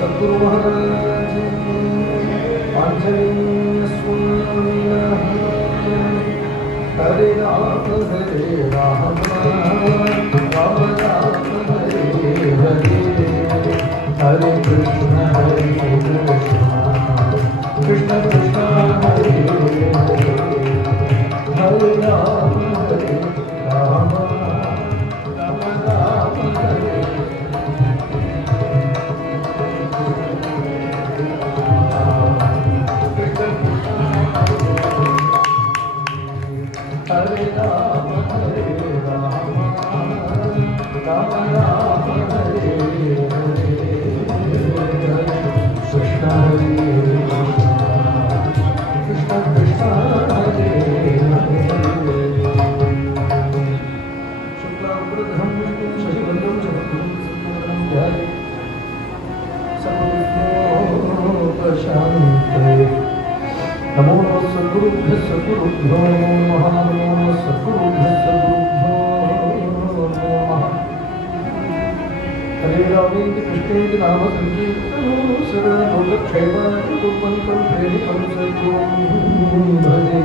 सद्गुरु महाराज आंजनेय स्वामी हरे राम राम राम हरे हरे हरे कृष्ण कृष्ण कृष्ण हरे हरे हरे राम राम राम हरे हरे राम राम राम हरे हरे कृष्ण हरे कृष्ण कृष्ण हरे हरे शुक्लांबरधरं शशिवर्णं चतुर्भुजं ध्याये सर्वविघ्नोपशान्तये नमो नमः सद्गुरुभ्यो नमः नमो नमः सद्गुरुभ्यो नमः हरे रामेति कृष्णेति नाम संकीर्तनं सदा लोकक्षेमाय कुर्वन्तं प्रेमिकं सद्गुरुं भजे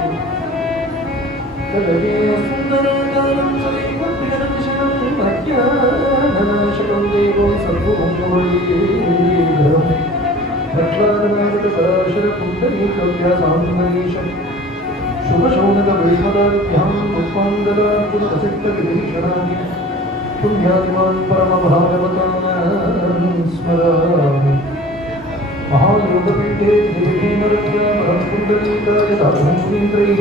तदगे सुन्दराकारं सदैवं प्रियदर्शनं अज्ञाननाशकं देवं सद्गुरुं मुरलीधरम् रक्ष्वादनागतपराशरपुण्डरीकव्यासाङ्गनीशं शुभशौनकवैमदाभ्यां पुष्पान्दराकुलकसिक्तविभीषणानि पुण्यादिमान् परमभागवतान् स्मरामि महायोगपीठे देवेन रत्नापुण्डरीकाय साधुं सुनीन्द्रैः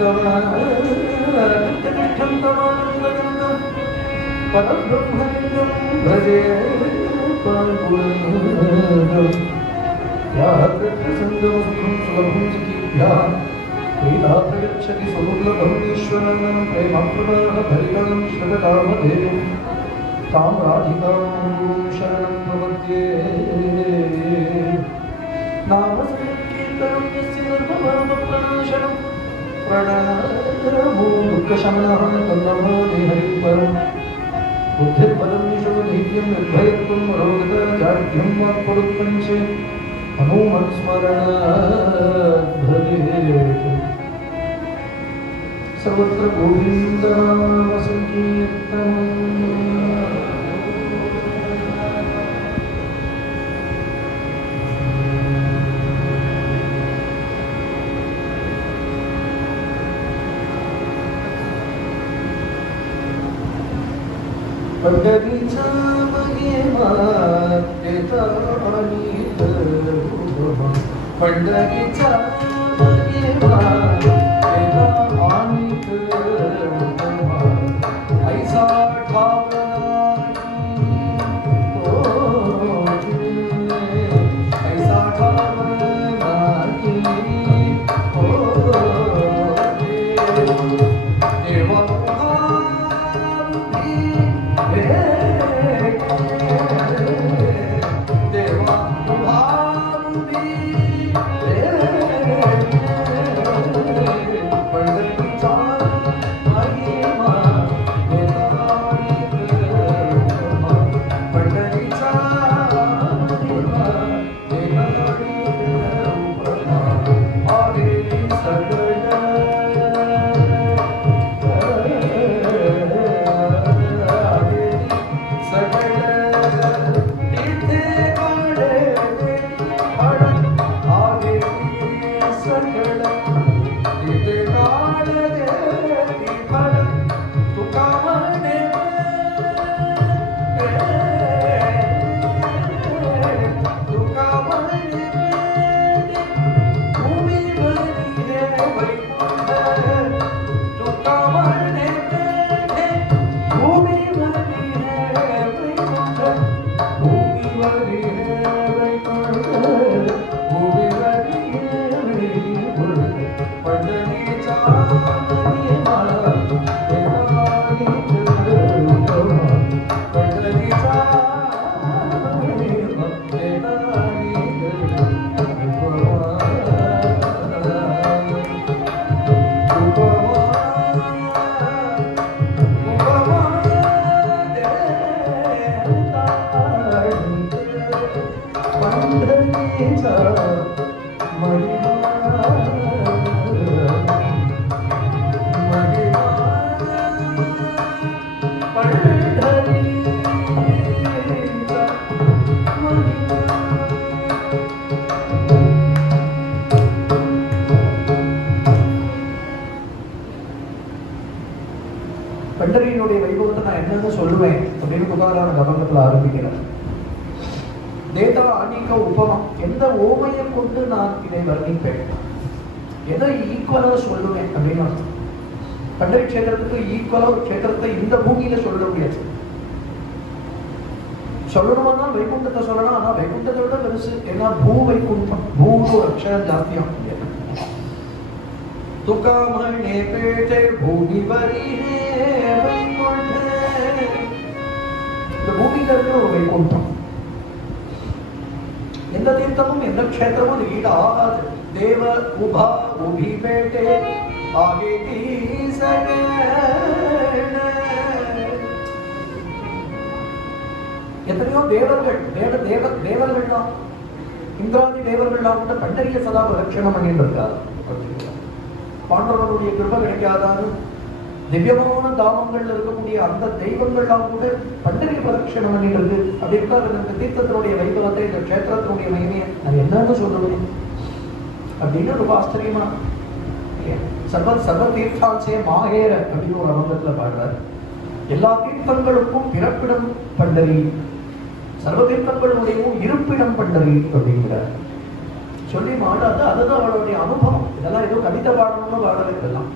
सवानित्यपीठं तमानन्दगन्धं परब्रह्मलिङ्गं भजे यात्रसङ्गमसुखं सुलभं सखीभ्यः प्रीताप्रगच्छति सुदुर्लभं ईश्वरं प्रेमप्रदाः भरिणां श्रगकामधेनुं तां राधिकां शरणं प्रपद्ये नामसङ्कीर्तनं यस्य सर्वपापप्रणाशनं प्रणमो दुःखशमनः तन्नमामि हरिपरम् बुद्धिर्बलं यशोधैर्यं निर्भयत्वं रोगता जाड्यं वाक्परुत्पञ्च हनुमत्स्मरणात् भवेत् सर्वत्र गोविन्दनामसङ्कीर्तनम् पंढरीचा महिमा तेचा अनित पंढरीचा महिमा तेचा अनित ऐसा ठावला ऐसा ठावला देवा பண்டரியினுடைய வைபவத்தை நான் என்னன்னு சொல்லுவேன் அப்படின்னு துகாரான கபங்கத்துல ஆரம்பிக்கிறேன். தேதா அணிக உபமம், எந்த ஓமையை கொண்டு நான் இதை வர்ணிப்பேன், எதை ஈக்குவலா சொல்லுவேன் அப்படின்னு பண்டரி கஷேத்திரத்துக்கு ஈக்குவலா ஒரு கஷேத்திரத்தை இந்த பூமியில சொல்ல முடியாது. சொல்லணும்னா வைகுண்டத்தை சொல்லலாம், ஆனா வைகுண்டத்தை விட பெருசு. ஏன்னா பூ வைகுண்டம், பூக்கு ஒரு அக்ஷரம் ஜாஸ்தியம். துகாமணே பேட்டை பூமி வரி வைகுண்ட, இந்த பூமியில இருக்கிற ஒரு வைகுண்டம். எந்த தீர்த்தமும் எந்த க்ஷேத்திரமும் அது ஈடு ஆகாது. தேவ உபா உபி பேட்டே ஆகே எத்தனையோ தேவர்கள் தேவர்கள் தான், இந்திராதி தேவர்கள்லாம் கூட பண்டரிய சதா பிரதட்சணம் பண்ணிட்டு இருக்காரு. பாண்டவர்களுடைய கிருபை கிடைக்காதான்னு திவ்யமான தாமங்கள் இருக்கக்கூடிய அந்த தெய்வங்கள்லாம் கூட பண்டரிய பிரதட்சணம் பண்ணிட்டு இருக்கு. அப்படி இருக்காது இந்த தீர்த்தத்தினுடைய வைபவத்தை, இந்த கஷேத்திரத்தினுடைய மகிமையை நான் என்னன்னு சொல்லுவேன் அப்படின்னு ரொம்ப ஆச்சரியமா. சர்வ தீர்த்தாசே மாஹேர அப்படின்னு ஒரு அமங்கத்துல பாடுறாரு. எல்லா தீர்த்தங்களுக்கும் பிறப்பிடம் பண்டரி, சர்வ தீர்த்தங்களுடையும் இருப்பிடம் பண்டரி அப்படிங்கிறார். சொல்லி மாடாத அதுதான் அவளுடைய அனுபவம். இதெல்லாம் ஏதோ கவிதை பாடணும்னு பாடல, இதெல்லாம்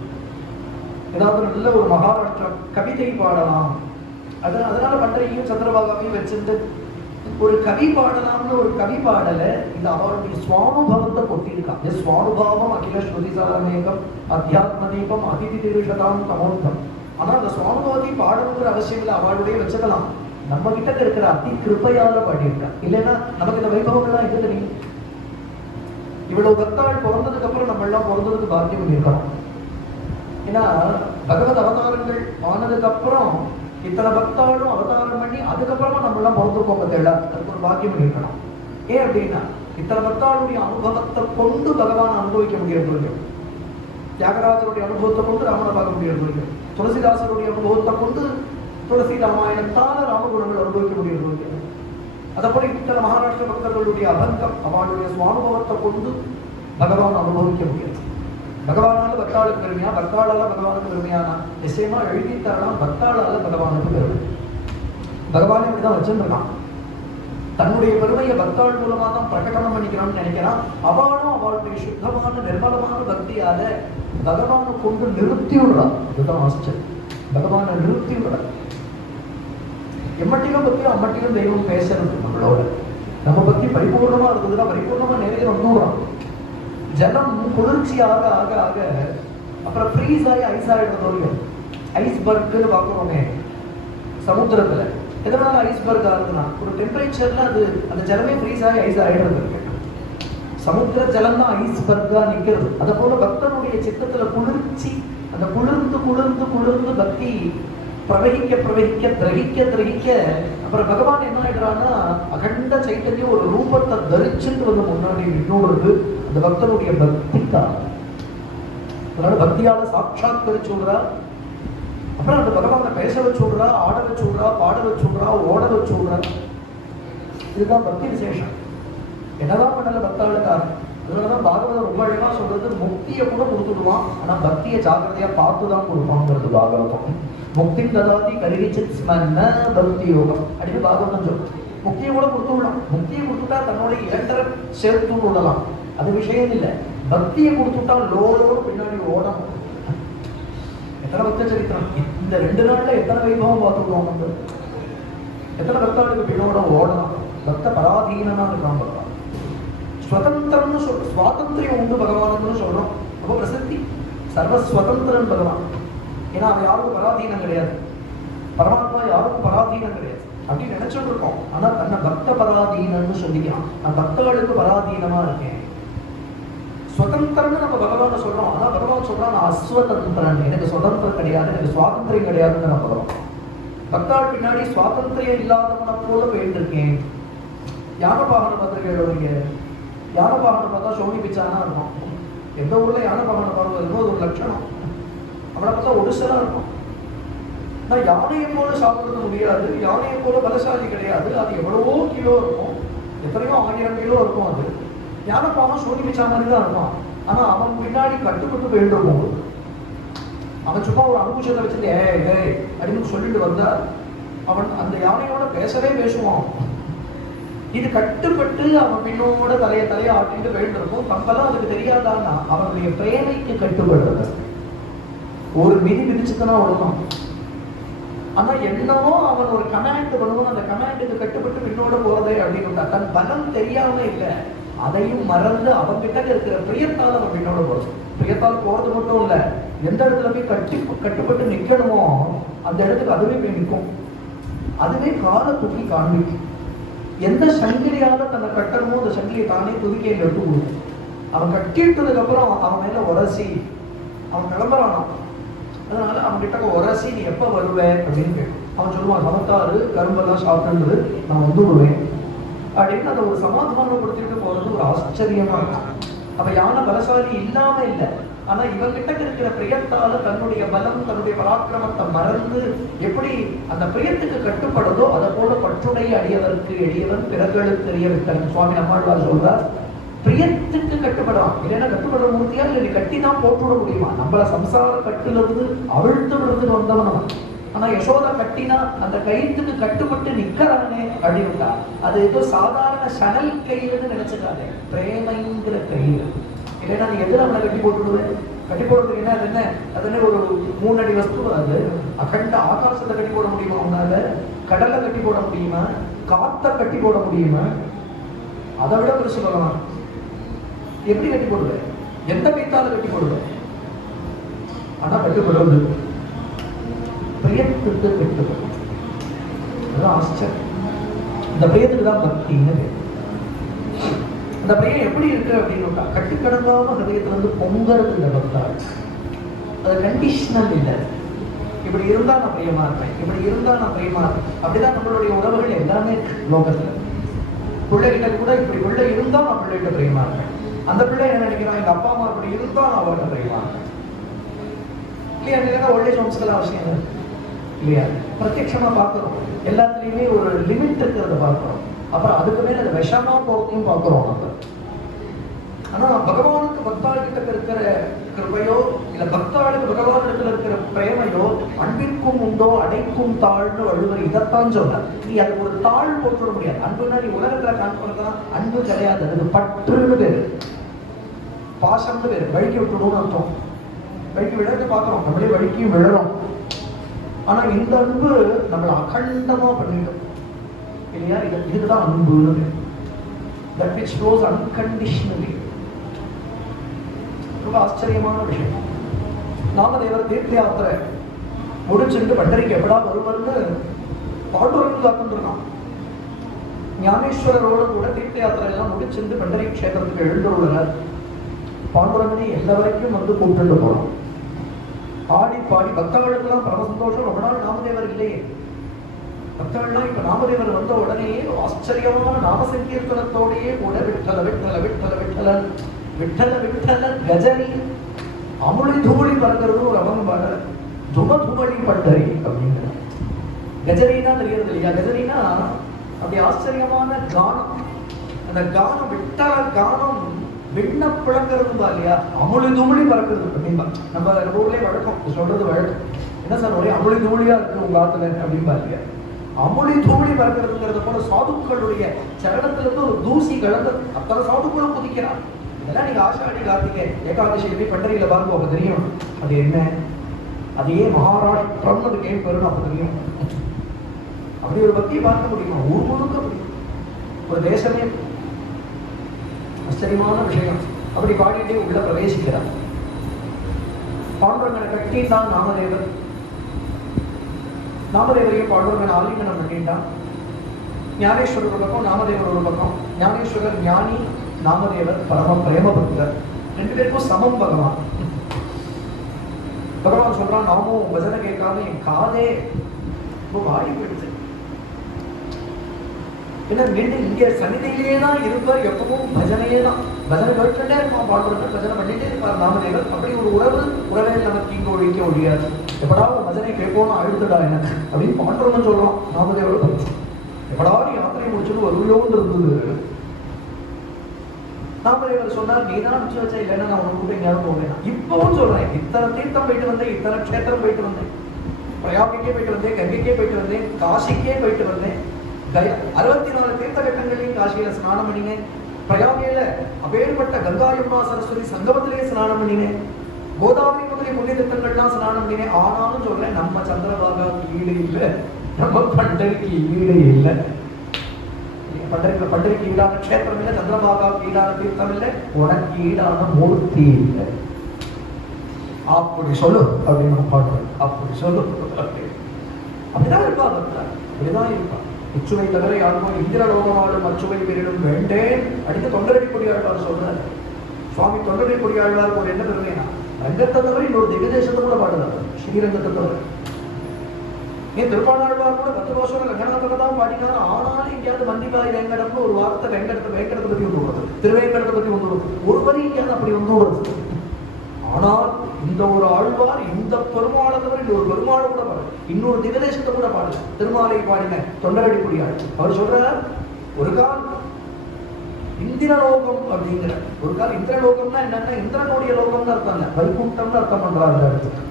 ஏதாவது நல்ல ஒரு மகாராஷ்டிரா கவிதை பாடலாம். அதனால பண்டரியும் சந்திரபாகாவையும் வச்சிருந்து ஒரு கவி பாடலாம்னு ஒரு கவி பாடல, இந்த அவருடைய சுவானுபவத்தை கொட்டியிருக்கான். சுவானுபாவம் அகில ஸ்ருதிசாரமேகம் அத்தியாத்ம தீபம் அதிதி திருஷதாம் தமோத்தம். ஆனா அந்த சுவானுபவத்தை பாடணுங்கிற அவசியம் இல்லை, அவளுடைய வச்சுக்கலாம். நம்ம கிட்ட இருக்கிற அதி கிருப்பையால பாடியிருக்கா. இல்லைன்னா நமக்கு இந்த வைபவங்கள்லாம் எது தெரியும்? இவ்வளவு பக்தாள் பிறந்ததுக்கு அப்புறம் நம்ம எல்லாம் பிறந்ததுக்கு பாக்கியம் பண்ணியிருக்கணும். ஏன்னா பகவத் அவதாரங்கள் ஆனதுக்கு அப்புறம் இத்தனை பக்தாளும் அவதாரம் பண்ணி அதுக்கப்புறமா நம்ம எல்லாம் பிறந்திருக்கோம் பார்த்தேடா, அதுக்கு ஒரு பாக்கியம் பண்ணியிருக்கணும். ஏன் அப்படின்னா இத்தனை பக்தாளுடைய அனுபவத்தை கொண்டு பகவான் அனுபவிக்க முடியாது. தியாகராஜருடைய அனுபவத்தை கொண்டு ராமனை பார்க்க முடியாது. துளசிதாசருடைய அனுபவத்தை கொண்டு துளசி ராமாயணத்தால ராமகுணங்கள் அனுபவிக்க முடியாது. அதப்போல இத்தனை மகாராஷ்டிர பக்தர்களுடைய அபங்கம் அவளுடைய சுவானுபவத்தை கொண்டு பகவான் அனுபவிக்க முடியாது. பகவானால பக்தாளுக்கு பெருமையா, பக்தாளால பகவானுக்கு பெருமையானா நிச்சயமா எழுதித்தாலாம் பக்தாளால பகவானுக்கு பெருமை. பகவான் இப்படிதான் வச்சிருக்கான். தன்னுடைய பெருமையை பக்தாள் மூலமா தான் பிரகடனம் பண்ணிக்கிறான்னு நினைக்கிறான். அவளும் அவளுடைய சுத்தமான நிர்மலமான பக்தியால பகவானை கொண்டு நிறுத்தி விடுறான். இதுதான் ஆச்சரியம். பகவானை நிறுத்தி விடுறான். எம்மட்டிலும் பத்தியும் அம்மட்டிலும் தெய்வம் பேசுறது நம்மளோட. நம்ம பத்தி பரிபூர்ணமா இருந்ததுன்னா பரிபூர்ணமா நிறைய வந்துடுறான். ஜலம் குளிர்ச்சியாக ஆக ஆக அப்புறம் ஃப்ரீஸ் ஆகி ஐஸ் ஆயிடுறதோ. ஐஸ்பர்க்னு பார்க்குறோமே சமுத்திரத்துல, எதனால ஐஸ்பர்க் ஆகுதுன்னா ஒரு டெம்பரேச்சர்ல அது அந்த ஜலமே ஃப்ரீஸ் ஆகி ஐஸ் ஆயிடுறது. சமுத்திர ஜலம் தான் ஐஸ்பர்கா நிற்கிறது. அதை போல பக்தனுடைய சித்தத்துல குளிர்ச்சி, அந்த குளிர்ந்து குளிர்ந்து குளிர்ந்து பக்தி பிரவகிக்க பிரவகிக்க திரகிக்க திரகிக்க அப்புறம் பகவான் என்ன ஆயிடுறான்னா அகண்ட சைத்தன்யம் ஒரு ரூபத்தை தரிச்சுட்டு வந்து முன்னாடி இன்னொரு அந்த பக்தனுடைய பக்திக்காக. அதனால பக்தியால சாட்சாத்கரிச்சு விடுறா. அப்புறம் அந்த பகவானை பேச வச்சு விடுறா, ஆட வச்சு விடுறா, பாட வச்சு விடுறா, ஓட வச்சு விடுறா. இதுதான் பக்தி விசேஷம். என்னதான் பண்ணல பக்தாளுக்காக. அதனாலதான் பாகவதம் ரொம்ப அழகா சொல்றது, முக்தியை கூட கொடுத்துடுவான், ஆனா பக்தியை ஜாக்கிரதையா பார்த்துதான் கொடுப்பாங்கிறது பாகவதம். முக்தி ததாதி கருகிச்சித் ஸ்மரண பக்தி யோகம் அப்படின்னு பாகவதம் சொல்லும். முக்தியை கூட கொடுத்துடலாம். முக்தியை கொடுத்துட்டா தன்னோட இரண்டரை சேர்த்து விடலாம், அது விஷயம் இல்லை. பக்தியை கொடுத்துட்டா லோலோடு பின்னாடி ஓடம். எத்தனை பக்த சரித்திரம் இந்த 2 நாள்ல எத்தனை வைபவம் பார்த்துக்குவோம். வந்து எத்தனை பக்தாளுக்கு பின்னோட ஓடலாம். பக்த பராதீனமா இருக்கான் பகவான். ஸ்வதந்திரம்னு சுவாதந்திரியம் உண்டு பகவானுன்னு சொல்றோம். ரொம்ப பிரசித்தி. சர்வஸ்வதந்திரன் பகவான். ஏன்னா அவன் யாருக்கும் பராதீனம் கிடையாது. பரமாத்மா யாருக்கும் பராதீனம் கிடையாது அப்படின்னு நினைச்சுட்டு இருக்கோம். ஆனா தன்னை பக்த பராதீனன்னு சொல்லிக்கலாம். நான் பக்தர்களுக்கு பராதீனமா இருக்கேன். சுதந்திரன்னு நம்ம பகவான சொல்றோம். ஆனா பகவான் சொல்றான் நான் அஸ்வதந்திரன், எனக்கு சுதந்திரம் கிடையாது, எனக்கு சுவாதந்திரம் கிடையாதுன்னு நான் சொல்றோம். பக்தாள் பின்னாடி சுவாதந்திரம் இல்லாதவனை போல போயிட்டு இருக்கேன். யான பாகன பத்திரிகைகளுடைய யானை பாகனை பார்த்தா சோனி பிச்சானா இருக்கும். எந்த ஊர்ல யானை பாகனை பார்வை இருக்கோ அது ஒரு லட்சணம். அவனை பார்த்தா ஒடிசலா இருக்கும். நான் யானையை போல சாப்பிடுறது முடியாது, யானையை போல பலசாலி கிடையாது. அது எவ்வளவோ கிலோ இருக்கும், எத்தனையோ 1000 கிலோ இருக்கும். அது யானை பாகம் சோனி பிச்சா மாதிரி தான் இருப்பான். ஆனா அவன் பின்னாடி கட்டுப்பட்டு போயிட்டு அவன் சும்மா ஒரு அனுபூஷத்தை வச்சுட்டு அப்படின்னு சொல்லிட்டு வந்தா அவன் அந்த யானையோட பேசவே பேசுவான். இது கட்டுப்பட்டு அவன் பின்னோட தலையை ஆட்டிட்டு போயிட்டு இருக்கும். தம்பெல்லாம் அதுக்கு தெரியாதான்னா அவனுடைய பிரேமைக்கு கட்டுப்படுறது. ஒரு மிதி மிதிச்சுதான் விடணும். ஆனா என்னவோ அவன் ஒரு கமாண்ட் பண்ணுவான், அந்த கமாண்டுக்கு கட்டுப்பட்டு பின்னோட போறதே அப்படின்னு தன் பலம் தெரியாம இல்லை, அதையும் மறந்து அவன் கிட்ட இருக்கிற பிரியத்தால் அவன் பின்னோட போறது. பிரியத்தால் போறது மட்டும் இல்ல, எந்த இடத்துல போய் கட்டுப்பட்டு நிக்கணுமோ அந்த இடத்துக்கு அதுவே போய் நிற்கும். அதுவே காலை தூக்கி காண்பிக்கும். எந்த சங்கிலியால தன்னை கட்டணுமோ அந்த சங்கிலியை தானே துதிக்கை எடுத்து கொடுக்கும். அவன் கட்டிட்டதுக்கு அப்புறம் அவன் மேல உரசி அவன் கிளம்புறானா. அதனால அவன் கிட்ட உரசி நீ எப்ப வருவேன் அப்படின்னு கேட்கும். அவன் சொல்லுவான், சமத்தாறு கரும்பெல்லாம் சாப்பிட்டு நான் வந்துடுவேன் அப்படின்னு அதை ஒரு சமாதானப்படுத்திட்டு போறது ஒரு ஆச்சரியமா இருக்கும். அப்ப யானை பலசாலி இல்லாம இல்லை, ஆனா இவங்கிட்ட இருக்கிற பிரியத்தால தன்னுடைய பலம் தன்னுடைய பராக்கிரமத்தை மறந்து எப்படி அந்த பிரியத்துக்கு கட்டுப்படுதோ அதை போல பற்றுடைய அடியவருக்கு எளியவன் பிறர்களுக்கு எளியவன். சுவாமி நம்மாழ்வார் சொல்றார், பிரியத்துக்கு கட்டுப்படலாம். இல்லைன்னா கட்டுப்படுற மூர்த்தியா இல்லை, நீ கட்டி தான் போட்டுவிட முடியுமா? நம்மள சம்சார கட்டிலிருந்து அவிழ்த்து விடுறது வந்தவன். ஆனா யசோதா கட்டினா அந்த கயிற்றுக்கு கட்டுப்பட்டு நிக்கிறானே அப்படின்ட்டா அது ஏதோ சாதாரண சணல் கயிறுன்னு நினைச்சுக்காதே, பிரேமைங்கிற கயிறு. இல்லைன்னா நீ எதிர அவனை கட்டி போட்டுடுவேன். கட்டி போடுறதுன்னா அது என்ன, அது என்ன ஒரு 3 அடி வஸ்து. அது அகண்ட ஆகாசத்தை கட்டி போட முடியுமா உன்னால? கடலை கட்டி போட முடியுமா? காத்த கட்டி போட முடியுமா? அதை விட ஒரு சொல்லலாம். எப்படி கட்டி போடுவேன்? எந்த வைத்தாலும் கட்டி போடுவேன். ஆனா கட்டுப்படுவது பிரியத்துக்கு கட்டுப்படும். அதுதான் ஆச்சரியம். இந்த பிரியத்துக்கு தான் பக்தின்னு. அந்த பிரியம் எப்படி இருக்கு அப்படின்னு கட்டுக்கடங்காம ஹதயத்துல இருந்து பொங்கறது இந்த பக்தாள். அது கண்டிஷனல் இல்லை. இப்படி இருந்தா நான் பிரியமா இருப்பேன், இப்படி இருந்தா நான் பிரியமா இருப்பேன். அப்படிதான் நம்மளுடைய உறவுகள் எல்லாமே லோகத்துல. பிள்ளைகிட்ட கூட இப்படி பிள்ளை இருந்தா நான் பிள்ளைகிட்ட பிரியமா இருப்பேன். அந்த பிள்ளை என்ன நினைக்கிறான், எங்க அப்பா அம்மா இப்படி இருந்தா நான் அவர்கிட்ட பிரியமா இருப்பேன். இல்லையா? ஓல்டேஜ் ஹோம்ஸ்க்கெல்லாம் அவசியம் இல்லை இல்லையா? பிரத்யட்சமா பார்க்கிறோம், எல்லாத்துலயுமே ஒரு லிமிட் இருக்கிறத பார்க்கிறோம். அப்புறம் அதுக்கு மேல அது விஷமா போக்கையும் பார்க்கிறோம் நம்ம. ஆனா பகவானுக்கு பக்தாளுக்கிட்ட இருக்கிற கிருபையோ இல்ல பக்தாளுக்கு பகவானிடத்துல இருக்கிற பிரேமையோ அன்பிற்கும் உண்டோ அடைக்கும் தாழ்னு வள்ளுவர் இதைத்தான் சொன்னார். நீ அது ஒரு தாழ் போட்டுவிட முடியாது. அன்புனா நீ உலகத்துல காண்பதுதான் அன்பு கிடையாது. அது பற்றுன்னு பேரு, பாசம்னு பேரு. வழுக்கி விட்டுடும்னு அர்த்தம். வழுக்கி விழறது பார்க்கிறோம், நம்மளே வழுக்கியும் விழறோம். ஆனா இந்த அன்பு நம்மளை அகண்டமா பண்ணிடும் இல்லையா? இதுதான் அன்புன்னு. That which flows unconditionally. ரொம்ப ஆச்சரியமான விஷயம். நாமதேவர் தீர்த்த யாத்திரை முடிச்சுட்டு பண்டரிக்கு எப்படா வருவர்னு பாண்டூருக்கு காத்துருக்கான். ஞானேஸ்வரரோடு கூட தீர்த்த யாத்திரை எல்லாம் முடிச்சுட்டு பண்டரி கஷேத்திரத்துக்கு எழுந்துள்ளார். பாண்டுரங்கனை எல்லா வரைக்கும் வந்து கூப்பிட்டு போறோம். ஆடி பாடி பக்தர்களுக்கெல்லாம் பரம சந்தோஷம். ரொம்ப நாள் நாமதேவர் இல்லையே. பக்தர்கள்லாம் இப்ப நாமதேவர் வந்த உடனே ஆச்சரியமான நாம சங்கீர்த்தனத்தோடையே கூட விட்டல விட்டல விட்டல விட்டலன் விட்டல விட்டல கஜரி அமுளி தூளி பறக்கிறது ஒரு அவன் பாட தும துமளி பட்டரி அப்படிங்கிற. கஜரினா தெரிகிறது இல்லையா? கஜரினா அப்படி ஆச்சரியமான கானம். அந்த கானம் விட்டல கானம் விண்ண பிளங்கிறது இல்லையா? அமுளி தூளி பறக்கிறது அப்படின்பா. நம்ம ஊர்லயே வழக்கம் சொல்றது வழக்கம். என்ன சார் ஒரே அமுளி தூளியா இருக்கு உங்க ஆத்துல அப்படின்பா இல்லையா? அமுளி தூளி பறக்கிறதுங்கிறது போல சாதுக்களுடைய சரணத்திலிருந்து ஒரு தூசி கலந்து அத்தனை சாதுக்களும் குதிக்கிறான். இதெல்லாம் நீங்க ஆஷாடி கார்த்திகை ஏகாதசி போய் பண்டரியில பாருங்க, அப்ப தெரியும் அது என்ன. அதையே மகாராஷ்டிரம் அது கேள்வி பெறணும், அப்ப தெரியும். அப்படி ஒரு பக்தியை பார்க்க முடியுமா? ஊர் முழுக்க முடியும், ஒரு தேசமே. ஆச்சரியமான விஷயம். அப்படி பாடிட்டே உள்ள பிரவேசிக்கிறார். பாண்டவங்களை கட்டித்தான் நாமதேவர். நாமதேவரையும் பாண்டவர்கள் ஆலிங்கனம் பண்ணிட்டான். ஞானேஸ்வரர் ஒரு பக்கம், நாமதேவர் ஒரு பக்கம். ஞானேஸ்வரர் ஞானி, நாமதேவர் பரம பிரேம பக்தர். 2 பேருக்கும் சமம் பகவான். பகவான் சொல்றான், நாமும் பஜனை கேட்காம என் காதே ரொம்ப வாடி போயிடுச்சு. ஏன்னா மீண்டும் இங்க சன்னிதியிலேயே தான் இருப்பார், எப்பவும் பஜனையே தான். பஜனை கேட்டுட்டே இருப்பான், பாடுறது பஜனை பண்ணிட்டே இருப்பார் நாமதேவர். அப்படி ஒரு உறவே நமக்கு இங்க ஒழிக்க ஒழியாது. எப்படாவது பஜனை கேட்போம் அழுத்துடா என்ன அப்படின்னு பாண்டவன் சொல்றான் நாமதேவர். எப்படாவது யாத்திரை முடிச்சுட்டு வருவோன்னு இருந்தது. நாமதேவர் சொன்னார், நீ தான் அனுப்பிச்சு வச்சா, இல்லைன்னா நான் உனக்கு கூட எங்கேயாவது போவேன். இப்பவும் சொல்றேன், இத்தனை தீர்த்தம் போயிட்டு வந்தேன், இத்தனை க்ஷேத்திரம் போயிட்டு வந்தேன், பிரயாகிக்கே போயிட்டு வந்தேன், கங்கைக்கே போயிட்டு வந்தேன், காசிக்கே போயிட்டு வந்தேன். 64 தீர்த்த கட்டங்களையும் காசியில ஸ்நானம் பண்ணினேன். பிரயாகையில அப்பேற்பட்ட கங்கா யமுனா சரஸ்வதி சங்கமத்திலே ஸ்நானம் பண்ணினேன். கோதாவரி முதலிய புண்ணிய திட்டங்கள்லாம் ஸ்நானம் பண்ணினேன். ஆனாலும் சொல்றேன், நம்ம சந்திரபாகா ஈடு இல்லை, நம்ம பண்டரிக்கு ஈடு இல்லை. பண்டரிக்கு ஈடான க்ஷேத்திரம் இல்லை, சந்திரபாகாவுக்கு ஈடான தீர்த்தம் இல்லை, உனக்கு ஈடான மூர்த்தி இல்லை. அப்படி சொல்லு அப்படின்னு பாடுறேன். அப்படி சொல்லு அப்படிதான் இருப்பாங்க, அப்படிதான் இருப்பாங்க. இச்சுவை தவிர யாருமோ இந்திரலோகமாடும் அச்சுவை பெரிடும் வேண்டேன் அடுத்து தொண்டரடி கொடியாழ்வார் சொல்றாரு. சுவாமி தொண்டரடி கொடியாழ்வார் ஒரு என்ன பெருமைனா, ரங்கத்தை தவிர இன்னொரு திவ்யதேசத்தை கூட பாடுறாரு, ஸ்ரீரங்கத்தை தவிர. ஏன் திருப்பாணாழ்வார் கூட 10 வருஷம் ரங்கநாதத்தை தான் பாடினாரு. ஆனாலும் எங்கேயாவது மந்திபாய் வேங்கடம்னு ஒரு வார்த்தை வேங்கடத்தை பத்தி வந்து விடுறது, திருவேங்கடத்தை பத்தி வந்து விடுறது, ஒரு வரி எங்கேயாவது அப்படி வந்து விடுறது. ஆனால் இந்த ஒரு ஆழ்வார் இந்த பெருமாளை தவிர இந்த ஒரு பெருமாளை கூட பாடு, இன்னொரு திவதேசத்தை கூட பாடல. திருமாலை பாடின தொண்டரடி கொடியாள் அவர் சொல்றார், ஒரு கால் இந்திரலோகம் அப்படிங்கிற, ஒரு கால் இந்திரலோகம்னா என்னன்னா இந்திரனுடைய லோகம்னு அர்த்தம் இல்லை, வைகுண்டம்னு அர்த்தம் பண்றாரு. இடத்துக்கு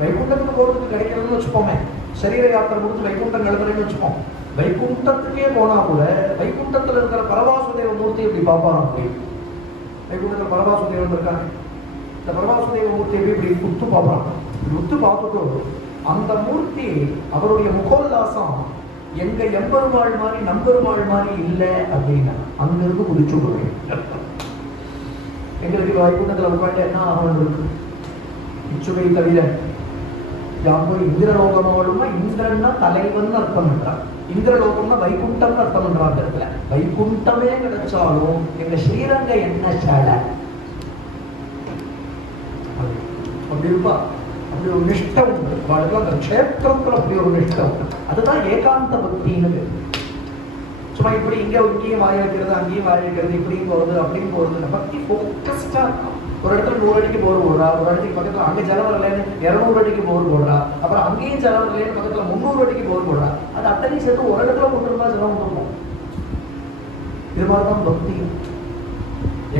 வைகுண்டத்துக்கு போறதுக்கு கிடைக்கிறதுன்னு வச்சுப்போமே, சரீர யாத்திரை முடிச்சு வைகுண்டம் கிளம்புறேன்னு வச்சுப்போம். வைகுண்டத்துக்கே போனா கூட வைகுண்டத்துல இருக்கிற பரவாசுதேவ மூர்த்தி இப்படி பார்ப்பாராம். போய் வைகுண்டத்துல பரவாசுதேவன் இருக்காங்க, இந்த பரவாசுதேவ மூர்த்தியை இப்படி உத்து பார்ப்பாங்க. இப்படி உத்து பார்த்துட்டு அந்த மூர்த்தி அவருடைய முகோல்லாசம் எங்க எம்பெருமாள் மாதிரி நம்பெருமாள் மாதிரி இல்லை அப்படின்னா அங்கிருந்து குதிச்சு போடுவேன். எங்களுக்கு வைகுண்டத்துல உட்காந்து என்ன ஆகணும் இருக்கு, இச்சுவை தவிர யாம்போ இந்திரலோகமாவளுமா, இந்திரன்னா தலைவன் அர்த்தம் பண்றான், இந்திரலோகம்னா வைகுண்டம் அர்த்தம் பண்றாங்க. இடத்துல வைகுண்டமே கிடைச்சாலும் எங்க ஸ்ரீரங்க என்ன சேலை அப்படி இருப்பா. அப்படி ஒரு நிஷ்டம் உண்டு வாழ்க்கை, அந்த க்ஷேத்திரத்துல அப்படி ஒரு நிஷ்டம் உண்டு. அதுதான் ஏகாந்த பக்தின்னு. சும்மா இப்படி இங்கேயும் வாய வைக்கிறது, அங்கேயும் வாய வைக்கிறது, இப்படியும் போறது அப்படின்னு போறது. பக்தி ஃபோக்கஸ்டா இருக்கும். ஒரு இடத்துல 100 அடிக்கு போர் போடுறா, ஒரு இடத்துக்கு பக்கத்துல அங்கே ஜலம் வரலன்னு 200 அடிக்கு போர் போடுறா, அப்புறம் அங்கேயும் ஜலம் வரலன்னு பக்கத்துல 300 அடிக்கு போர் போடுறா. அது அத்தனை சேர்த்து ஒரு இடத்துல கொண்டு இருந்தா ஜலம் வந்துருக்கும். இது மாதிரிதான் பக்தி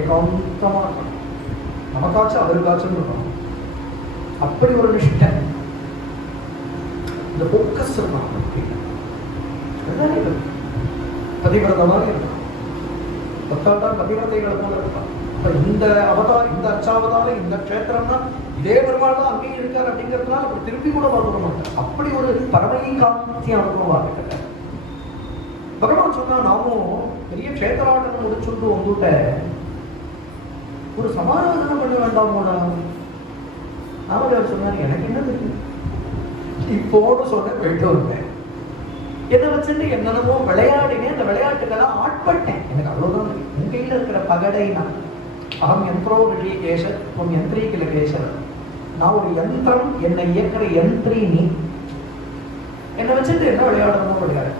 ஏகாந்தமா இருக்கும். நமக்காச்சும் அவருக்காச்சும் இருக்கணும். அப்படி ஒரு நிஷ்டை, இந்த போக்கஸ் இருக்கும். பதிவிரதமாக இருக்கும். பத்தாண்டாம் பதிவிரதைகளை போல இருப்பான். இந்த அவதாரம், இந்த அச்சாவதாரம், இந்த க்ஷேத்திரம்னா இதே பெருமாள் தான் அங்கேயும் இருக்கார் அப்படிங்கிறதுனால அப்படி திருப்பி கூட பார்க்க மாட்டார். அப்படி ஒரு பரமகாந்தி அனுபவம் பகவான் சொன்னா, நாமும் பெரிய க்ஷேத்திராட்டம் முடிச்சுட்டு வந்துட்ட ஒரு சமாதானம் பண்ண வேண்டாமோடா. அவர் சொன்னார், எனக்கு என்ன தெரியும், இப்போன்னு சொன்ன போயிட்டு வந்தேன். என்னை வச்சுட்டு என்னென்னமோ விளையாடினேன், அந்த விளையாட்டுக்கெல்லாம் ஆட்பட்டேன். எனக்கு அவ்வளவுதான். என் கையில இருக்கிற பகடைனா அகம் யந்திரோ ரிஷிகேஷர் உன் யந்திரி கிலகேஷர். நான் ஒரு யந்திரம், என்னை இயக்கிற யந்திரி நீ. என்னை வச்சுட்டு என்ன விளையாடணுமோ விளையாடு.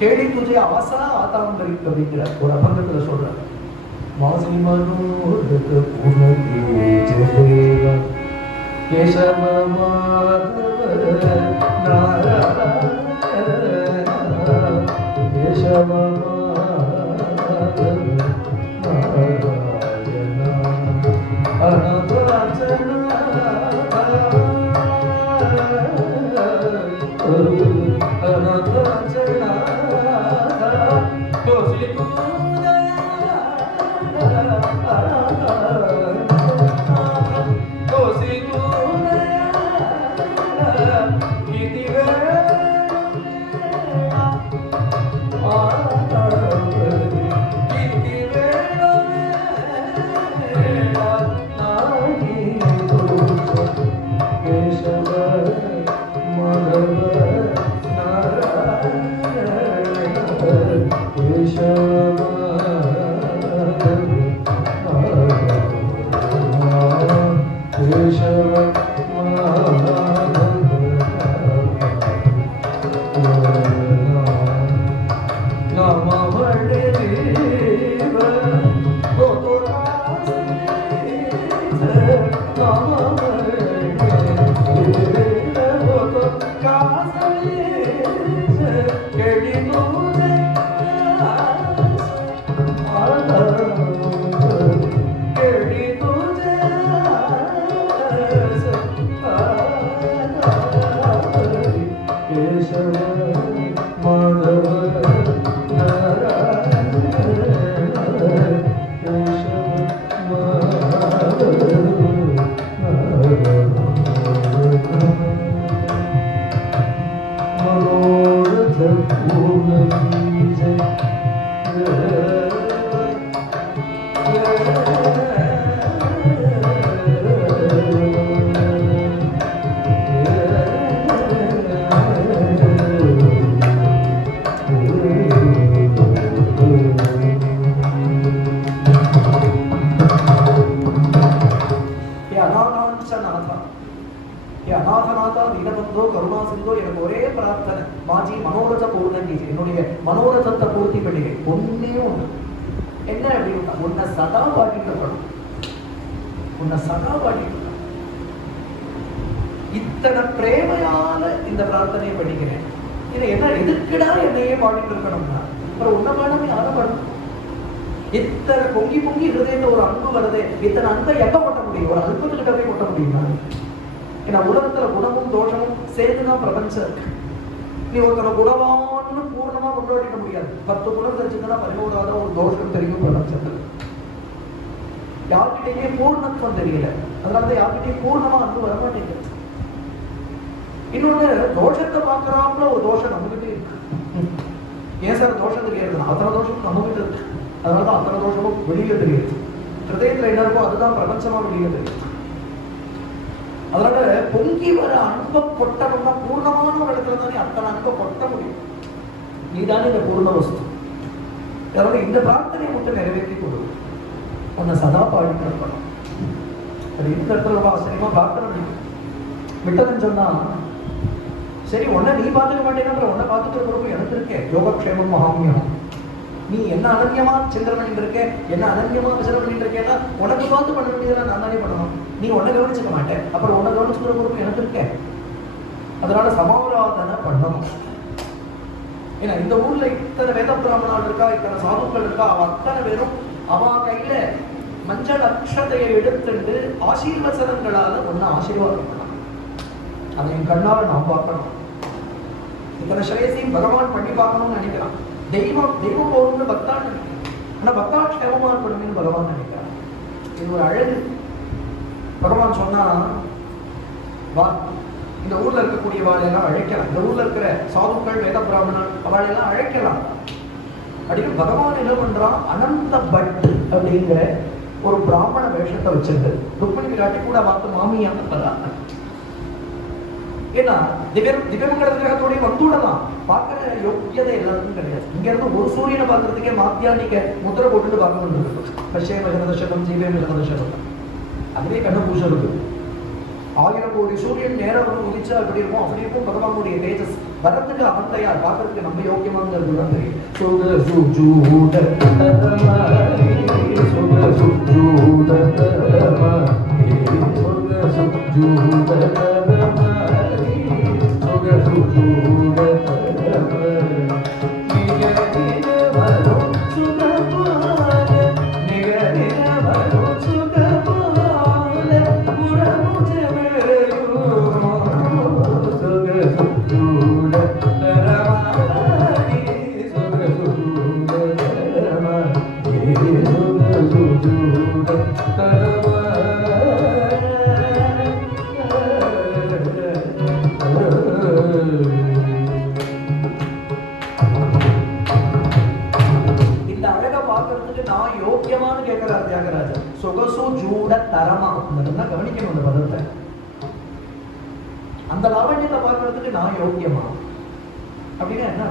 கேடி துஜே ஆசா ஆதாம்பரி அப்படிங்கிற ஒரு அபங்கத்துல சொல்றாரு. மாசி மனோரத புனதி ஜெயதேவ கேசவ மாதவ நாராயண கேசவ மாதவ நாராயண அனந்தராஜன அனந்தராஜன கோசி தீனபந்தோ கருணா சிந்தோ, எனக்கு ஒரே பிரார்த்தனை, மாஜி மனோரத பூர்ணி, என்னுடைய மனோரதத்தை பூர்த்தி பண்ணி ஒன்னையும் என்ன அப்படின்னு உன்னை சதா பாட்டிட்டு இருக்கணும், உன்னை சதா பாட்டிட்டு. இத்தனை பிரேமையால இந்த பிரார்த்தனையை பண்ணிக்கிறேன். இது என்ன எதுக்குடா என்னையே பாடிட்டு இருக்கணும்னா அப்புறம் உன்ன பாடமே யாரை பாடணும்? இத்தனை பொங்கி பொங்கி இருதயத்துல ஒரு அன்பு வருது, இத்தனை அன்பை எங்க கொட்ட முடியும்? ஒரு அல்பத்துக்கிட்ட போய் கொட்ட முடியுமா? ஏன்னா உலகத்துல குணமும் தோஷமும் சேர்ந்துதான் பிரபஞ்சம் இருக்கு. நீ ஒருத்தனை குணவான்னு பூர்ணமா கொண்டாடிட முடியாது. 10 குணம் தெரிஞ்சுன்னா 11ஆவது ஒரு தோஷம் தெரியும் பிரபஞ்சத்துல. யார்கிட்டயுமே பூர்ணத்துவம் தெரியல, அதனால யார்கிட்டயும் பூர்ணமா அன்பு வர மாட்டேங்குது. இன்னொன்னு, தோஷத்தை பார்க்கறாப்புல ஒரு தோஷம் நம்மகிட்டே இருக்கு. ஏன் சார் தோஷம் தெரியாது? அத்தனை தோஷம் நம்மகிட்ட இருக்கு, அதனாலதான் அத்தனை தோஷமும் வெளியில தெரியுது. ஹிருதயத்துல என்ன இருக்கோ அதுதான் பிரபஞ்சமா வெளியில தெரியுது. அதனால பொங்கி வர அன்பை கொட்டணும்னா பூர்ணமான ஒரு இடத்துல தானே அத்தனை அன்பை கொட்ட முடியும். நீதானே இந்த பூர்ண வஸ்து. அதனால இந்த பிரார்த்தனையை மட்டும் நிறைவேற்றி கொடுக்கும், உன்னை சதா பாடிட்டு இருக்கணும். அது இந்த இடத்துல ரொம்ப ஆச்சரியமா பிரார்த்தனை விட்டதுன்னு சொன்னா, சரி உன்னை நீ பார்த்துக்க மாட்டேங்கிற, உன்னை பார்த்துக்கிற பொறுப்பு எனக்கு இருக்கேன். யோகக்ஷேமம் மகாமியம். நீ என்ன அனன்யமா சிந்தனை பண்ணிட்டு இருக்க, என்ன அனன்யமா விசாரம் பண்ணிட்டு இருக்கேன்னா உனக்கு பார்த்து பண்ண வேண்டியதெல்லாம் நான் தானே பண்ணணும். நீ உன்னை கவனிச்சுக்க மாட்டேன், அப்புறம் உன்னை கவனிச்சுக்கிற பொறுப்பு எனக்கு இருக்கேன். அதனால சமாராதனை பண்ணணும். ஏன்னா இந்த ஊர்ல இத்தனை வேத பிராமணால் இருக்கா, இத்தனை சாதுக்கள் இருக்கா, அவ அத்தனை பேரும் அவ கையில மஞ்சள் அக்ஷதையை எடுத்துட்டு ஆசீர்வசனங்களால ஒன்னு ஆசீர்வாதம் பண்ணலாம். அதை என் கண்ணால நாம் பார்க்கணும். இத்தனை ஸ்ரேயசையும் பகவான் பண்ணி பார்க்கணும்னு நினைக்கிறான். தெய்வம் போகணும்னு பக்தான் நினைக்கிறான். ஆனா பக்தா க்ஷேமமா இருக்கணும்னு பகவான் நினைக்கிறான். இது ஒரு அழகு. பகவான் சொன்னா, வா இந்த ஊர்ல இருக்கக்கூடிய வாழையெல்லாம் அழைக்கலாம், இந்த ஊர்ல இருக்கிற சாதுக்கள் வேத பிராமணன் அவளையெல்லாம் அழைக்கலாம் அப்படின்னு பகவான் என்ன பண்றான்? அனந்த பட்டு அப்படிங்கிற ஒரு பிராமண வேஷத்தை வச்சிருக்கு. ருக்மிணி காட்டி கூட பார்த்து மாமியான தராங்க. ஏன்னா திவ்யமங்கல கிரகத்தோடய வந்துடலாம், பார்க்கிற யோக்கியதை எல்லாருக்கும் கிடையாது. இங்க இருந்து ஒரு சூரியனை பார்க்கறதுக்கே மாத்தியானிக்க முத்திரை போட்டுட்டு பார்க்க வந்துருக்கு. பஷ்யேம ஜனதசகம் ஜீவேம ஜனதசகம் அதுவே கண்ணு பூச இருக்கு. 1000 கோடி சூரியன் நேரம் உதிச்சா அப்படி இருக்கும், அப்படி இருக்கும் பகவானுடைய தேஜஸ். வரத்துக்கு அவன் தயார், பார்க்கறதுக்கு நம்ம யோக்கியமானது தான் தெரியும். அந்த லாவண்யத்தை பார்க்கறதுக்கு நான் யோக்கியமா அப்படின்னா என்ன?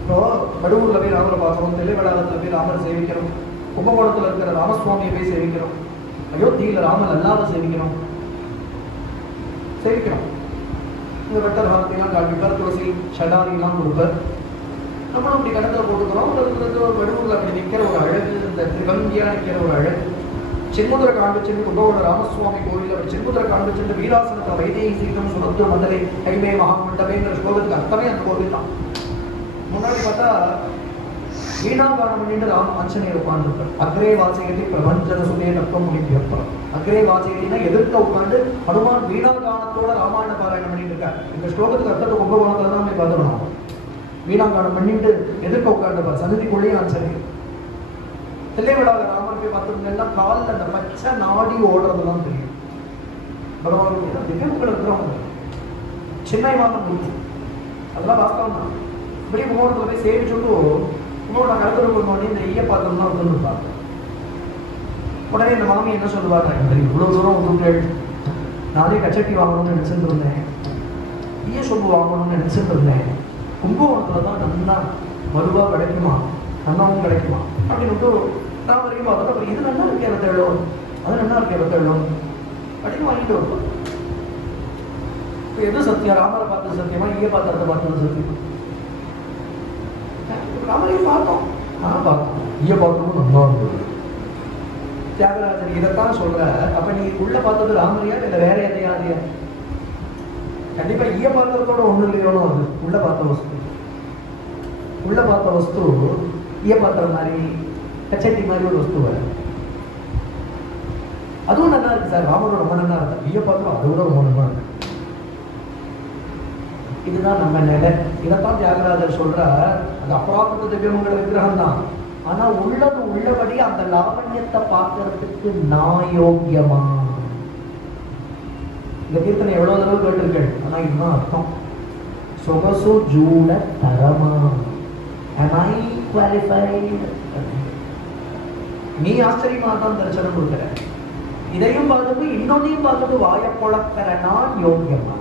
இப்போ வடுவூர்ல போய் ராமரை பார்க்கிறோம், தெல்லைவளாகத்துல போய் ராமரை சேவிக்கிறோம், கும்பகோணத்துல இருக்கிற ராமசுவாமியை போய் சேவிக்கிறோம், அயோத்தியில ராமன் அல்லாத சேவிக்கிறோம். இந்த வெட்ட ராமத்தையெல்லாம் காண்பிப்பார், துளசி ஷடாரி எல்லாம் கொடுப்பார். நம்மளும் அப்படி கணக்கில் போட்டுக்கிறோம். ஒரு வடுவூர்ல அப்படி நிற்கிற ஒரு அழகு, இந்த திரிவங்கியா நிற்கிற ஒரு அழகு. சென்முதிர காண்பிச்சென்று கும்பகோண ராமசுவாமி கோவில் அவர் சென்முதிர காண்பிச்சென்று வீராசனத்தை வைதேகி சீக்கிரம் சுமத்து மண்டலை கைமே மகாமண்டபேங்கிற ஸ்லோகத்துக்கு அர்த்தமே அந்த கோவில் தான். முன்னாடி பார்த்தா வீணாகானம் பண்ணிட்டு ராம் ஆஞ்சநேயர் உட்கார்ந்துருப்பார். அக்ரே வாசகத்தை பிரபஞ்சன சுதே தத்துவம் முடிப்போம். அக்ரே வாசகத்தினா எதிர்க்க உட்காந்து ஹனுமான் வீணாகானத்தோட ராமாயண பாராயணம் பண்ணிட்டு இருக்கார். இந்த ஸ்லோகத்துக்கு அர்த்தத்தை கும்பகோணத்துல தான் போய் பார்த்துக்கணும். வீணாகானம் பண்ணிட்டு எதிர்க்க உட்காந்துப்பார், சன்னதிக்குள்ளேயே ஆஞ்சநேயர். தில்லைவிழாவில் ராமர் போய் பார்த்துருந்தா காலில் அந்த பச்சை நாடி ஓடுறதுலாம் தெரியும். பகவான் திவ்யங்கள் இருக்கிறவங்க சின்ன மூர்த்தி, அதெல்லாம் வாஸ்தவம் தான். இப்படி முகோணத்துல போய் சேவிச்சுட்டு இன்னொரு கருத்து கொண்டு இந்த ஈய பாத்திரம் தான் வந்துருப்பாங்க. உடனே இந்த மாமி என்ன சொல்லுவாங்க, இவ்வளவு தூரம் வந்துட்டு நானே கச்சட்டி வாங்கணும்னு நினைச்சிட்டு இருந்தேன், ஈய சொம்பு வாங்கணும்னு நினைச்சிட்டு இருந்தேன், கும்பகோணத்துல தான் நல்லா மறுவா கிடைக்குமா, நன்னாவும் கிடைக்குமா அப்படின்னு நான் வரைக்கும் பார்த்தா அப்புறம் இது நல்லா இருக்கு எனக்கு தேடும், அது நல்லா இருக்கு எனக்கு தேடும் அப்படின்னு வாங்கிட்டு வருவோம். எது சத்தியம்? ராமரை பார்த்தது சத்தியமா, ஈய பாத்திரத்தை பார்த்தது சத்தியமா? ராமரையும் பார்த்தோம், பார்த்தோம், ஈய பாத்திரமும் நல்லா இருந்தது. தியாகராஜன் இதைத்தான் சொல்ற. அப்ப நீ உள்ள பார்த்தது ராமரையா இல்ல வேற எதையாதையா? கண்டிப்பா ஈய பாத்திரத்தோட ஒண்ணு இல்லையோனோ. அது உள்ள பார்த்த வஸ்து, உள்ள பார்த்த வஸ்து ஈய பாத்திரம் மாதிரி, கச்சட்டி மாதிரி ஒரு வஸ்து வர. அதுவும் நல்லா இருக்கு சார், ராமரும் ரொம்ப நல்லா இருக்கு. ஈய பாத்திரம் அது கூட ரொம்ப நல்லா இருக்கு. இதுதான் நம்ம நிலை. இதைத்தான் தியாகராஜர் சொல்ற. அந்த அப்ராகிருத திவ்யமங்கல விக்கிரகம் தான். ஆனா உள்ளது உள்ளபடி அந்த லாவண்யத்தை பார்க்கறதுக்கு நான் யோக்கியமா? இந்த கீர்த்தனை எவ்வளவு தடவை கேட்டிருக்கேன். ஆனா இதுதான் அர்த்தம். சொகசு ஜூட தரமா, am I qualified? நீ ஆச்சரியமா தான் தரிசனம் கொடுக்கிற. இதையும் பார்த்துட்டு இன்னொன்னையும் பார்த்துட்டு வாய பொழக்கிற நான் யோக்கியமா?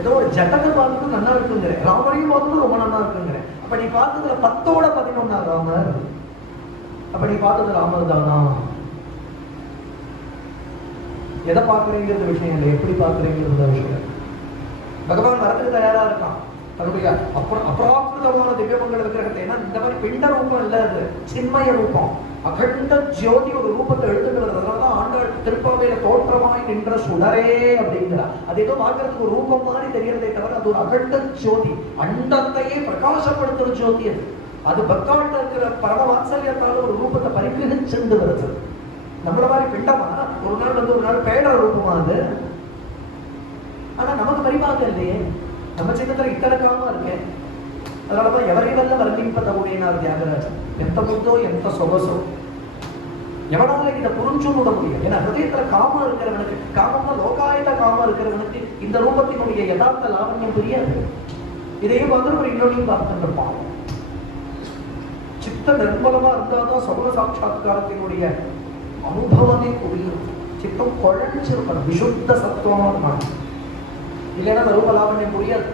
ஏதோ ஒரு ஜட்டத்தை பார்த்துட்டு நல்லா இருக்குங்கிற, ராமரையும் பார்த்துட்டு ரொம்ப நல்லா இருக்குங்கிற. அப்ப நீ பார்த்ததுல 10ஓட 11 ராமர். அப்ப நீ பார்த்தது ராமர் தானா? எதை பார்க்குறீங்கிறது விஷயம் இல்லை, எப்படி பார்க்குறீங்கிறது விஷயம். பகவான் வரத்துக்கு தயாரா இருக்கான். தன்னுடைய அப்ராகிருதமான திவ்யமங்கல விக்கிரகத்தை, ஏன்னா இந்த மாதிரி பிண்ட ரூபம் இல்ல, அது சின்மய ரூபம், அகண்ட ஜோதி ஒரு ரூபத்தை எடுத்துட்டு வருது. அதனாலதான் ஆண்டாள் திருப்பாவையில தோற்றமாய் நின்ற சுடரே அப்படிங்கிறா. அது ஏதோ பார்க்கறதுக்கு ஒரு ரூபம் மாதிரி தெரியறதே தவிர அது ஒரு அகண்ட ஜோதி, அண்டத்தையே பிரகாசப்படுத்துற ஜோதி. அது அது பக்தாள்கிட்ட இருக்கிற பரம வாத்சல்யத்தால ஒரு ரூபத்தை பரிகிரகிச்சுண்டு வருது. நம்மள மாதிரி பிண்டமா ஒரு நாள் வந்து ஒரு நாள் பேட ரூபமா அது. ஆனா நமக்கு பரிபாகம் இல்லையே, நம்ம சின்னத்துல இத்தனக்காம இருக்கேன். அதனாலதான் ఎవరివల్ల వర్ణింపదగుడైనారు தியாகராஜன். ఎంత முத்தோ ఎంత சொகசோ எவனால இதை புரிஞ்சு விட முடியும். ஏன்னா ஹிருதயத்துல காமம் இருக்கிறவனுக்கு, காமம்னா லோகாயத்த காமம் இருக்கிறவனுக்கு இந்த ரூபத்தினுடைய யதார்த்த லாவண்யம் புரியாது. இதையும் வந்து ஒரு இன்னொன்னையும் பார்த்துட்டு இருப்பான். சித்த நிர்மலமா இருந்தாதான் சகுன சாட்சாத்காரத்தினுடைய அனுபவமே புரியும். சித்தம் குழஞ்சிருக்கணும், விசுத்த சத்துவமா இருக்கணும். இல்லைன்னா அந்த ரூப லாவண்யம் புரியாது.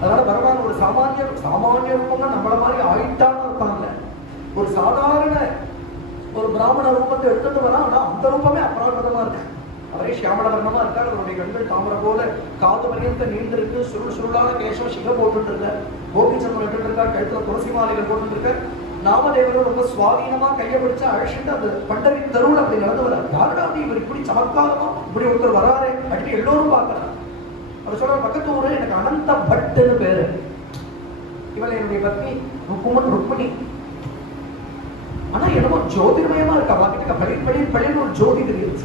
அதனால பகவான் ஒரு சாமானிய ரூபம்னா நம்மள மாதிரி ஆயிட்டான்னு இருப்பாங்க. ஒரு சாதாரண ஒரு பிராமண ரூபத்தை எடுத்துட்டு வரா, ஆனா அந்த ரூபமே அபராதமா இருக்கு. அவரே சியாமள வர்ணமா இருக்காரு. அவருடைய கண்கள் தாமரை போல, காது பரியந்த நீண்டிருக்கு, சுருள் சுருளான கேசவ சிக போட்டு இருக்கார், கோபிச்சந்திரன் விட்டு இருக்கார், கழுத்துல துளசி மாலைகள் போட்டு இருக்கார். நாமதேவரும் ரொம்ப சுவாதீனமா கையை பிடிச்சு அழைச்சிட்டு அந்த பண்டரி தெருவில் அப்படி நடந்து வர. யாருடா அப்படி இவர் இப்படி சமத்காரமா இப்படி ஒருத்தர் வராரு அப்படி எல்லோரும் பார்க்கிறார். அவர் சொல்ற பக்கத்து ஊரு எனக்கு அனந்த பட்டுன்னு பேரு. இவள் என்னுடைய பத்னி ருக்மிணி. ஆனா என்னமோ ஜோதிர்மயமா இருக்கா. பாக்கிட்டு பழின்னு ஒரு ஜோதி தெரியுது.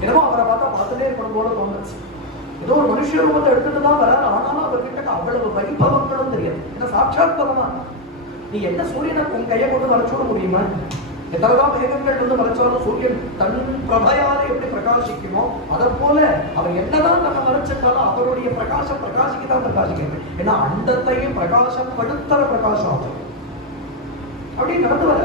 என்னமோ அவரை பார்த்தா பார்த்துட்டே இருக்கணும் போல தோணுச்சு. ஏதோ ஒரு மனுஷ ரூபத்தை எடுத்துட்டு தான் வர. ஆனாலும் அவர்கிட்ட அவ்வளவு வைபவங்களும் தெரியாது. ஏன்னா சாட்சாத் பகவான். நீ என்ன சூரியனை உன் கையை கொண்டு வரைச்சோட முடியுமா? எத்தனைதான் மேகங்கள் வந்து மறைச்சாலும் சூரியன் தன் பிரபையால எப்படி பிரகாசிக்குமோ அதை போல அவர் என்னதான் நம்ம மறைச்சிட்டாலும் அவருடைய பிரகாசம் பிரகாசிக்கத்தான் பிரகாசிக்கிறது. ஏன்னா அண்டத்தையும் பிரகாசப்படுத்துற பிரகாசம் அவர். அப்படி நடந்து வர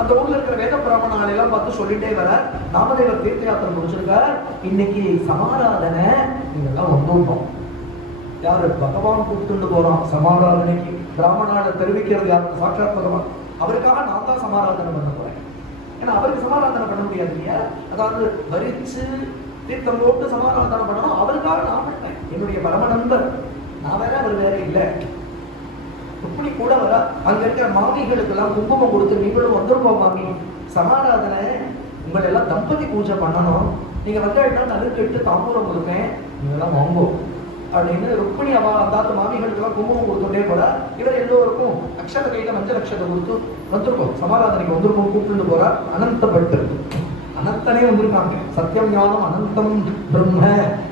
அந்த ஊர்ல இருக்கிற வேத பிராமணால எல்லாம் பார்த்து சொல்லிட்டே வர. நாமதேவர் தீர்த்த யாத்திரை முடிச்சிருக்கார். இன்னைக்கு சமாராதனை நீங்கெல்லாம் வந்துட்டோம். யாரு? பகவான் கூப்பிட்டு போறான் சமாராதனைக்கு. பிராமணால தெரிவிக்கிறது யாரு? சாட்சாத் பகவான். அவருக்காக நான் தான் சமாராதனை பண்ண போறேன். ஏன்னா அவருக்கு சமாராதனை பண்ண முடியாது இல்லையா? அதாவது வரிச்சு தீர்த்தம் போட்டு சமாராதனை பண்ணணும். அவருக்காக நான் பண்ணேன். என்னுடைய பரம நண்பர் நான் வேற, அவர் வேற இல்லை. இப்படி கூட வர அங்க இருக்கிற மாமிகளுக்கு எல்லாம் குங்குமம் கொடுத்து நீங்களும் வந்துருப்போம் மாமி, சமாராதனை உங்களை எல்லாம் தம்பதி பூஜை பண்ணணும். நீங்க வந்தா நலுக்கு எடுத்து தாம்பூரம் கொடுப்பேன், நீங்க எல்லாம் வாங்குவோம் அப்படின்னு ருக்மிணி அவா அந்தாத்து மாமிகளுக்கு எல்லாம் குங்குமம் கொடுத்துட்டே போற. இவர் எல்லோருக்கும் அக்ஷர கையில மஞ்சள் அக்ஷரை கொடுத்து வந்திருக்கோம், சமாராதனைக்கு வந்திருக்கோம் கூப்பிட்டு போற. அனந்தப்பட்டு அனந்தனே வந்திருக்காங்க. சத்தியம் ஞானம் அனந்தம் பிரம்ம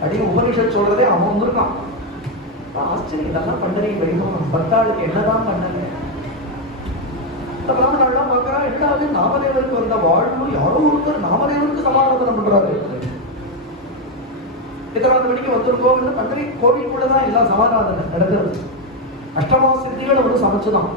அப்படின்னு உபனிஷத் சொல்றதே அவன் வந்திருக்கான். ஆச்சரியம். இதெல்லாம் பண்டனை வைபவம். பக்தாளுக்கு என்னதான் பண்ணல. இந்த பிராமணாலாம் பார்க்கறா, என்னாவது நாமதேவருக்கு வந்த வாழ்வு யாரோ ஒருத்தர் நாமதேவருக்கு சமாராதனை பண்றாரு. இத்தனாவது மணிக்கு வந்திருக்கோம். பண்டனை கோவிலுக்குள்ளதான் எல்லாம் சமாராதனை நடக்கிறது. அஷ்டமா சித்திகளை ஒன்று சமைச்சுதான்.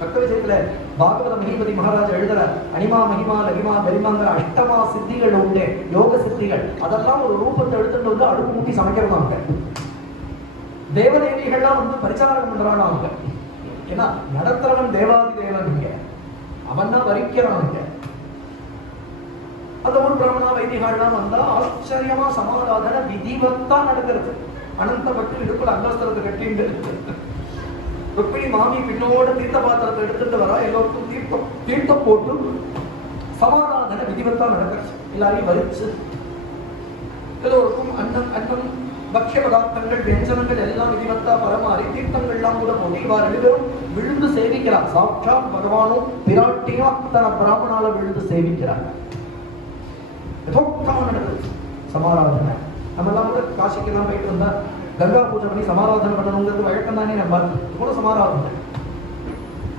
பக்த விஷயத்துல பாகவத மகிபதி மகாராஜா எழுதுற அனிமா மகிமா லகிமா பெரிமாங்கிற அஷ்டமா சித்திகள் உண்டு, யோக சித்திகள். அதெல்லாம் ஒரு ரூபத்தை எடுத்துட்டு வந்து அடுப்பு மூட்டி சமைக்கிறதாங்க. தேவதேவிகள்லாம் வந்து பரிசாரம் பண்றாங்க அவங்க. ஏன்னா நடத்துறவன் தேவாதி தேவன் இங்க, அவன் தான் வரிக்கிறான் இங்க. அந்த ஊர் பிராமணா வைதிகாலாம் வந்தா ஆச்சரியமா சமாராதன விதிவத்தா நடக்கிறது. அனந்தப்பட்டு இடுப்புல அங்கஸ்திரத்தை கட்டிண்டு ருக்மிணி மாமி பின்னோட தீர்த்த பாத்திரத்தை எடுத்துட்டு வரா. எல்லோருக்கும் தீர்த்தம் போட்டு சமாராதன விதிவத்தா நடக்கிறது. எல்லாரையும் வரிச்சு எல்லோருக்கும் அன்னம் பக்ஷ பதார்த்தங்கள் வியஞ்சனங்கள் எல்லாம் விதிவத்தா பரமாறி தீர்த்தங்கள்லாம் கூட போட்டு இவா ரெண்டு பேரும் விழுந்து சேவிக்கிறார். சாட்சாத் பகவானும் பிராட்டியும் அத்தனை பிராமணால விழுந்து சேவிக்கிறாங்க. நடக்குது சமாராதனை. நம்ம எல்லாம் கூட காசிக்கெல்லாம் போயிட்டு வந்தா கங்கா பூஜை பண்ணி சமாராதனை பண்ணணுங்கிறது வழக்கம் தானே. நம்ம கூட சமாராதனை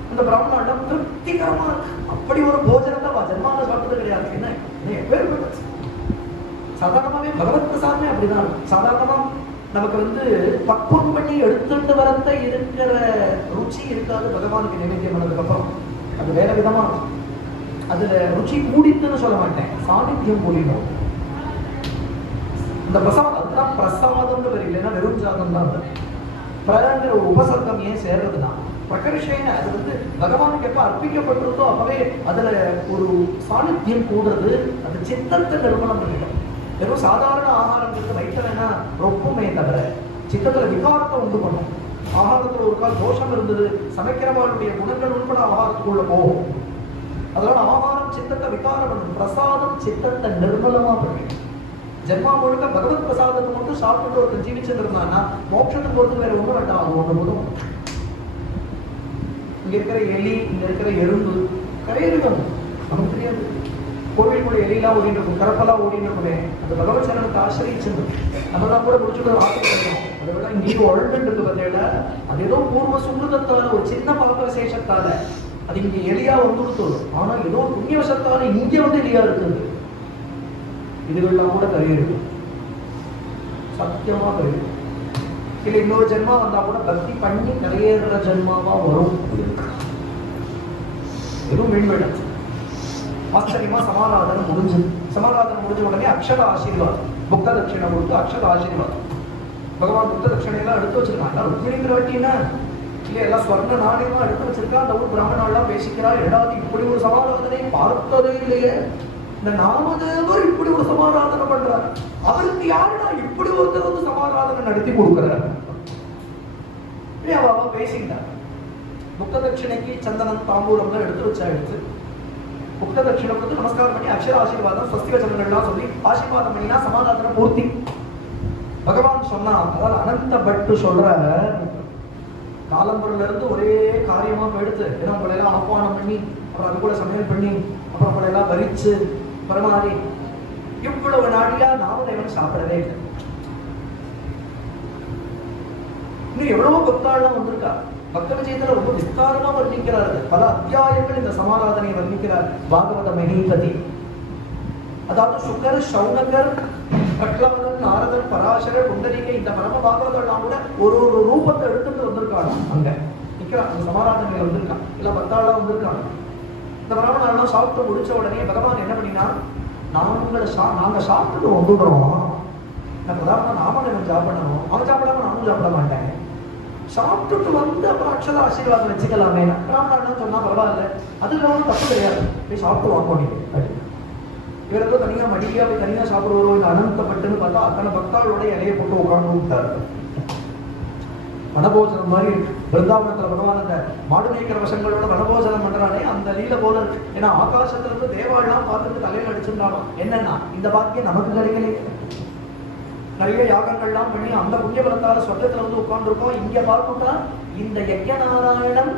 அந்த பிராமணாட்டம் திருப்திகரமா அப்படி ஒரு போஜனத்தை ஜென்மால சாப்பிட்டது கிடையாது. என்ன பேர் சாதாரணமாவே பகவத் பிரசாதமே அப்படிதான். சாதாரணமா நமக்கு பக்குவம் பண்ணி எடுத்துட்டு வரத்த இருக்கிற ருச்சி இருக்காது. பகவானுக்கு நைவேத்தியம் பண்ணதுக்கு அப்புறம் அது வேற விதமா அதுல ருச்சி கூடித்துன்னு சொல்ல மாட்டேன், சாநித்தியம் கூடிடும். இந்த பிரசாதம் அதுதான் பிரசாதம்னு பேர், இல்லைன்னா வெறும் சாதம் தான். பிரங்கிற ஒரு உபசர்க்கம் ஏன் சேர்றதுன்னா பிரகர்ஷேன அது பகவானுக்கு எப்ப அர்ப்பிக்கப்பட்டிருந்தோ அப்பவே அதுல ஒரு சாநித்தியம் கூடுறது. அது சித்தத்தை நிறுவனம் பண்ணிடும். வெறும் சாதாரண ஆகாரங்கிறது வயிற்றுனா ரொப்புமே தவிர சித்தத்துல விகாரத்தை உண்டு பண்ணும். ஆகாரத்துல ஒரு கால் தோஷம் இருந்தது, சமைக்கிறவர்களுடைய குணங்கள் உட்பட ஆகாரத்துக்குள்ள போகும். அதனால ஆகாரம் சித்தத்தை விகாரம் பண்ணும். பிரசாதம் சித்தத்தை நிர்மலமா பண்ணிடும். ஜென்மா முழுக்க பகவத் பிரசாதத்தை மட்டும் சாப்பிட்டு ஒருத்தர் ஜீவிச்சுட்டு இருந்தான்னா மோட்சத்துக்கு ஒருத்தர் வேற ஒண்ணு வேண்டாம். அது ஒண்ணு போதும். இங்க இருக்கிற எலி, இங்க இருக்கிற எறும்பு கரையிருக்கும் நமக்கு தெரியாது. கோவிலுக்குள்ள எலியெல்லாம் ஓடிட்டு இருக்கும், கரப்பெல்லாம் ஓடிட்டு இருக்குமே, அந்த பகவத் சரணத்தை ஆசிரியிச்சு நம்ம தான் கூட முடிச்சுட்டு ஆசைப்படுறோம். அதை விட இங்கேயும் உழந்துட்டு இருக்கு பார்த்தீங்களா, அது ஏதோ பூர்வ சுமிருதத்தால ஒரு சின்ன பாக்க விசேஷத்தால அது இங்க எலியா வந்துடுத்தோம். ஆனா ஏதோ புண்ணியவசத்தால இங்க எலியா இருக்குது. இதுகள்லாம் கூட கரையிருக்கு, சத்தியமா கரையிருக்கு. இல்ல இன்னொரு ஜென்மா வந்தா கூட பக்தி பண்ணி கரையேற ஜென்மாவா வரும். எதுவும் மீன்விடும். ஆச்சரியமா சமாராதனம் முடிஞ்சு. சமாராதனம் முடிஞ்ச உடனே அக்ஷத ஆசீர்வாதம், புத்த தட்சிணை கொடுத்து அக்ஷத ஆசீர்வாதம். பகவான் புத்த தட்சிணையெல்லாம் எடுத்து வச்சிருக்காங்க. ருக்மிணிங்கிற வாட்டின்னா இல்ல எல்லாம் ஸ்வர்ண நாணயமா எடுத்து வச்சிருக்கா. அந்த ஊர் பிராமணாலாம் பேசிக்கிறா, எடாது இப்படி ஒரு சமாராதனை பார்த்ததே இல்லையே, இந்த நாமதேவர் இப்படி ஒரு சமாராதனை பண்றாரு, அவருக்கு யாருடா இப்படி ஒருத்தர் சமாராதனை நடத்தி கொடுக்கிறார். அவ பேசிக்கிட்டார். புத்த தட்சிணைக்கு சந்தனம் தாம்பூரம் எடுத்து வச்சா எடுத்து புத்த தட்சிணம் வந்து நமஸ்காரம் பண்ணி அக்ஷர ஆசீர்வாதம் ஸ்வஸ்திவச்சனங்கள்லாம் சொல்லி ஆசீர்வாதம் பண்ணினா சமாதான பூர்த்தி. பகவான் சொன்னா, அதாவது அனந்த பட்டு சொல்ற காலம்புரில இருந்து ஒரே காரியமா போயிடுத்து. ஏன்னா உங்களை எல்லாம் ஆஹ்வானம் பண்ணி அப்புறம் அது கூட சமையல் பண்ணி அப்புறம் உங்களை எல்லாம் வரிச்சு பரமாறி இவ்வளவு நாடியா நாமதேவன் சாப்பிடவே இல்லை. இன்னும் எவ்வளவோ பக்தாள்லாம் வந்திருக்கா. பக்த விஜயத்துல ரொம்ப விஸ்தாரமா வர்ணிக்கிறாரு. பல அத்தியாயங்கள் இந்த சமாராதனை வர்ணிக்கிறார் பாகவத மகிபதி. அதாவது சுகர், சௌனகர், கட்லாதன், நாரதன், பராசரர், குண்டலிங்க இந்த பரம பாகவதெல்லாம் கூட ஒரு ஒரு ரூபத்தை எடுத்துட்டு வந்திருக்காங்க. அங்க நிக்கிறான், அந்த சமாராதனையில வந்திருக்கான். இல்ல பக்தாள்லாம் வந்திருக்காங்க. இந்த பிராமணெல்லாம் சாப்பிட்டு முடிச்ச உடனே பகவான் என்ன பண்ணினா, நாங்க சாப்பிட்டு வந்துடுறோம், நாம சாப்பிடணும், அவன் சாப்பிடாம நானும் சாப்பிட மாட்டேன், சாப்பிட்டுட்டு வந்து அப்புறம் அக்ஷத ஆசீர்வாதம் வச்சுக்கலாமே. பிராமணன் சொன்னா பரவாயில்ல, அதுல ஒன்றும் தப்பு கிடையாது, போய் சாப்பிட்டு வாங்கி. இவரதோ தனியா மடியா போய் தனியா சாப்பிடுவோம். இந்த அனந்தப்பட்டுன்னு பார்த்தா அத்தனை பக்தாளோட இலையை போட்டு உட்காந்து விட்டாரு. வனபோஜனம் மாதிரி பிருந்தாவனத்துல பகவான் அந்த மாடு மேய்க்கிற வசங்களோட வனபோஜனம் பண்றானே அந்த லீல போல இருக்கு. ஏன்னா ஆகாசத்துல இருந்து தேவாள்லாம் பார்த்துட்டு தலையில அடிச்சுட்டாலும் என்னன்னா இந்த பாக்கியம் நமக்கு கிடைக்கலையே. நிறைய யாகங்கள்லாம் பண்ணி அந்த புண்ணிய பலத்தால சொர்க்கத்துல வந்து உட்கார்ந்துருக்கோம். இங்க பார்த்துட்டா இந்த யஜ்ஞநாராயணன்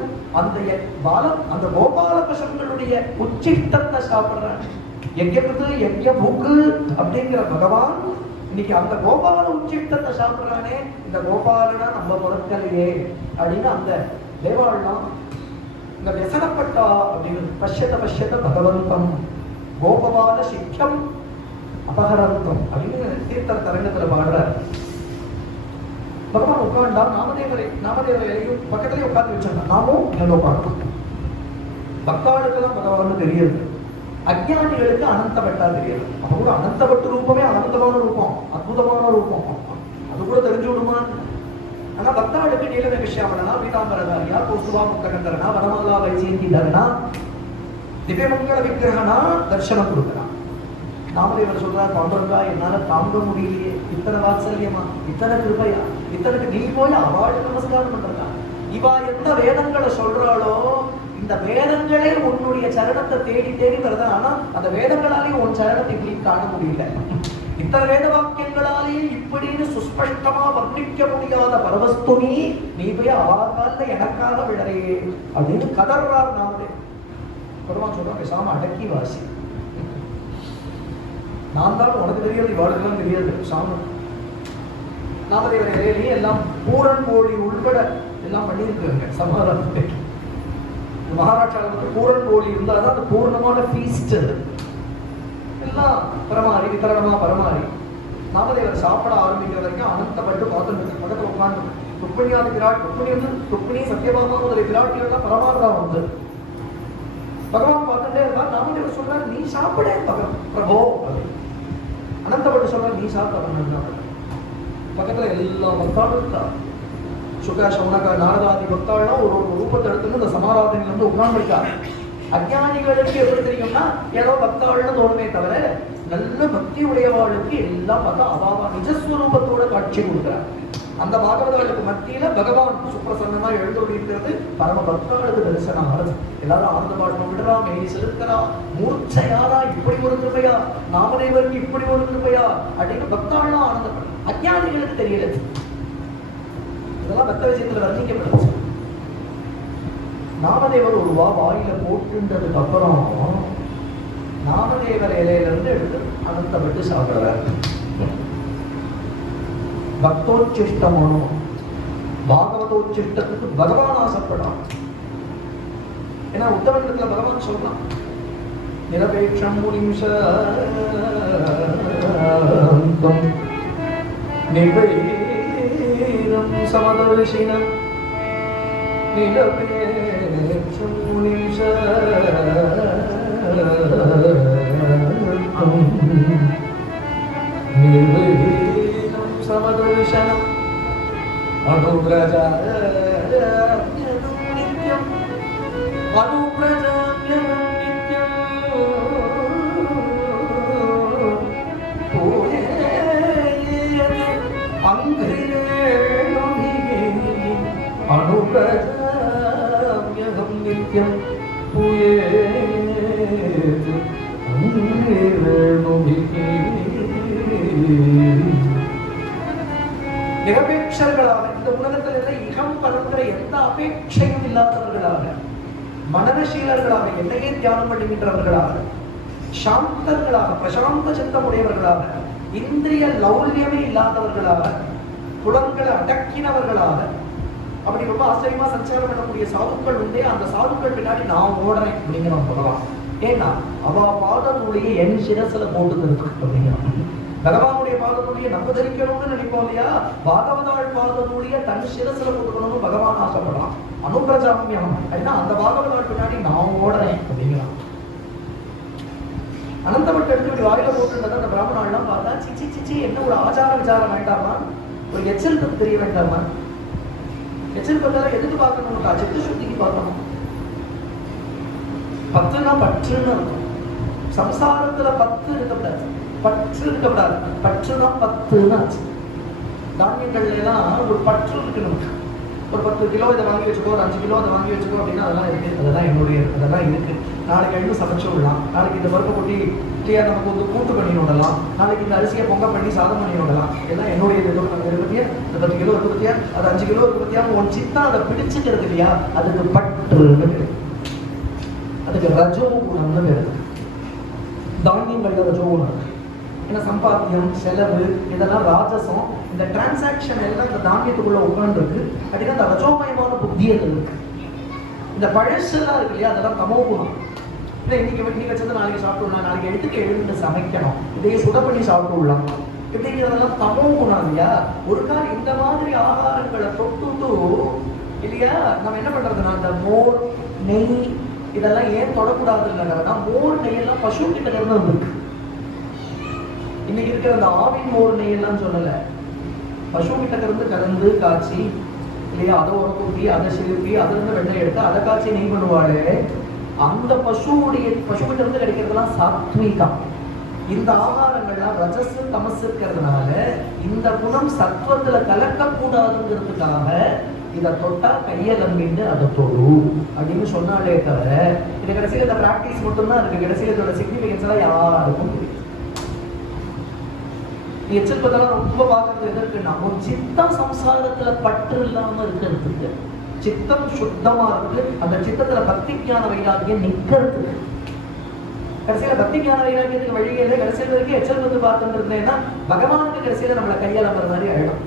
அந்த கோபால பசங்களுடைய உச்சிஷ்டத்தை சாப்பிடுறான். யஜ்ஞபுது யஜ்ஞபுக்கு அப்படிங்கிற பகவான் இன்னைக்கு அந்த கோபால உச்சிஷ்டத்தை சாப்பிடுறானே. இந்த கோபாலனா நம்ம பொருட்களையே அப்படின்னு அந்த தேவாள்லாம் இந்த व्यसनப்பட்டா அப்படின்னு பஷ்யத பகவந்தம் கோபால சிக்ஷம் அபகரந்தம் அப்படின்னு தீர்த்த தரங்கத்துல பாடுறார். பகவான் உட்கார்ந்தா நாமதேவரையும் பக்கத்திலேயே உட்கார்ந்து வச்சிருந்தான். நாமும் இங்க உட்கார்ந்தோம். பக்தாளுக்கெல்லாம் பகவான் தெரியுது, அஜ்ஞானிகளுக்கு அனந்தப்பட்டா தெரியாது. அப்ப கூட அனந்தப்பட்டு ரூபமே அனந்தமான ரூபம், அற்புதமான ரூபம், அது கூட தெரிஞ்சு விடுமா. ஆனா பக்தாளுக்கு நீலமேகஷ்யாமனா, பீதாம்பரதாரியா, கௌசுவா முக்தகந்தரனா, வனமாலா வைஜெயந்தி தரனா, திவ்யமங்கள விக்கிரகனா தர்சனம் கொடுக்கிறான். நாமதேவர் சொல்றார், பாண்டவர்களா என்னால தாங்க முடியலையே, இத்தனை வாத்சல்யமா, இத்தனை கிருபையா, இத்தனைக்கு நீ போய் அவளுக்கு நமஸ்காரம் பண்றா. இவா எந்த வேதங்களை சொல்றாளோ இந்த வேதங்களே உன்னுடைய சரணத்தை தேடி தேடி வருது. ஆனா அந்த வேதங்களாலேயும் உன் சரணத்தை இப்படி காண முடியல. இத்தனை வேத வாக்கியங்களாலேயே இப்படின்னு சுஸ்பஷ்டமா வர்ணிக்க முடியாத பரவஸ்துனி நீ போய் அவாக்கால எனக்காக விழறையே அப்படின்னு கதறார். நாமதே பெருமான் சொல்றான், பேசாம அடக்கி வாசி, நான் தான் உனக்கு தெரியாது, இவாளுக்கெல்லாம் தெரியாது. சாமி நாமதேவர் இலையிலேயே எல்லாம் பூரன் கோழி உள்பட எல்லாம் பண்ணியிருக்காங்க சமாதானத்துக்கு. மகாராஷ்டிராவில் பூரன் கோழி இருந்தாதான் அந்த பூர்ணமான ஃபீஸ்ட். எல்லாம் பரமாறி வித்தரணமா பரமாறி நாமதேவர் சாப்பிட ஆரம்பிக்கிற வரைக்கும் அனந்தப்பட்டு பார்த்துட்டு பக்கத்தில் உட்காந்து ருக்மிணியாதி விராட், ருக்மிணி சத்யபாமா முதலிய விராட்டிகள்லாம் பரமாறதா வந்து பகவான் பார்த்துட்டே இருந்தா. நாமதேவர் சொல்றாரு, நீ சாப்பிட பிரபோ. அனந்தப்பட்டு சொல்றாரு, நீ சாப்பிட. பக்கத்துல எல்லா பக்தாலும் இருக்கா. சுக சவுனக நாரதாதி பக்தாள்லாம் ஒரு ரூபத்தை எடுத்துன்னு இந்த சமாராதனையில வந்து உட்கார்ந்துருக்காரு. அஜ்ஞானிகளுக்கு எப்படி தெரியும்னா ஏதோ பக்தாள்னு தோணுமே தவிர நல்ல பக்தி உடையவாளுக்கு எல்லாம் பார்த்தா அவாவா நிஜஸ்வரூபத்தோட காட்சி கொடுக்குறார். அந்த பாகவதர்களுக்கு மத்தியில பகவான் சுப்பிரசன்னமா எழுந்துள்ளிருக்கிறது. பரம பக்தாளுக்கு தரிசனம் ஆகுது. எல்லாரும் ஆனந்த பாடம் விடுறா, மெய் செலுத்துறா, மூர்ச்சையாரா, இப்படி ஒரு கிருபையா, நாமதேவருக்கு இப்படி ஒரு கிருபையா அப்படின்னு பக்தாள்லாம் ஆனந்தப்படும். அஜ்ஞானிகளுக்கு தெரியல. இதெல்லாம் பக்த விஷயத்துல வர்ணிக்கப்படுச்சு. நாமதேவர் ஒரு வாயில போட்டுன்றதுக்கு அப்புறம் நாமதேவர் இலையில இருந்து எடுத்து அனந்தப்பட்டு சாப்பிடுறார். பக்தோச்சிஷ்டமானோ பாகவதோச்சிஷ்டத்துக்கு பகவான் ஆசைப்படான். ஏன்னா உத்தரவிடத்துல பகவான் சொல்றான், நிரபேட்சம் முனிம்சம் நிபைரம் சமதர்ஷினம் நிரபேட்சம் முனிம்சம் நிபைரம் சமதர்ஷனம் அனுப்ரஜாம்யம் நித்யம் அனுப்ரஜாம்யம் நித்யம் அனுப்ரஜாம்யம் நித்யம் பூயேத் நிரபேட்சர்களாக இந்த உலகத்தில் இகம் பரங்கிற எந்த அபேட்சையும் இல்லாதவர்களாக, மனநசீலர்களாக, என்னையே தியானம் பண்ணுகின்றவர்களாக, சாந்தர்களாக, பிரசாந்த சித்தமுடையவர்களாக, இந்திரிய லௌல்யமே இல்லாதவர்களாக, புலன்களை அடக்கினவர்களாக, அப்படி ரொம்ப ஆச்சரியமா சஞ்சாரம் பண்ணக்கூடிய சாதுக்கள் உண்டே. அந்த சாதுக்கள் பின்னாடி நான் ஓடுறேன் அப்படிங்கிறோம் பகவான். ஏன்னா அவ பாதத்துடைய என் சிரசுல போட்டு இருக்கு அப்படிங்கிறான். பகவானுடைய பாதத்துடைய நம்ம தரிக்கணும்னு நினைப்போம் இல்லையா, பாகவதாள் பாதத்துடைய தன் சிரசுல போட்டுக்கணும்னு பகவான் ஆசைப்படலாம். அனுப்ரஜாமியம் அப்படின்னா அந்த பாகவதாள் பின்னாடி நான் ஓடுறேன் அப்படிங்கிறான். அனந்தப்பட்டு எடுத்து வாயில போட்டுன்றத அந்த பிராமணாலாம் பார்த்தா, சிச்சி சிச்சி என்ன ஒரு ஆச்சார விசாரம் வேண்டாமா, ஒரு எச்சரிப்பு தெரிய வேண்டாமா, எச்சரிப்பதால எதுக்கு பார்க்கணும்க்கா, சித்த சுத்திக்கு பார்க்கணும். பத்துனா பற்றுன்னு இருக்கும். சம்சாரத்துல பத்து இருக்கக்கூடாது, பற்று இருக்கக்கூடாது. பற்றுதான் பத்துன்னு ஆச்சு. தானியங்கள்ல எல்லாம் ஒரு பற்று இருக்கு நமக்கு. ஒரு 10 கிலோ இதை வாங்கி வச்சுக்கோ, ஒரு 5 கிலோ அதை வாங்கி வச்சுக்கோ அப்படின்னா அதெல்லாம் இருக்கு. அதெல்லாம் என்னுடைய, அதெல்லாம் இருக்கு. நாளைக்கு எழுந்து சமைச்சு விடலாம், நாளைக்கு இந்த பருப்பை கொட்டி இல்லையா நமக்கு வந்து கூட்டு பண்ணி விடலாம், நாளைக்கு இந்த அரிசியை பொங்க பண்ணி சாதம் பண்ணி விடலாம். எல்லாம் என்னுடைய பத்தியா, இந்த 10 கிலோ இருக்கு பத்தியா, அது 5 கிலோ இருக்கு பத்தியா, உன் சித்தா அதை பிடிச்சுக்கிறது இல்லையா, அதுக்கு பற்றுன்னு பேரு. அதுக்கு ரஜோ குணம்னு பேரு. தானியங்கள்ல ரஜோ குணம் இருக்கு. ஏன்னா சம்பாத்தியம், செலவு இதெல்லாம் ராஜசம். இந்த டிரான்சாக்ஷன் எல்லாம் இந்த தானியத்துக்குள்ள உட்கார்ந்து இருக்கு. அப்படின்னா அந்த ரஜோமயமான புத்தியங்கள் இருக்கு. இந்த பழசெல்லாம் இருக்கு இல்லையா, அதெல்லாம் தமோ குணம். இல்லை இன்னைக்கு வச்சது நாளைக்கு சாப்பிட்டுலாம், நாளைக்கு எடுத்துக்க எழுந்து சமைக்கணும், இதையே சுட பண்ணி சாப்பிட்டுலாம் இப்படிங்கிறதெல்லாம் தமோ குணம் இல்லையா. ஒரு கால் இந்த மாதிரி ஆகாரங்களை தொட்டுட்டு இல்லையா நம்ம என்ன பண்றதுன்னா, அந்த மோர் நெய் இதெல்லாம் ஏன் தொடக்கூடாது இல்லைன்னா, மோர் நெய் எல்லாம் பசு கிட்ட இருந்து இருக்கு. இன்னைக்கு இருக்கிற அந்த ஆவின் மோர் நெய் எல்லாம் சொல்லல, பசு கிட்ட இருந்து கலந்து காய்ச்சி இல்லையா, அதை உரக்கூட்டி அதை சிலுப்பி அதுல இருந்து வெண்ணெய் எடுத்து அதை காய்ச்சி நெய் பண்ணுவாளே, அந்த பசுகிட்ட இருந்து கிடைக்கிறதுலாம் சாத்வீகம். இந்த ஆகாரங்கள்லாம் ரஜசு தமசு இருக்கிறதுனால இந்த குணம் சத்துவத்துல கலக்கக்கூடாதுங்கிறதுக்காக இதை தொட்டா கையை நம்பிட்டு அதை தொடு அப்படின்னு சொன்னாலே தவிர இது கடைசியில் இந்த பிராக்டிஸ் மட்டும்தான் இருக்கு. கடைசியில் இதோட சிக்னிபிகன்ஸ் எல்லாம் யாருக்கும் தெரியும். எச்சல் பதெல்லாம் ரொம்ப பார்க்கறது எதற்குன்னா ஒரு சித்தம் சம்சாரத்துல பற்று இல்லாம இருக்கிறதுக்கு, சித்தம் சுத்தமா இருக்கு, அந்த சித்தத்துல பக்தி ஞான வைராக்கியம் நிக்கிறதுக்கு. கடைசியில பக்தி ஞான வைராக்கியத்துக்கு வழியில கடைசியில் வரைக்கும் எச்சல் பத்து பார்த்துட்டு இருந்தேன்னா பகவானுக்கு கடைசியில நம்மளை கையாளம்புற மாதிரி ஆயிடும்.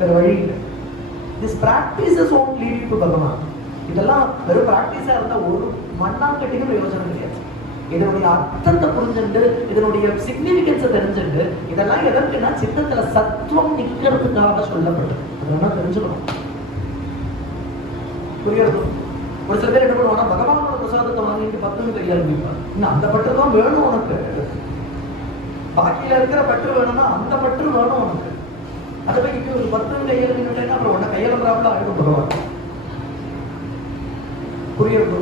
வேற வழி இல்லை. This practices won't lead you to Bhagavan. இதெல்லாம் வெறும் பிராக்டிஸா இருந்தா ஒரு மண்ணாங்கட்டிக்கும் பிரயோஜனம் கிடையாது. இதனுடைய அர்த்தத்தை புரிஞ்சுட்டு இதனுடைய சிக்னிபிகன்ஸை தெரிஞ்சுட்டு இதெல்லாம் எதற்குன்னா சித்தத்துல சத்துவம் நிக்கிறதுக்காக சொல்லப்பட்டது. அதெல்லாம் தெரிஞ்சுக்கணும், புரியுறது. ஒரு சில பேர் என்ன பண்ணுவாங்கன்னா பகவானோட பிரசாதத்தை வாங்கிட்டு பத்துன்னு கையால் முடிப்பாங்க. இன்னும் அந்த பற்று தான் வேணும் உனக்கு, பாக்கியில இருக்கிற பற்று வேணும்னா அந்த பற்று வேணும் உனக்கு. அதை போய் இப்படி ஒரு 10 கையில் நின்றுட்டேன்னா அப்புறம் உன்னை கையில ப்ராப்ளம் ஆகிடும் பகவான், புரியுறது.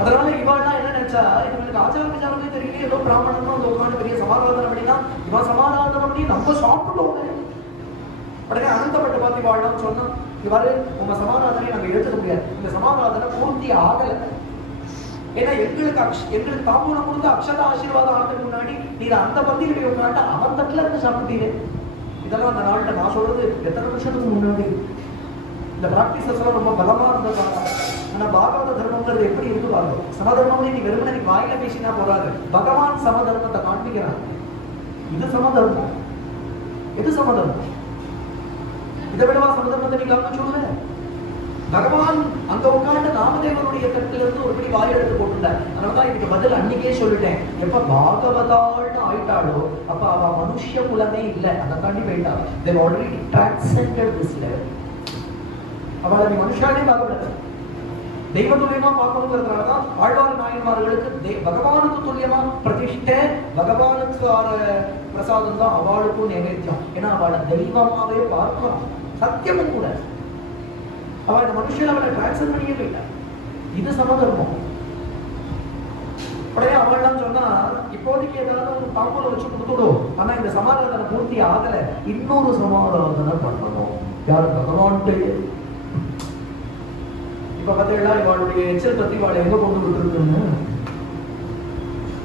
அதனால இவாள்லாம் என்ன நினைச்சா இவங்களுக்கு ஆச்சார விசாரமே தெரியல, ஏதோ பிராமணனும் அந்த உட்காந்து பெரிய சமாராதனம் அப்படின்னா இவன் சமாராதனம் பண்ணி நம்ம சாப்பிடுவோம். உடனே அனந்தப்பட்டு பார்த்து இவாள்லாம் சொன்னா இவ்வாறு உங்க சமாராதனையை நாங்க எடுத்துக்க முடியாது, இந்த சமாராதனை பூர்த்தி ஆகல. ஏன்னா எங்களுக்கு தாம்பூலம் கொடுத்து அக்ஷத ஆசீர்வாதம் ஆகிறதுக்கு முன்னாடி நீங்க அந்த பந்தியில உட்காந்து அவன் தட்டுல இருந்து சாப்பிட்டீங்க. இதெல்லாம் அந்த நாள்ல நான் சொல்றது எத்தனை வருஷத்துக்கு முன்னாடி. இந்த பிராக்டிசஸ் எல்லாம் ரொம்ப பலமா இருந்தது. ஆனா பாகவத தர்மங்கிறது எப்படி இருக்கு பாருங்க. சமதர்மம் நீ வெறுமனே நீ வாயில பேசினா போறாது, பகவான் சமதர்மத்தை காண்பிக்கிறான். இது சமதர்மம், எது சமதர்மம்? இதை விடவா சமதர்மத்தை நீ காரணம் சொல்லுங்க. பகவான் அங்க உட்காந்து நாமதேவனுடைய தட்டுல இருந்து ஒரு படி வாய் எடுத்து போட்டுட்டார். அதனாலதான் இதுக்கு பதில் அன்னைக்கே சொல்லிட்டேன், எப்ப பாகவதாள்னு ஆயிட்டாளோ அப்ப அவ மனுஷ குலமே இல்லை, அதை தாண்டி போயிட்டா. they already transcended this level. அவளை நீ மனுஷாலே பார்க்கக்கூடாது, தெய்வ துல்லியமா பார்க்கணுங்கிறதுனாலதான் ஆழ்வார் நாயன்மார்களுக்கு பகவானுக்கு துல்லியமா பிரதிஷ்டை, பகவானுக்கு ஆற பிரசாதம் தான் அவளுக்கும் நைவேத்தியம். ஏன்னா அவளை தெய்வமாவே பார்க்கலாம், சத்தியமும் கூட. அவள் மனுஷன் அவளை டிரான்ஸ்ஃபர் பண்ணியே போயிட்டா. இது சமதர்மம். உடனே அவள்லாம் சொன்னா இப்போதைக்கு ஏதாவது ஒரு தாம்பூலம் வச்சு கொடுத்துடும், ஆனா இந்த சமாராதனை பூர்த்தி ஆகல, இன்னொரு சமாராதனை பண்ணணும். யாரு? பகவான்கிட்ட. இப்ப பார்த்தீங்களா இவளுடைய எச்சல் பத்தி இவளை எங்க கொண்டு விட்டுருக்குன்னு.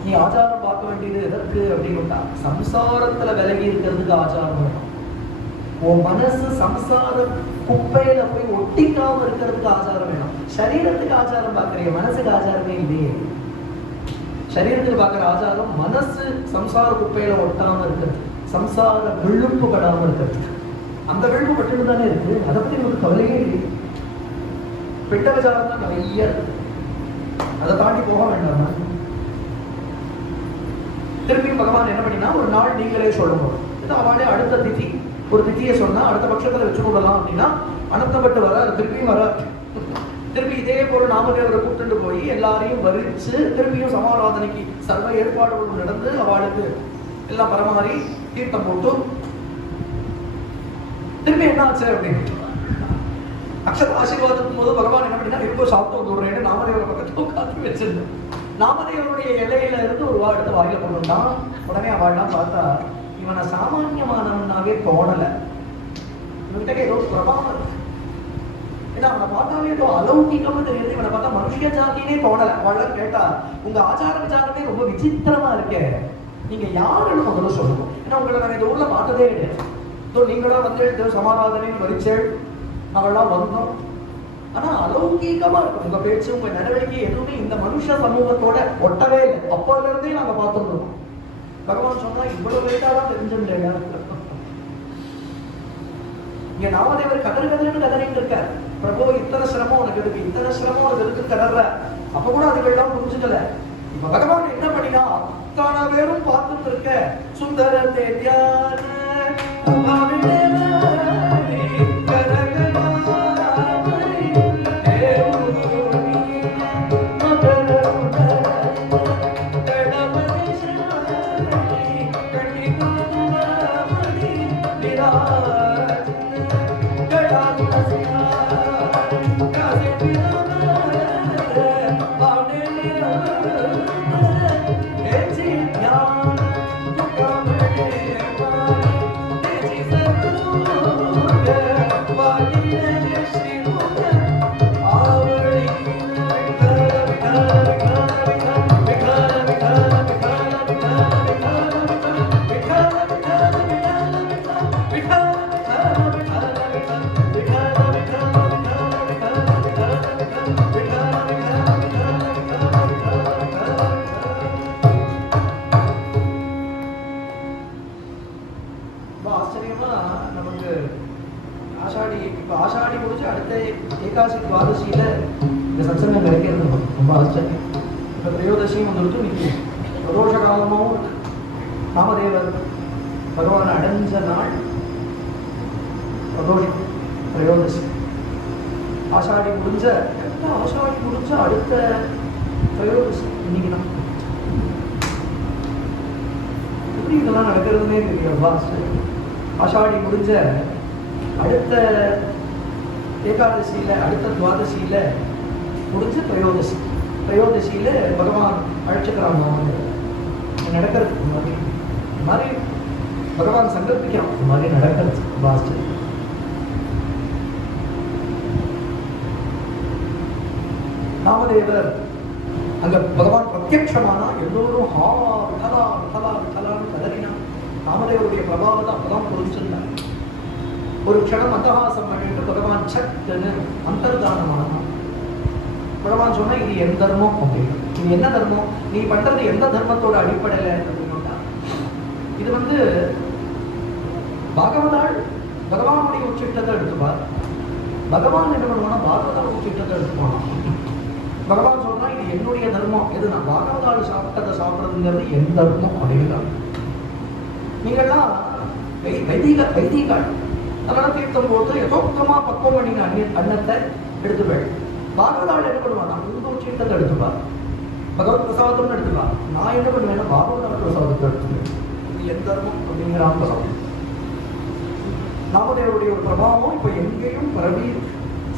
நீ ஆச்சாரம் பார்க்க வேண்டியது எதற்கு அப்படின்னா சம்சாரத்துல விலகி இருக்கிறதுக்கு ஆச்சாரம் வேணும். உன் மனசு சம்சார குப்பையில போய் ஒட்டிக்காம இருக்கிறதுக்கு ஆச்சாரம் வேணும். சரீரத்துக்கு ஆச்சாரம் பார்க்கறீங்க, மனசுக்கு ஆச்சாரமே இல்லையே. சரீரத்துக்கு பார்க்கிற ஆச்சாரம் மனசு சம்சார குப்பையில ஒட்டாம இருக்கிறது, சம்சார விழுப்பு படாம இருக்கிறது. அந்த விழுப்பு பட்டு தானே இருக்கு, அதை பத்தி உங்களுக்கு கவலையே இல்லை. பிட்ட விசாரம் தான் நிறைய இருக்கு, அதை தாண்டி போக வேண்டாம். திருப்பி பகவான் என்ன பண்ணினா ஒரு நாள் நீங்களே சொல்லணும். இது அவளே அடுத்த திதி ஒரு திதியை சொன்னா அடுத்த பட்சத்துல வச்சு விடலாம் அப்படின்னா அனந்தப்பட்டு வர திருப்பியும் வர திருப்பி இதே போல நாமதேவரை கூப்பிட்டு போய் எல்லாரையும் வரிச்சு திருப்பியும் சமாராதனைக்கு சர்வ ஏற்பாடுகள் நடந்து அவளுக்கு எல்லாம் பரமாறி தீர்த்தம் போட்டு திருப்பி என்ன ஆச்சு அப்படின்னு அக்ஷர ஆசீர்வாதத்தும் போது பகவான் என்ன பண்ணினா இப்போ சாப்பிட்டு வந்து விடுறேன்னு நாமதேவரை பக்கத்துல உட்காந்து வச்சிருந்தேன். நாமதேவனுடைய எல்லையில இருந்து ஒரு எடுத்து வாயில கொண்டுட்டான். உடனே அவள்லாம் பார்த்தா இவனை சாமானியமானவனாவே தோணல, இவன்கிட்ட ஏதோ பிரபாவம் இருக்கு. ஏன்னா அவனை பார்த்தாலே ஏதோ அலௌகிகமா தெரியுது, இவனை பார்த்தா மனுஷ ஜாதினே தோணல. அவள் கேட்டா உங்க ஆச்சார விசாரமே ரொம்ப விசித்திரமா இருக்கே, நீங்க யாருன்னு முதல்ல சொல்லணும். ஏன்னா உங்களை நான் இந்த ஊர்ல பார்த்ததே கிடையாது. நீங்களா வந்து சமாராதனையும் வரிச்சேள் நாங்கள்லாம் வந்தோம், ஆனா அலௌகிகமா இருக்கும் உங்க பேச்சு, உங்க நடவடிக்கை எதுவுமே இந்த மனுஷ சமூகத்தோட ஒட்டவே இல்லை. அப்போல இருந்தே நாங்க பார்த்துருக்கோம். பகவான் சொன்னா இவ்வளவு லேட்டாதான் தெரிஞ்சுட்டேங்க. இங்க நாமதேவர் கதறு கதறுன்னு கதறிட்டு இருக்கார். பிரபு இத்தனை சிரமம் உனக்கு இருக்கு, இத்தனை சிரமம் உனக்கு இருக்கு கதற. அப்ப கூட அதுக்கெல்லாம் புரிஞ்சுக்கல. இப்ப பகவான் என்ன பண்ணினா அத்தனை பேரும் பார்த்துட்டு இருக்க சுந்தர தேத்தியான Yeah. சத்சங்கம் கிடைக்கிறது ரொம்ப ஆச்சரியம். இப்போ திரையோதசியும் வந்துட்டு இன்னைக்கு பிரதோஷ காலமாகவும் நாமதேவர் பகவான் அடைஞ்ச நாள் பிரதோஷம் திரையோதசி. ஆஷாடி முடிஞ்ச அடுத்த திரையோதசி இன்னைக்கு தான். எப்படி இதெல்லாம் நடக்கிறதுனே தெரியல. ஆஷாடி முடிஞ்ச அடுத்த ஏகாதசியில அடுத்த துவாதசியில முடிஞ்ச திரையோதசியில பகவான் அழைச்சுக்கிறாங்க. நடக்கிறதுக்கு இந்த மாதிரி பகவான் சங்கல்பிக்கிறான். இந்த மாதிரி நடக்கிறது பாஸ்டர். நாமதேவர் அங்க பகவான் பிரத்யட்சமானா எல்லோரும் ஹா விட்டலா விட்டலா விட்டலான்னு கதறினா. நாமதேவருடைய பிரபாவத்தை அப்பதான் புரிஞ்சிருந்தார். ஒரு க்ஷணம் அந்தகாசம் பண்ணிட்டு பகவான் சட்டுன்னு அந்தர்தானமானான். பகவான் சொன்னா இது என் தர்மம் அப்படின்னு. இது என்ன தர்மம்? நீ பண்றது எந்த தர்மத்தோட அடிப்படையில அப்படின்னா, இது பாகவதாள் பகவானுடைய உச்சிட்டத்தை எடுத்துப்பார். பகவான் என்ன பண்ணுவானா பாகவதாள் உச்சிட்டத்தை எடுத்துப்பானா. பகவான் சொல்றா இது என்னுடைய தர்மம். எது? நான் பாகவதாள் சாப்பிட்டதை சாப்பிட்றதுங்கிறது என் தர்மம் அப்படின்னு. நீங்கள்லாம் வைதிகாள் அதனால தீர்த்தம் போட்டு யதோக்தமா பக்குவம் பண்ணின அன்னத்தை எடுத்துப்பேன். பாகவதாள் என்ன பண்ணுவானா உங்க உச்சிட்டத்தை எடுத்துப்பார். பகவத் பிரசாதம்னு எடுத்துப்பா. நான் என்ன பண்ணுவேன்னா பாகவதாள் பிரசாதத்தை எடுத்துப்பேன். இது என் தர்மம் அப்படிங்கிற அம்பரம். நாமதேவருடைய ஒரு பிரபாவம் இப்ப எங்கேயும் பரவி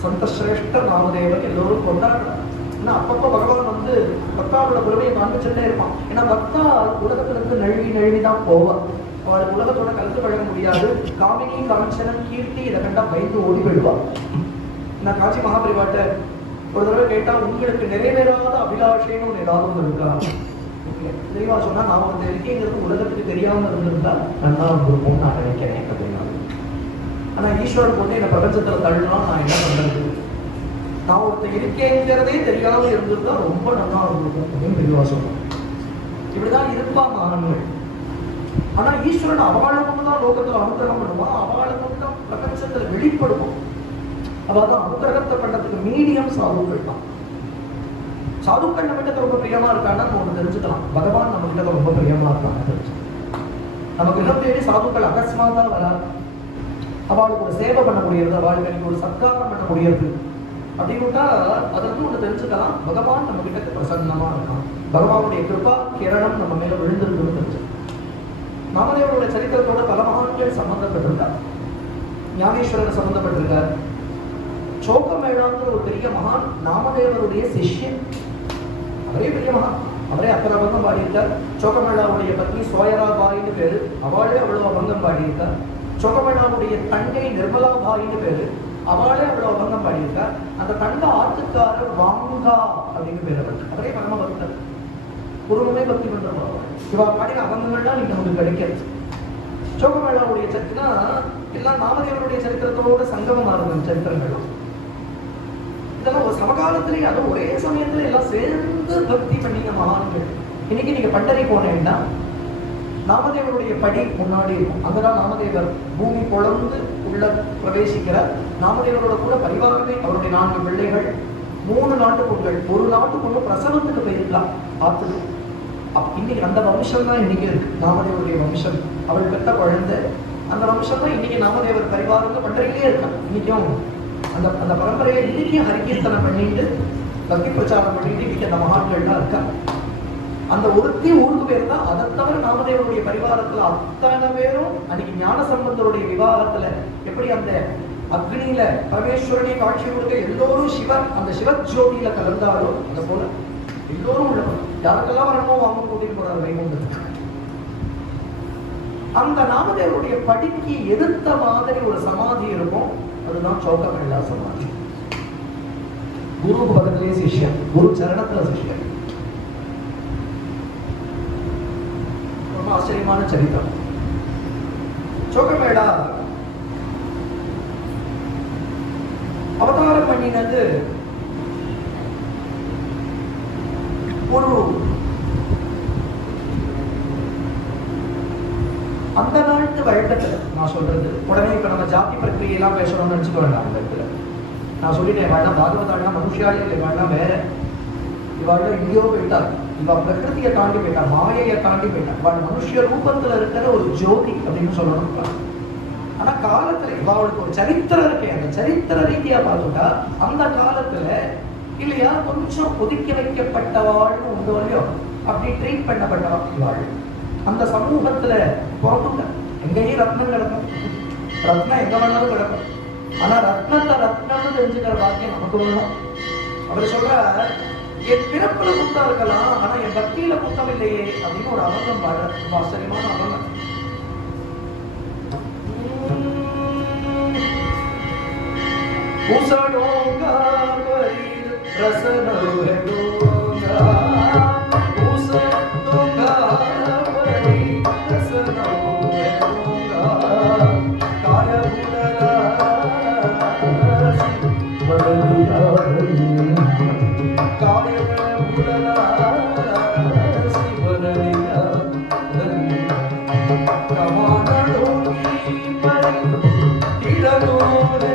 சந்தசிரேஷ்ட நாமதேவர் எல்லோரும் கொண்டாடுறாங்க. ஏன்னா அப்பப்போ பகவான் பக்தாவோட குழுவையை காண்பிச்சுட்டே இருப்பான். ஏன்னா பக்தா உலகத்துல இருந்து நழுவி தான் போவான். அவளுக்கு உலகத்தோட கலந்து பழக முடியாது. காமினி காஞ்சனம் கீர்த்தி இதை கண்டா பயந்து ஓடி போயிடுவான். நான் காஞ்சி மகாபரிவாட்ட ஒரு தடவை கேட்டா உங்களுக்கு நிறைவேறாத அபிலாஷைன்னு ஏதாவது இருக்கா தெளிவா சொன்னா நான் இருக்கேங்கிறது உலகத்துக்கு தெரியாம இருந்திருந்தா நல்லா இருந்திருக்கும்னு நான் நினைக்கிறேன் அப்படின்னா. ஆனா ஈஸ்வரன் என்ன பிரபஞ்சத்துல தள்ளலாம் நான் என்ன பண்றது? நான் ஒருத்தர் இருக்கேங்கிறதே தெரியாம இருந்திருந்தா ரொம்ப நல்லா இருந்திருக்கும் அப்படின்னு தெளிவா சொல்றேன். இப்படிதான் இருப்பா மாணவர்கள். ஆனா ஈஸ்வரன் அவளுக்கு தான் லோகத்துல அனுகிரகம் பண்ணுவான். அவளுக்கு தான் பிரபஞ்சத்துல வெளிப்படுவோம். அதான் அனுகிரகத்தை பண்றதுக்கு மீடியம் சாதுக்கள் தான். சாதுக்கள் நம்ம கிட்ட ரொம்ப பிரியமா இருக்கான்னா நம்ம தெரிஞ்சுக்கலாம். பகவான் நம்ம கிட்ட ரொம்ப பிரியமா இருக்காங்க தெரிஞ்சுக்கலாம். நமக்கு இன்னும் தேடி சாதுக்கள் அகஸ்மாதா வராது. அவளுக்கு ஒரு சேவை பண்ண முடியாது, அவளுக்கு எனக்கு ஒரு சத்காரம் பண்ண முடியாது அப்படின்னுட்டா அதற்கு ஒன்று தெரிஞ்சுக்கலாம். பகவான் நம்ம கிட்ட பிரசன்னமா இருக்கான். பகவானுடைய கிருபா கிரணம் நம்ம மேல விழுந்திருக்குன்னு தெரிஞ்சு. நாமதேவருடைய சரித்திரத்தோட பல மகான்கள் சம்பந்தப்பட்டிருக்கார். ஞானேஸ்வரர் சம்பந்தப்பட்டிருக்கார். சோகமேளாங்கிற ஒரு பெரிய மகான் நாமதேவருடைய சிஷ்யன். அவரே பெரிய மகான். அவரே அத்தனை அபங்கம் பாடியிருக்கார். சோகமேளாவுடைய பத்னி சோயராபாயின்னு பேரு. அவளே அவ்வளவு அபங்கம் பாடியிருக்கார். சோகமேளாவுடைய தங்கை நிர்மலாபாயின்னு பேரு. அவளே அவ்வளவு அபங்கம் பாடியிருக்கார். அந்த தங்க ஆத்துக்காரர் வாங்கா அப்படின்னு பேர். அவரே பரம பக்தர். குருவமே பக்தி பண்றவங்க. இவா பாடின அபங்கங்கள்லாம் நீங்க நமக்கு கிடைக்கிறது. சோகமேளாவுடைய சரித்திரம்னா எல்லாம் நாமதேவருடைய சரித்திரத்தோட சங்கமமா இருக்கும் சரித்திரங்கள்லாம். இதெல்லாம் ஒரு சமகாலத்திலேயே அதுவும் ஒரே சமயத்துல எல்லாம் சேர்ந்து பக்தி பண்ணின மகான்கள். இன்னைக்கு நீங்க பண்டரி போனீங்கன்னா நாமதேவருடைய படி முன்னாடி இருக்கும். அங்கதான் நாமதேவர் பூமி பொழந்து உள்ள பிரவேசிக்கிறார். நாமதேவரோட கூட பரிவாரமே அவருடைய 4 பிள்ளைகள், 3 நாட்டுக்குள்கள். ஒரு நாட்டுக்குள்ள பிரசவத்துக்கு போயிருக்கலாம் பார்த்துட்டு. இன்னைக்கு அந்த வம்சம் தான் இன்னைக்கு இருக்கு. நாமதேவருடைய வம்சம். அவள் பெற்ற குழந்தை அந்த வம்சம் தான் இன்னைக்கு நாமதேவர் பரிவாரங்க பண்றீங்களே இருக்கான். இன்னைக்கும் அந்த பரம்பரையை இன்னைக்கும் ஹரிகீர்த்தனை பண்ணிட்டு பக்தி பிரச்சாரம் பண்ணிட்டு இன்னைக்கு அந்த மகான்கள் தான் இருக்காங்க. அந்த ஒருத்தி ஊருக்கு பேர் தான். அதை தவிர நாமதேவருடைய பரிவாரத்துல அத்தனை பேரும் அன்னைக்கு ஞான சம்பந்தருடைய விவாகத்துல எப்படி அந்த அக்னியில பரமேஸ்வரனை காட்சி கொடுக்க எல்லோரும் அந்த சிவஜோதியில கலந்தாரோ அதை போல எல்லோரும் உள்ள யாருக்கெல்லாம் வரணுமோ வாங்க கூட்டிட்டு போறாரு வைகுண்டத்துக்கு. அந்த நாமதேவருடைய படிக்கு எதிர்த்த மாதிரி ஒரு சமாதி இருக்கும். அதுதான் சோகமேளா சமாதி. குரு பக்கத்திலே சிஷ்யன், குரு சரணத்துல சிஷ்யன். ரொம்ப ஆச்சரியமான சரித்திரம். சோகமேளா அவதாரம் பண்ணினது ஒரு அந்த நாட்டு வழக்கத்துல நான் சொல்றது. உடனே இப்ப நம்ம ஜாதி பிரக்கிரியெல்லாம் பேசணும்னு நினைச்சுக்க வேண்டாம். அந்த இடத்துல நான் சொல்லிட்டேன், இவாள்லாம் பாகவதாள்னா மனுஷியாலே இல்லை, இவாள்லாம் வேற. இவாள்லாம் எங்கேயோ போயிட்டார். இவ பிரகிருதியை தாண்டி போயிட்டா, மாயையை தாண்டி போயிட்டா. இவாள் மனுஷ ரூபத்துல இருக்கிற ஒரு ஜோதி அப்படின்னு சொல்லணும். ஆனா காலத்துல இவாளுக்கு ஒரு சரித்திரம் இருக்கே, அந்த சரித்திர ரீதியா பார்த்துட்டா அந்த காலத்துல இல்லையா கொஞ்சம் ஒதுக்கி வைக்கப்பட்டவாள்னு உண்டு இல்லையோ, அப்படி ட்ரீட் பண்ணப்பட்டவா இவாள். அந்த சமூகத்துல பிறந்துங்க எங்கேயும் ரத்னம் கிடக்கும், ரத்னம் எங்க வேணாலும் கிடக்கும். ஆனா ரத்னத்தை ரத்னம்னு தெரிஞ்சுக்கிற பாக்கியம் நமக்கு வேணும். அவர் சொல்ற, என் பிறப்புல முத்தம் இருக்கலாம், ஆனா என் பக்தியில முத்தம் இல்லையே அப்படின்னு ஒரு அபங்கம் பாடுற. ரொம்ப ஆச்சரியமான அபங்கம். உசடோங்கா பரீர் ரசனோரடோங்கா, உசடோங்கா பரீர் ரசனோரடோங்கா, காயபுலரா சிவரலியா காயபுலரா சிவரலியா கமானடோங்கி பரி திடனோரே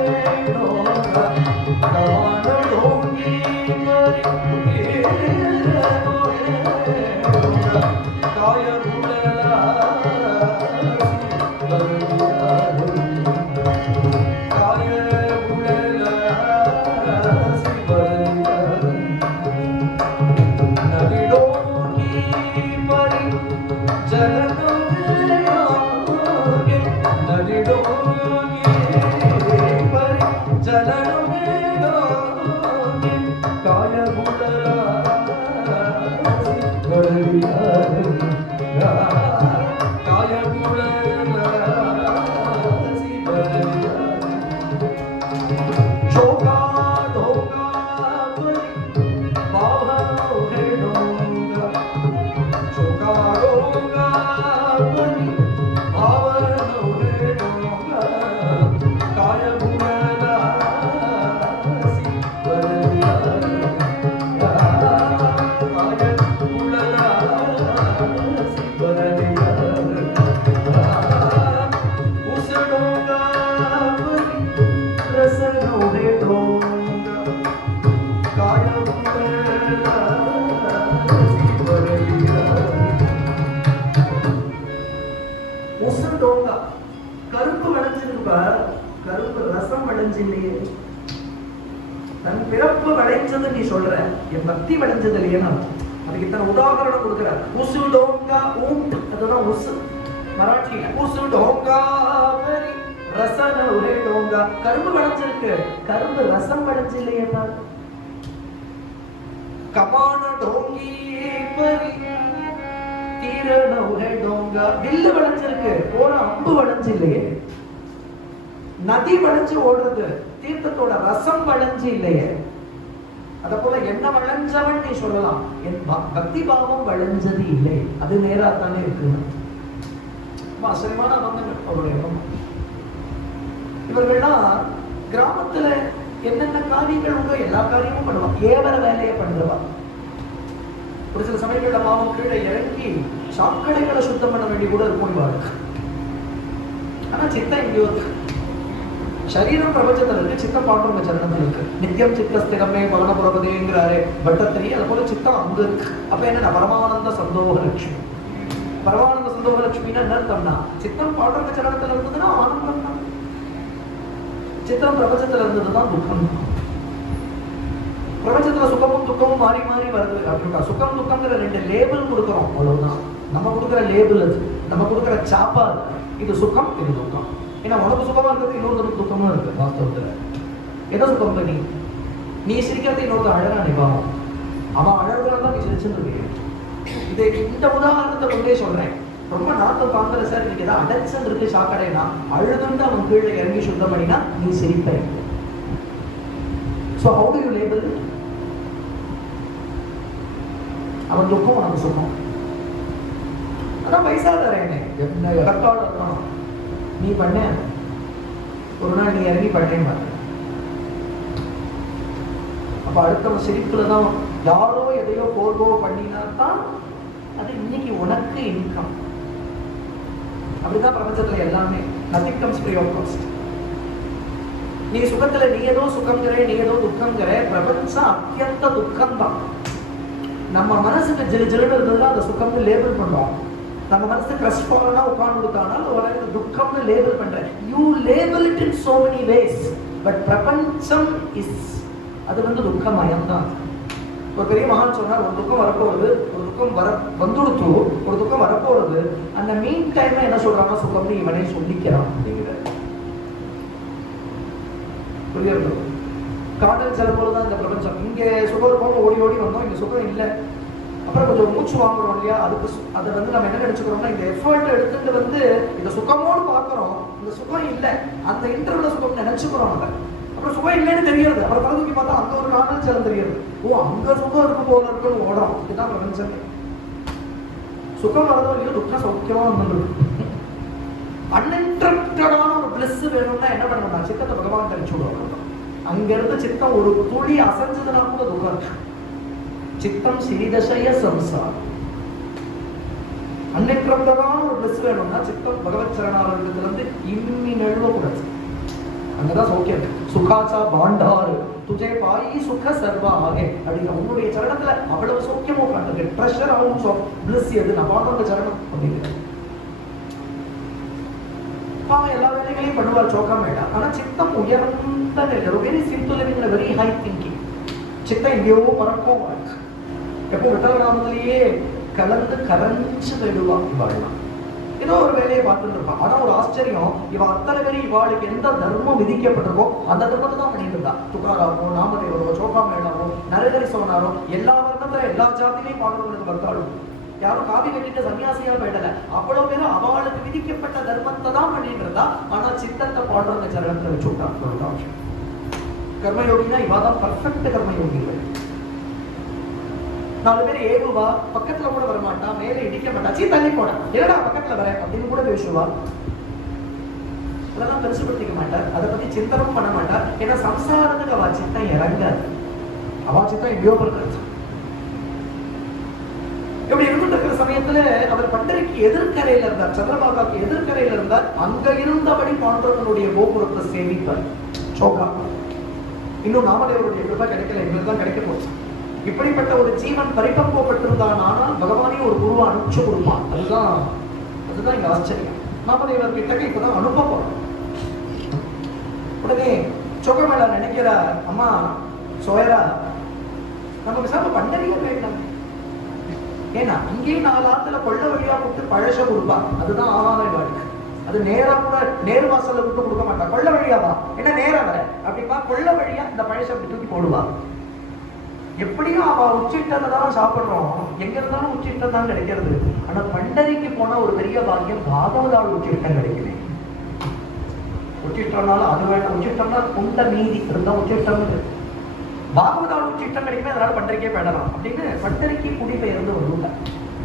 கருப்பு விளைஞ்சிருப்பா, கருப்பு ரசம் விளைஞ்சில்லையே. தன் பிறப்பு விளைஞ்சது நீ சொல்ற, என் பக்தி விளைஞ்சது இல்லையா? அதுக்கு இத்தனை உதாரணம் கொடுக்குற. உசு டோங்கா ஊட், அதுதான் உசு மராட்டியில. உசு டோங்கா பரி ரசன ஒரே டோங்கா, கரும்பு விளைஞ்சிருக்கு, கரும்பு ரசம் விளைஞ்சில்லையா? கமான டோங்கி பரி தீரன ஒரே டோங்கா, வில்லு விளைஞ்சிருக்கு, போன அம்பு விளைஞ்சு இல்லையே. நதி வளைஞ்சு ஓடுறது, தீர்த்தத்தோட ரசம் வளைஞ்சு இல்லையே. அத போல என்ன வளைஞ்சவன் நீ சொல்லலாம், என் பக்தி பாவம் வளைஞ்சது இல்லை, அது நேரா தானே இருக்கு. ஆச்சரியமான அவருடைய இவர்கள்லாம் கிராமத்துல என்னென்ன காரியங்கள் உண்டோ எல்லா காரியமும் பண்ணுவான், கேவல வேலையை பண்றவா. ஒரு சில சமயங்கள்ல பாவம் கீழே இறங்கி சாக்கடைகளை சுத்தம் பண்ண வேண்டி கூட இருக்கும் இவாள். ஆனா சித்தம் எங்கேயோ இருக்கு. சரீரம் பிரபஞ்சத்தில் இருக்கு, சித்தம் பாண்டவங்க சரணத்தில் இருக்கு. நித்தியம் சித்தஸ்திரமே மகனபுரபதேங்கிறாரே பட்டத்திரி, அது போல சித்தம் அங்க இருக்கு. அப்ப என்ன, பரமானந்த சந்தோக லட்சுமி. பரமானந்த சந்தோக லட்சுமின்னா என்ன அர்த்தம்னா, சித்தம் பாண்டவங்க சரணத்தில் இருந்ததுன்னா ஆனந்தம் தான், சித்தம் பிரபஞ்சத்துல இருந்ததுதான் துக்கம். பிரபஞ்சத்துல சுகமும் துக்கமும் மாறி மாறி வருது அப்படின்னா, சுகம் துக்கம்ங்கிற ரெண்டு லேபிள் கொடுக்குறோம், அவ்வளவுதான். நம்ம கொடுக்குற லேபிள் அது, நம்ம கொடுக்குற சாப்பா அது. இது சுகம், இது துக்கம். ஏன்னா உனக்கு சுகமா இருக்கிறது இன்னொருத்தருக்கு துக்கமும் இருக்கு. வாஸ்தவத்துல எதை சுகம் பண்ணி நீ சிரிக்கிறது இன்னொருத்தர் அழகா நிபாவம், அவன் அழகுதான் நீ சிரிச்சுன்னு. இதை இந்த உதாரணத்தை கொண்டே சொல்றேன். ரொம்ப நாட்டம் பாக்குற சார், இன்னைக்கு ஏதாவது அடைச்சல் இருக்கு சாக்கடைனா, அழுதுண்டு அவன் கீழே இறங்கி சுத்தம் பண்ணினா நீ சிரிப்ப. So how do you label it? அவன் துக்கம் உனக்கு சுகம். அதான் பைசா தரேன், என்ன எடப்பாடு இருக்கணும். நீ பண்ண ஒரு நாள் நீ இறங்கி பண்ணேன் பாரு. அப்ப அடுத்தவன் சிரிப்புலதான் யாரோ எதையோ போர்வோ பண்ணினா தான் அது இன்னைக்கு உனக்கு இன்கம். அப்படிதான் பிரபஞ்சத்துல எல்லாமே. nothing comes free of cost. நீ சுகத்துல நீ ஏதோ சுகங்கிற, நீ ஏதோ துக்கங்கிற. பிரபஞ்சம் அத்தியந்த துக்கம் தான். நம்ம மனசுக்கு ஜிலு ஜிலுன்னு இருந்ததுன்னா அந்த சுகம்னு லேபிள் பண்ணுவோம். நம்ம மனசு கிரஷ் ஃபாலனா உட்கார்ந்து கொடுத்தானா துக்கம்னு லேபிள் பண்ற. You label it in so many ways. But பிரபஞ்சம் இஸ், அது துக்கமயம் தான். ஒரு பெரிய மகான் சொன்னார், ஒரு துக்கம் வரப்போகுது, ஒரு துக்கம் வந்துடுத்து, ஒரு துக்கம் வரப்போறது. அந்த மீன் டைம்ல என்ன சொல்றாங்க, சுகம்னு இவனே சொல்லிக்கிறான் அப்படிங்கிற. புரியுது? காதல் சில போலதான் இந்த பிரபஞ்சம். இங்க சுகம் போக ஓடி ஓடி வந்தோம், இங்க சுகம் இல்லை. அப்புறம் கொஞ்சம் மூச்சு வாங்குறோம் இல்லையா, அதுக்கு அதை நம்ம என்ன நினைச்சுக்கிறோம்னா, இந்த எஃபர்ட் எடுத்துட்டு இந்த சுகமோடு பார்க்கிறோம், இந்த சுகம் இல்லை, அந்த இன்டர்வல் சுகம் நினைச்சுக்கிறோம். அதை அப்புறம் சுகம் இல்லைன்னு தெரியாது. அப்புறம் தகுதி பார்த்தா அங்க ஒரு காதல் சிலம் தெரியாது. ஓ, அங்க சுகம் இருக்கு போல இருக்குன்னு ஓடுறோம். இதுதான் பிரபஞ்சமே. சுகம் வரதோ இல்லையோ துக்கம் சௌக்கியமா வந்துருக்கு. அன்இன்டரப்டடான ஒரு பிளஸ் வேணும்னா என்ன பண்ணணும்னா, சித்தத்தை பகவான் தெரிச்சு விடுவாங்க. அங்க இருந்து சித்தம் ஒரு துளி அசைஞ்சதுனா கூட துக்கம் இருக்கு. சித்தம் சிறிதசய சம்சாரம். அன்இன்டரப்டடான ஒரு பிளஸ் வேணும்னா சித்தம் பகவத் சரணாலயத்துல இருந்து இம்மி நழுவ கூடாது. அங்கதான் சௌக்கியம் இருக்கு. சுகாச்சா பாண்டாரு துஜே பாயி சுக சர்வா ஆகே அப்படிங்கிற உன்னுடைய சரணத்துல அவ்வளவு சௌக்கியமோ காட்டுது. ட்ரெஷர் ஆகும் பிளஸ் எது நான் பாடுற சரணம் அப்படிங்கிற. எல்லா வேலைகளையும் பண்ணுவார் சோக்கமேட்டா. ஆனா சித்தம் உயர்ந்த நிலை, very simple living, very high thinking. சித்தம் எங்கேயோ பறக்கும். எப்போ விட்டவராமத்திலேயே கலந்து கரைஞ்சு போயிடுவான். இவாள்லாம் ஏதோ ஒரு வேலையை பார்த்துட்டு இருப்பான். ஆனா ஒரு ஆச்சரியம், இவன் அத்தனை பேர் இவாளுக்கு எந்த தர்மம் விதிக்கப்பட்டிருக்கோ அந்த தர்மத்தை தான் பண்ணிட்டு இருந்தா. துக்காராவோ, நாமதேவரோ, சோக்காமேளாவோ, நரகரி சோனாரோ, எல்லா வர்ணத்துல எல்லா ஜாதியிலையும் பாடுறவங்களுக்கு வந்தாலும் யாரும் காவி கட்டிட்டு சன்னியாசியா போயிடல. அவ்வளவு பேரும் அவளுக்கு விதிக்கப்பட்ட தர்மத்தை தான் பண்ணிட்டு இருந்தா. ஆனா சித்தத்தை பாடுறவங்க சரணத்தை வச்சு விட்டாங்க. கர்மயோகினா இவாதான் பர்ஃபெக்ட் கர்மயோகிகள். 4 பேர் ஏகுவா, பக்கத்துல கூட வரமாட்டா, மேல இடிக்க மாட்டா, சீ தள்ளி போட, என்னடா பக்கத்துல வர அப்படின்னு கூட பேசுவா. அதெல்லாம் பெருசுபடுத்திக்க மாட்டார், அதை பத்தி சிந்தனமும் பண்ண மாட்டார். ஏன்னா சம்சாரத்துக்கு அவா சித்தம் இறங்காது. அவா சித்தம் எங்கேயோ இருக்கிறது. இப்படி இருந்துட்டு சமயத்துல அவர் பண்டரிக்கு எதிர்கரையில இருந்தார், சந்திரபாகாவுக்கு எதிர்கரையில இருந்தார். அங்க இருந்தபடி பாண்டவனுடைய கோபுரத்தை சேமிப்பார் சோகா. இன்னும் நாமதேவருடைய கிருபை கிடைக்கல, எங்களுக்கு தான் கிடைக்க போச்சு. இப்படிப்பட்ட ஒரு ஜீவன் பரிபக்குவப்பட்டிருந்தான். ஆனால் பகவானே ஒரு குருவை அனுப்பிச்சு கொடுப்பான். அதுதான் இங்க ஆச்சரியம். நாமதேவர் கிட்டக்க இப்பதான் அனுப்ப போறோம். உடனே சோகமேளா நினைக்கிற, அம்மா சோயரா, நம்ம விசாரணை பண்டரியே வேண்டாம். ஏன்னா இங்கேயும் 4 ஆத்துல கொள்ள வழியா விட்டு பழச கொடுப்பா. அதுதான் ஆகாத வாழ்க்கை. அது நேரா கூட நேர் வாசல்ல விட்டு கொடுக்க மாட்டா. கொள்ள வழியாவா என்ன நேரா வர அப்படிப்பா, கொள்ள வழியா இந்த பழச தூக்கி போடுவா. எப்படியும் அவ உச்சிட்டதான் சாப்பிடுறோம், எங்க இருந்தாலும் உச்சிட்டம் தான் கிடைக்கிறது. ஆனா பண்டரிக்கு போனா ஒரு பெரிய பாக்கியம், பாகவதால் உச்சிட்டம் கிடைக்குது. உச்சிட்டம்னால அது வேண்டாம், உச்சிட்டம்னா குண்ட மீதி இருந்தா உச்சிட்டம். பாகவதால் உச்சிட்டம் கிடைக்குமே, அதனால பண்டரிக்கே போயிடலாம் அப்படின்னு பண்டரிக்கு குடிபெயர்ந்து வருவாங்க.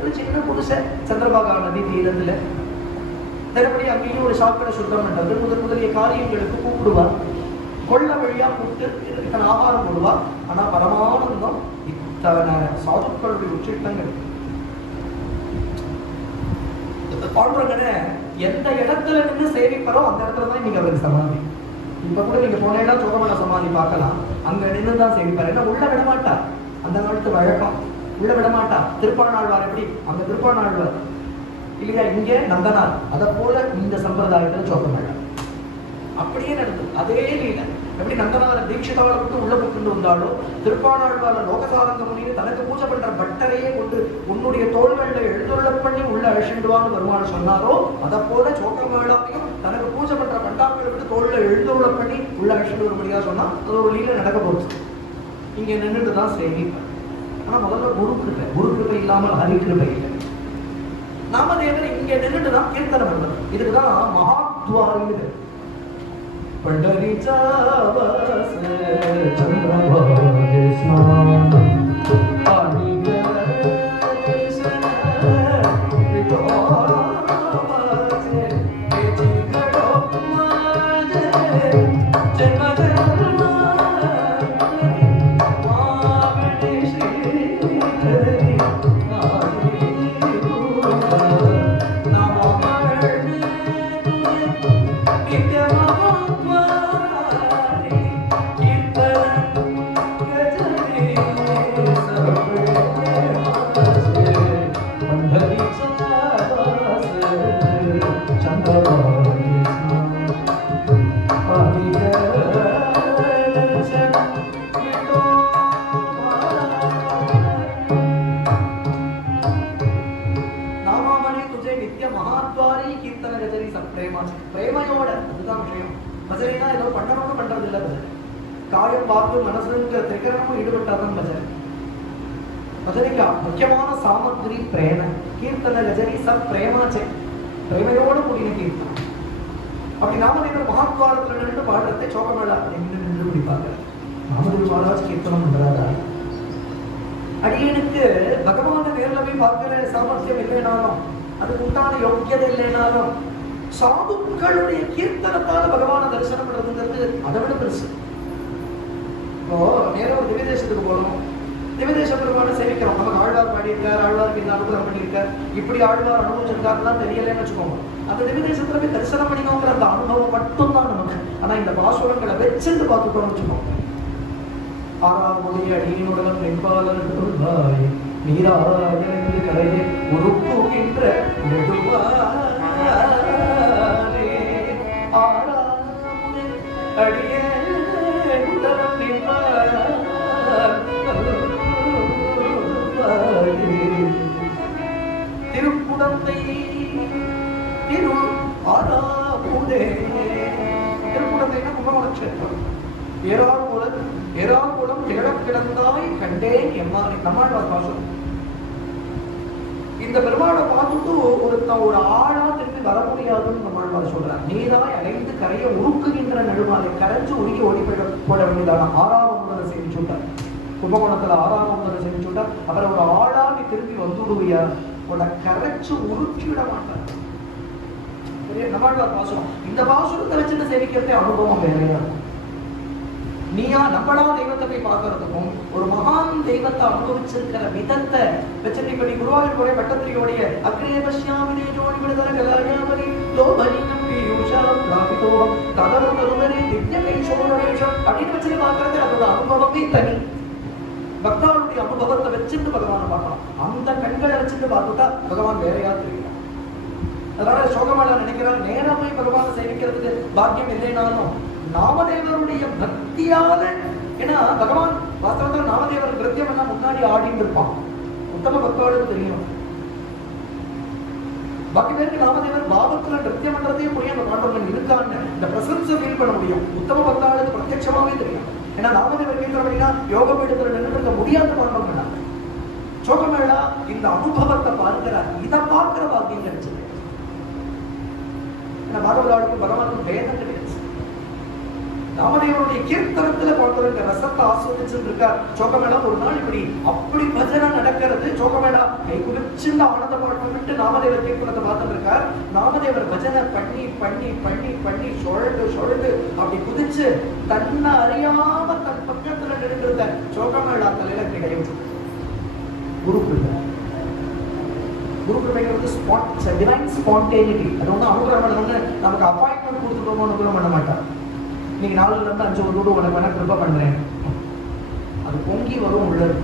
ஒரு சின்ன புதுச சந்திரபாகா நதி தீரத்துல தினப்படி அங்கேயும் ஒரு சாக்கடை சுத்தம் பண்றது, முதலிய காரியங்களுக்கு கூப்பிடுவார். கொள்ள வழியா கூப்பிட்டு இத்தனை ஆகாரம் போடுவா. ஆனா பரமானந்தம் இத்தனை சாதுக்களுடைய உச்சிட்டங்கள். பாடுறவங்க எந்த இடத்துல இருந்து சேவிப்பாரோ அந்த இடத்துலதான் இன்னைக்கு அவருக்கு சமாதி. இப்ப கூட நீங்க போனேன்னா சோகமேளா சமாதி பார்க்கலாம், அங்க நின்றுதான் சேவிப்பாரு. ஏன்னா உள்ள விடமாட்டா, அந்த காலத்து வழக்கம். உள்ள விடமாட்டா. திருப்பாணாழ்வார் எப்படி, அங்க திருப்பாணாழ்வார் இல்லையா, இங்க நந்தனார். அதை போல இந்த சம்பிரதாயத்துல சோகமேளா அப்படியே நடந்தது. அதே லீலை எப்படி நந்தனார தீட்சிதாவை விட்டு உள்ள புட்டு வந்தாலும் திருப்பாணாழ்வார லோகசாரங்க முனியை தனக்கு பூஜை பண்ற பட்டரையே கொண்டு உன்னுடைய தோள்கள்ல எழுந்துள்ள பண்ணி உள்ள அழிச்சுடுவான்னு வருமானு சொன்னாரோ, அதை போல சோகமேளாவையும் தனக்கு பூஜை பண்ற பண்டாக்களை விட்டு தோல்ல எழுந்துள்ள பண்ணி உள்ள அழிச்சுட்டு வரும்படியா சொன்னா அது ஒரு லீலை நடக்க போச்சு. இங்க நின்றுட்டுதான் சேமிப்பேன். ஆனா முதல்ல குரு கிருபை இல்லாமல் ஹரி கிருபை இல்லை. நாமதேவர் இங்க நின்றுட்டுதான் கீர்த்தனம் பண்றது. இதுக்குதான் மகாத்வாரி. पंढरीचा वास चंद्रभागे स्नान आणि दर्शन विठोबाचे तेची घडो माझे जन्मधर्म मावळे श्रीहरी नाम பக்தியோட. அதுதான் விஷயம். பஜனைனா ஏதோ பண்ணணும்னு பண்றது இல்லை. பஜனை காயம் வாக்கு மனசுங்கிற திரிகரணமும் ஈடுபட்டாதான் பஜனை. பஜனைக்கு முக்கியமான சாமகிரி பிரேம. கீர்த்தன கஜனி சப் பிரேமாச்சே, பிரேமையோடு கூடிய கீர்த்தனம். அப்படி நாமதேவர் மகாத்வாரத்தில் நின்று பாடுறதை சோகமேளா நின்று பிடிப்பாங்க. நாமதேவர் மகாராஜ் கீர்த்தனம் பண்றாரா? அடியனுக்கு பகவான நேரில் போய் பார்க்கிற சாமர்த்தியம் இல்லைனாலும், அதுக்கு உண்டான யோக்கியதை இல்லைனாலும், சாதுக்களுடைய கீர்த்தனத்தால பகவான தரிசனம் பண்றதுங்கிறது அதை விட பெருசு. இப்போ நேரம் ஒரு திவ்யதேசத்துக்கு போகணும், திவ்யதேச பெருமானை சேவிக்கிறோம். நமக்கு ஆழ்வார் பாடியிருக்கார், ஆழ்வாருக்கு இந்த அனுபவம் பண்ணியிருக்கார், இப்படி ஆழ்வார் அனுபவிச்சிருக்காருலாம் தெரியலன்னு வச்சுக்கோங்க. அந்த திவ்யதேசத்துல போய் தரிசனம் பண்ணிக்கோங்கிற அந்த அனுபவம் மட்டும்தான் நமக்கு. ஆனா இந்த பாசுரங்களை வச்சுட்டு பார்த்துக்கணும்னு வச்சுக்கோங்க. ஆறாவுடைய அடியினுடன் வெண்பாளர் நீராஜனின் கரையை உருப்புகின்ற திருக்குடந்தை திரு ஆறாவுதே. திருக்குடந்தைன்னா கும்பகோணம் ஏராளம் திகழக் கிடந்தாய் கண்டேன் எம்மாறி. நம்மாழ்வார் பாசம். இந்த பெருமாளை பார்த்துட்டு ஒரு ஆளா திரும்பி வர முடியாதுன்னு நம்மாழ்வார் சொல்றார். நீராய் அலைந்து கரையை உருக்குகின்ற நடுமாலை, கரைஞ்சு உருகி ஓடி போட வேண்டியதான ஆறாவது செஞ்சு விட்டார். கும்பகோணத்துல ஆறாவது செஞ்சு விட்டார். அப்புறம் ஒரு ஆளாவி திரும்பி வந்துடுவியா, உன்னை கரைச்சு உருக்கி விட மாட்டார். நம்மாழ்வார் பாசம். இந்த பாசுரத்தை வச்சுட்டு சேவிக்கிறதே அனுபவம் வேறையா. நீயா நம்மளா தெய்வத்தை போய் பார்க்கறதுக்கும் ஒரு மகான் தெய்வத்தை அனுபவிச்சிருக்கிற விதத்தை வச்சுட்டு இப்ப நீ குருவாயூர் போய் பட்டத்திரியோடைய அக்ரேபஷ்யாமினே ஜோடி விடுதலை கல்யாணி லோபனி பியூஷாலம் ராபிதோகம் கதவு கருவரே திவ்ய கைஷோரேஷம் அப்படின்னு வச்சுட்டு பார்க்கறது அதோட அனுபவமே தனி. பக்தாளுடைய அனுபவத்தை வச்சுட்டு பகவானை பார்க்கலாம். அந்த கண்களை வச்சுட்டு பார்த்துட்டா பகவான் வேறையா தெரியும். அதனால சோகமாலா நினைக்கிறார், நேரமே பகவானை சேவிக்கிறதுக்கு பாக்கியம் இல்லைனாலும் நாமதேவருடைய பக்தியால, ஏன்னா பகவான் வாஸ்தவத்துல நாமதேவர் கிருத்தியம் எல்லாம் முன்னாடி ஆடிட்டு இருப்பான். உத்தம பக்தர்களுக்கு தெரியும். பாக்கி பேருக்கு நாமதேவர் பாவத்துல நிருத்தியம் பண்றதே புரியும். அந்த பாண்டவன் இருக்கான்னு இந்த பிரசன்ஸை ஃபீல் பண்ண முடியும். உத்தம பக்தர்களுக்கு பிரத்யட்சமாவே தெரியும். ஏன்னா நாமதேவர் கேட்கிறவங்கன்னா யோக பீடத்துல நின்று முடியாத பாண்டவன். சோகமேளா இந்த அனுபவத்தை பார்க்கிறார். இதை பார்க்கிற பாக்கியம் கிடைச்சது. ஏன்னா பாகவதாளுக்கு பகவானுக்கு வேதம் கிடையாது. நாமதேவருடைய கீர்த்தனத்துல பார்க்கிற ரசத்தை ஆஸ்வதிச்சுட்டு இருக்கார். சோகமேளா ஒரு நாள் இப்படி அப்படி பஜனை நடக்கிறது. சோகமேளா கை குடிச்சிருந்த ஆனந்த பாட்டம் விட்டு நாமதேவர் கீர்த்தனத்தை பார்த்துட்டு இருக்கார். நாமதேவர் பஜனை பண்ணி பண்ணி பண்ணி பண்ணி சொழுது அப்படி குதிச்சு தன்னை அறியாம தன் பக்கத்துல நின்றுருந்த சோகமேளா தலையில கிடையாது. குரு கிருபைங்கிறது டிவைன் ஸ்பான்டேனிட்டி. அது ஒன்று அனுகிரகம் பண்ணணும்னு நமக்கு அப்பாயின்மெண்ட் கொடுத்துட்டோமோ அனுகிரகம் பண்ண மாட்டார். இன்னைக்கு 4 இருந்து 5 ரூபா உனக்கு வேணா கிருபை பண்றேன், அது பொங்கி வரும் உள்ளது.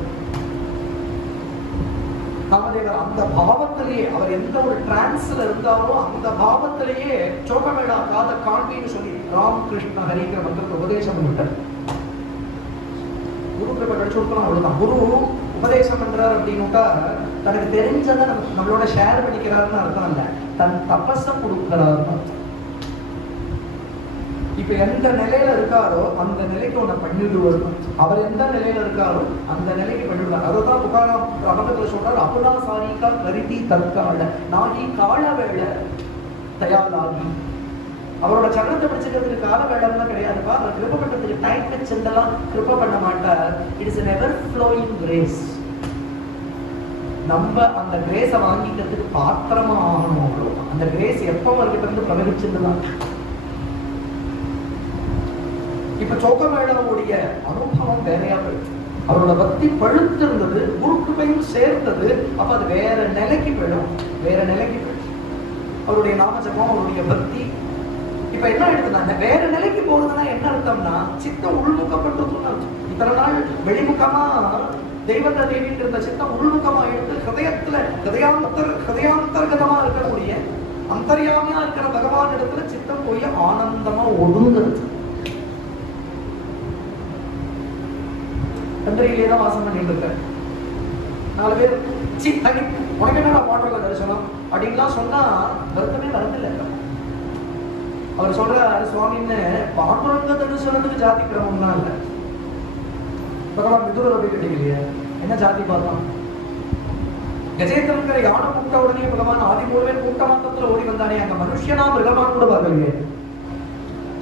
நாமதேவர் அந்த பாவத்திலேயே, அவர் எந்த ஒரு டிரான்ஸ்ல இருந்தாலும் அந்த பாவத்திலேயே சோகமேளா காத காண்பின்னு சொல்லி ராம் கிருஷ்ண ஹரிங்கிற மந்திரத்தை உபதேசம் பண்ணிட்டார். குரு கிருபை கிடைச்சு கொடுக்கலாம், அவ்வளவுதான். குரு உபதேசம் பண்றாரு அப்படின்னுட்டா தனக்கு தெரிஞ்சதை நம்மளோட ஷேர் பண்ணிக்கிறாருன்னு அர்த்தம் இல்லை, தன் தபஸை கொடுக்கிறாருன்னு. இப்ப எந்த நிலையில இருக்காரோ அந்த நிலைக்கு ஒண்ணு பண்ணிடுவார். அவர் எந்த நிலையில இருக்காரோ அந்த நிலைக்கு பண்ணிடுவார். அதுதான் துகாராம் அபகத்துல சொல்றாரு, அபுலா சாரிகா கரிதி தற்கால நாகி கால வேளை தயாலாகி. அவரோட சரணத்தை பிடிச்சிக்கிறதுக்கு கால வேளைலாம் கிடையாதுப்பா. அவர் கிருப பண்றதுக்கு டைம் வச்சிருந்தெல்லாம் கிருப பண்ண மாட்டார். It is an ever flowing grace. நம்ம அந்த கிரேஸை வாங்கிக்கிறதுக்கு பாத்திரமா ஆகணும். அவ்வளோ அந்த கிரேஸ் எப்போ அவர்கிட்ட இருந்து பிரவகிச்சிருந்தான். இப்ப சோகமேளாவுடைய அனுபவம் வேறையா போயிடுச்சு. அவரோட பக்தி பழுத்து இருந்தது, குருக்குப்பையும் சேர்ந்தது. அப்ப அது வேற நிலைக்கு போயிடும், வேற நிலைக்கு போயிடுச்சு. அவருடைய நாமஜபம், அவருடைய பக்தி இப்ப என்ன எடுத்துனா இந்த வேற நிலைக்கு போறதுன்னா என்ன அர்த்தம்னா சித்தம் உள்முகப்பட்டதுன்னு அர்த்தம். இத்தனை நாள் வெளிமுகமா தெய்வத்தை தேடிட்டு இருந்த சித்தம் உள்முகமா எடுத்து ஹிருதயத்துல ஹிருதயாந்தர்கதமா இருக்கக்கூடிய அந்தர்யாமியா இருக்கிற பகவான் இடத்துல சித்தம் போய் ஆனந்தமா ஒடுங்குறது. தந்திரியிலே தான் வாசம் பண்ணிட்டு இருக்க 4 பேர் உனக்கு என்னடா பாட்டுல தரிசனம் அப்படின்லாம் சொன்னா வருத்தமே வரதில்லை. அவர் சொல்றாரு சுவாமின்னு பாண்டுரங்க தனுசனத்துக்கு ஜாதி கிரமம் தான் இல்லை. பகவான் விதுரரை போய் கட்டிக்கலையே, என்ன ஜாதி பார்த்தோம்? கஜேந்திரங்கிற யானை கூப்பிட்ட உடனே பகவான் ஆதிமூலமே கூட்டமாக்கத்துல ஓடி வந்தானே, அங்க மனுஷனா மிருகமானு கூட பார்க்கலையே.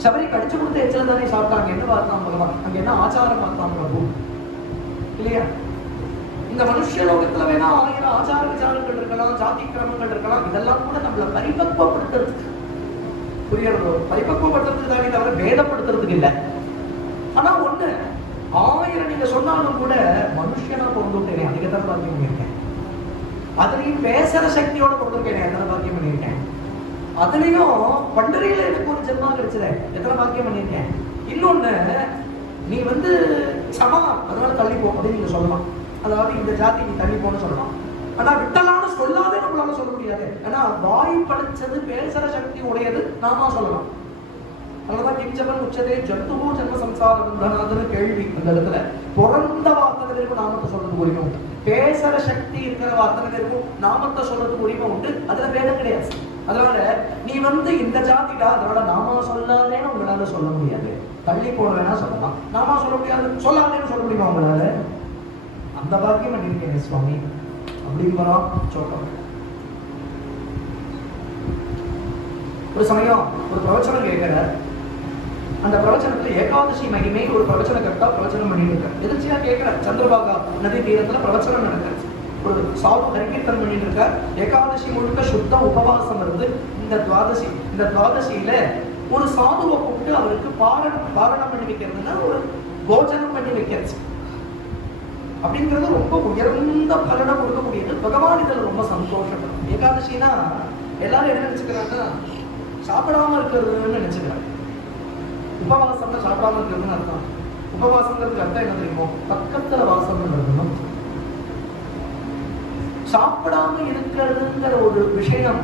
சபரி கடிச்சு கொடுத்த எச்சல தானே சாப்பிட்டாங்க, என்ன பார்த்தான் பகவான்? அங்க என்ன ஆச்சாரம் பார்த்தான் பிரபு இல்லையா? இந்த மனுஷ லோகத்துல வேணா 1000 ஆச்சார விசாரங்கள் இருக்கலாம், ஜாதி கிரமங்கள் இருக்கலாம், இதெல்லாம் கூட நம்மள பரிபக்குவப்படுத்துறதுக்கு, புரியறதோ? பரிபக்குவப்படுத்துறதுக்கு தானே தவிர வேதப்படுத்துறதுக்கு இல்லை. ஆனா ஒண்ணு, 1000 நீங்க சொன்னாலும் கூட மனுஷனா பிறந்துட்டேனே, அதிகத்தான் பாக்கியம் பண்ணியிருக்கேன். அதுலயும் பேசுற சக்தியோட பிறந்திருக்கேனே, எத்தனை பாக்கியம் பண்ணியிருக்கேன். அதுலயும் பண்டரியில எனக்கு ஒரு ஜென்மா கிடைச்சது, எத்தனை பாக்கியம் பண்ணியிருக்கேன். இன்னொன்னு, நீ சமா அதனால தள்ளி போ அப்படின்னு நீங்க சொல்லலாம். அதாவது இந்த ஜாதி நீ தள்ளி போன்னு சொல்லலாம். ஆனா விட்டலான்னு சொல்லாதே நம்மளால சொல்ல முடியாது. ஏன்னா வாய் படைச்சது, பேசுற சக்தி உடையது நாம சொல்லலாம். அதனாலதான் கிஞ்சவன் உச்சதே ஜந்துவோ ஜன்ம சம்சார பந்தனாதுன்னு கேள்வி. அந்த இடத்துல பிறந்த வார்த்தை இருக்கும் நாமத்தை சொல்றது உரிமை, பேசுற சக்தி இருக்கிற வார்த்தை இருக்கும் நாமத்தை சொல்றதுக்கு உரிமை உண்டு. அதுல பேதம் கிடையாது. அதனால நீ இந்த ஜாதிடா, அதனால நாம சொல்லாதேன்னு உங்களால சொல்ல முடியாது. தள்ளி போன வேணா சொல்லலாம், நாம சொல்ல முடியாது. சொல்லாதேன்னு சொல்ல முடியுமா உங்களால? அந்த பாக்கியம் பண்ணிருக்கேன் சுவாமி அப்படிங்கிறா சொல்றோம். ஒரு சமயம் ஒரு பிரவச்சனம் கேட்கிற, அந்த பிரவச்சனத்துல ஏகாதசி மகிமை ஒரு பிரவச்சன கர்த்தா பிரவச்சனம் பண்ணிட்டு இருக்க. எதிர்ச்சியா கேட்கிற, சந்திரபாகா நதி தீரத்துல பிரவச்சனம் நடக்குது. ஒரு சாது ஹரிகீர்த்தனம் பண்ணிட்டு இருக்க. ஏகாதசி முழுக்க சுத்த உபவாசம் இருந்து இந்த துவாதசியில ஒரு சாதுவை கூப்பிட்டு அவருக்கு பாரணம் பண்ணி வைக்கிறதுன்னா ஒரு போஜனம் பண்ணி வைக்கிறது அப்படிங்கிறது ரொம்ப உயர்ந்த பலனை கொடுக்கக்கூடியது. பகவான் இதுல ரொம்ப சந்தோஷப்படும். ஏகாதசினா எல்லாரும் என்ன நினைச்சுக்கிறாங்கன்னா சாப்பிடாம இருக்கிறதுன்னு நினைச்சுக்கிறாங்க. உபவாசம்னா சாப்பிடாம இருக்கிறதுன்னு அர்த்தம். உபவாசங்கிறதுக்கு அர்த்தம் என்ன தெரியுமோ? பக்கத்துல வாசம் இருக்கணும். சாப்பிடாம இருக்கிறதுங்கிற ஒரு விஷயம்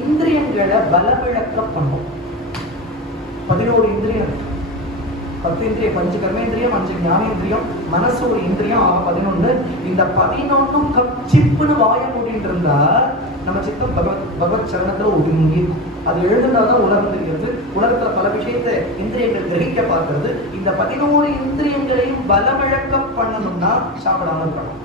இந்திரியங்களை பலவிழக்க பண்ணும். 11 இந்திரியம், 10 இந்திரியம், 5 கர்மேந்திரியம், 5 ஞானேந்திரியம், மனசு ஒரு இந்திரியம், 11. இந்த 11ம் கப்சிப்புன்னு வாய மூடிட்டு இருந்தா நம்ம சித்தம் பகவத் சரணத்துல ஒதுங்கி அது எழுதுனாதான் உலகம் தெரிகிறது. உலகத்துல பல விஷயத்தை இந்திரியங்கள் கிரகிக்க பார்க்கிறது. இந்த 11 இந்திரியங்களையும் பலவிழக்க பண்ணணும்னா சாப்பிடாம இருக்கணும்.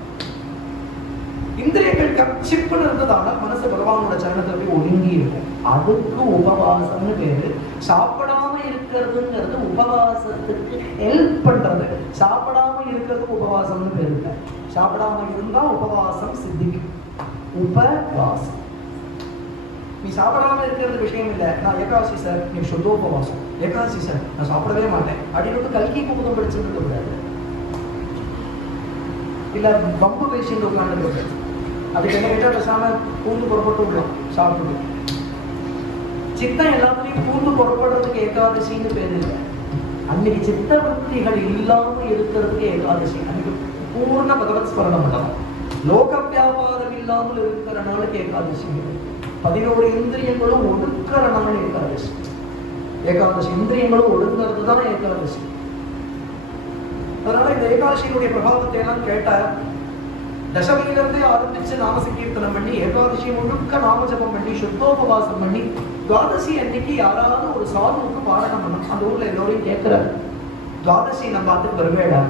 இந்திரியங்கள் கப்சிப்புன்னு இருந்ததால மனசு பகவானோட சரணத்துல போய் ஒதுங்கி இருக்கும். அதுக்கு உபவாசம்னு பேரு. சாப்பிடாம இருக்கிறதுங்கிறது உபவாசத்துக்கு ஹெல்ப் பண்றது. சாப்பிடாம இருக்கிறதுக்கு உபவாசம்னு பேரு இல்லை. சாப்பிடாம இருந்தா உபவாசம் சித்திக்கும். உபவாசம் நீ சாப்பிடாம இருக்கிறது விஷயம் இல்லை. நான் ஏகாதசி சார், நீ சுத்தோபவாசம். ஏகாதசி சார், நான் சாப்பிடவே மாட்டேன் அப்படின்னு கல்கி புகுதம் படிச்சுட்டு கூடாது. இல்ல பம்பு பேசிட்டு உட்காந்து அதுக்கு என்ன கேட்டா பேசாம பூந்து புறப்பட்டு விடலாம் சாப்பிட்டு. சித்தம் எல்லாத்துலயும் பூந்து புறப்படுறதுக்கு ஏகாதசின்னு பேரு இல்லை. அன்னைக்கு சித்த விருத்திகள் இல்லாம இருக்கிறதுக்கு ஏகாதசி. அன்னைக்கு பூர்ண பகவத் ஸ்மரணம் பண்ணலாம். லோக வியாபாரம் இல்லாமல் இருக்கிற நாளுக்கு ஏகாதசி. 11 இந்திரியங்களும் ஒடுக்கிற நாள் ஏகாதசி. ஏகாதசி இந்திரியங்களும் ஒடுங்கிறது தான் ஏகாதசி. அதனால இந்த ஏகாதசியினுடைய பிரபாவத்தை எல்லாம் கேட்ட தசமியிலிருந்தே ஆரம்பிச்சு நாம சங்கீர்த்தனம் பண்ணி ஏகாதசி முழுக்க நாம ஜபம் பண்ணி சுத்தோபவாசம் பண்ணி துவாதசி அன்னைக்கு யாராவது ஒரு சாதுவுக்கு பாரணம் பண்ணும். அந்த ஊர்ல எல்லோரையும் கேட்கிறார், துவாதசி நம்ம பார்த்துட்டு வருவேடா,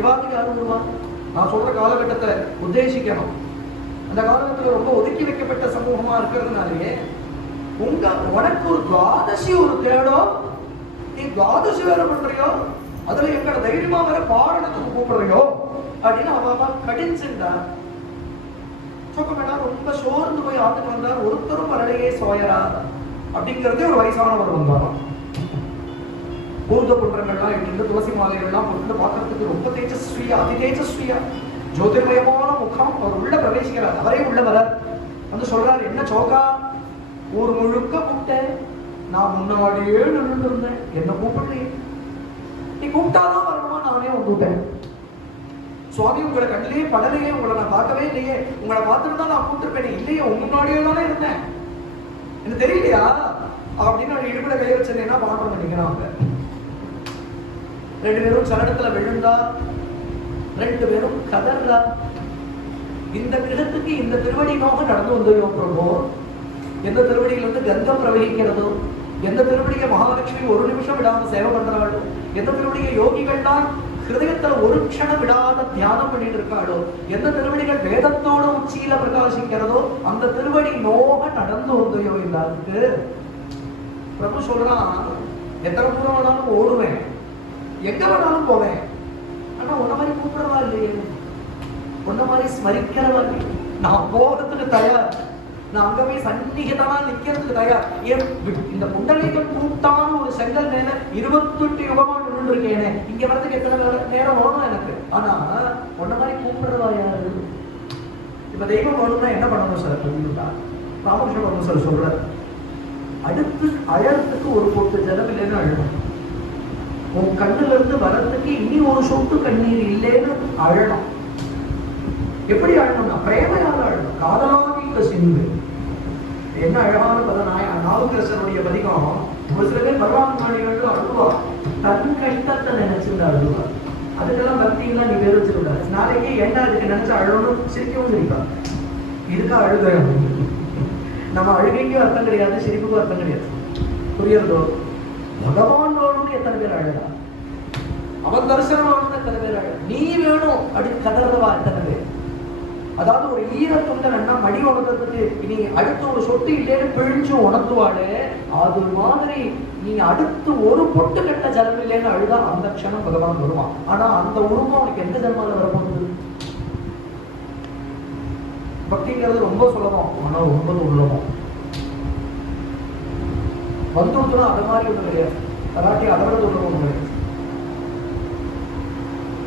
இவாத்துக்கு யாரும் வருவா? நான் சொல்ற காலகட்டத்தை உத்தேசிக்கணும். அந்த காலகட்டத்துல ரொம்ப ஒதுக்கி வைக்கப்பட்ட சமூகமா இருக்கிறதுனாலேயே உனக்கு ஒரு துவாதசி ஒரு தேடோ, நீ துவாதசி வேற பண்றியோ, அதுல எங்களை தைரியமா வர பாரணத்துக்கு கூப்பிடுறியோ அப்படின்னு அவ கடிஞ்சுண்டா. சொக்கமேடா ரொம்ப சோர்ந்து போய் ஆத்துட்டு வந்தார். ஒருத்தரும் வரலையே சோயரா அப்படிங்கிறதே ஒரு வயசானவர் வந்தாராம். பூர்த்த குன்றங்கள்லாம் இட்டு துளசி மாலைகள்லாம் போட்டு பார்க்கறதுக்கு ரொம்ப தேஜஸ்வியா, அதி தேஜஸ்வியா, ஜோதிர்மயமான முகம். அவர் உள்ள பிரவேசிக்கிறார். அவரே உள்ள வரார். சொல்றாரு, என்ன சோகா, ஊர் முழுக்க கூப்பிட்டேன், நான் முன்னாடியே நின்று இருந்தேன், என்ன கூப்பிடுறேன், நீ கூப்பிட்டாதான் வரணுமா, நானே வந்துட்டேன். சுவாமி உங்களை கண்ணிலேயே படலையே, உங்களை நான் பார்க்கவே இல்லையே, உங்களை பார்த்துட்டு தான் நான் கூப்பிட்டுருப்பேன். இல்லையே, உங்க முன்னாடியே தானே இருந்தேன், எனக்கு தெரியலையா அப்படின்னு நான் இடுப்புல கைய வச்சேன். என்ன பாடம் பண்ணிக்கிறாங்க. 2 பேரும் சரணத்துல விழுந்தா, 2 பேரும் கதர்றா. இந்த கிரகத்துக்கு இந்த திருவடி நோக நடந்து வந்தோ பிரபோ, எந்த திருவடியிலிருந்து கந்தம் பிரவகிக்கிறதோ, எந்த திருவடியை மகாலட்சுமி ஒரு நிமிஷம் விடாம சேவை பண்றாளோ, எந்த திருவடியை யோகிகள் தான் ஹிருதயத்துல ஒரு க்ஷணம் விடாத தியானம் பண்ணிட்டு இருக்காளோ, எந்த திருவடிகள் வேதத்தோட உச்சியில பிரகாசிக்கிறதோ அந்த திருவடி நோக நடந்து வந்தையோ இல்லாருக்கு. பிரபு சொல்றான், எத்தனை தூரம் வேணாலும் ஓடுவேன், எங்க வேணாலும் போவேன், ஆனா உன்ன மாதிரி கூப்பிடுறவா இல்லையே, உன்ன மாதிரி ஸ்மரிக்கிறவா இல்லையே. நான் போறதுக்கு தயார், நான் அங்க போய் சன்னிகிதமா நிக்கிறதுக்கு தயார். இந்த புண்டலீகம் கூப்பிட்டான்னு ஒரு செங்கல் மேல 28 யுகமா நின்று இருக்கேனே, இங்க வரதுக்கு எத்தனை நேரம் வேணும் எனக்கு, ஆனா உன்ன மாதிரி கூப்பிடுறவா யாரு? இப்ப தெய்வம் வேணும்னா என்ன பண்ணணும் சார்? ராமகிருஷ்ண பரம சார் சொல்ற, அடுத்து அழறதுக்கு ஒரு பொட்டு ஜலம் இல்லைன்னு அழணும், உன் கண்ணுல இருந்து வரத்துக்கு இனி ஒரு சொட்டு கண்ணீர் இல்லைன்னு அழணும். எப்படி அழணும்னா பிரேமையால அழணும், காதலாகிக்க சிந்து. என்ன அழகான பதம் நாவுக்கரசனுடைய பதிகம். ஒரு சில பேர் பரவான்மாளிகள் அழுவா, தன் கஷ்டத்தை நினைச்சிருந்தா அழுவா. அதுக்கெல்லாம் பக்தியெல்லாம் நீ பேர் வச்சிருக்க, நாளைக்கு ஏண்டா அதுக்கு நினைச்சு அழணும் சிரிக்கவும் சிரிப்பா. இதுக்கா அழுக? நம்ம அழுகைக்கும் அர்த்தம் கிடையாது, சிரிப்புக்கும் அர்த்தம் கிடையாது. புரியுறதோ? பகவானோடு எத்தனை பேர் அழகா, அவன் தரிசனம் எத்தனை பேர் அழகா, நீ வேணும் அப்படின்னு கதறவா எத்தனை பேர். அதாவது ஒரு ஈரத்துண்ட வேணா மடி உணர்றதுக்கு நீ அடுத்து ஒரு சொட்டு இல்லைன்னு பிழிஞ்சு உணர்த்துவாடு, அது மாதிரி நீ அடுத்து ஒரு பொட்டு கட்ட ஜலம் இல்லைன்னு அழுதா அந்த க்ஷணம் பகவான் வருவான். ஆனா அந்த உருவம் உனக்கு எந்த ஜன்மால வரப்போகுது? பக்திங்கிறது ரொம்ப சுலபம், ஆனா ரொம்ப உள்ளவம். வந்துடுத்துனா அது மாதிரி ஒண்ணு கிடையாது, தராட்டி அதை விட உள்ளவம் கிடையாது.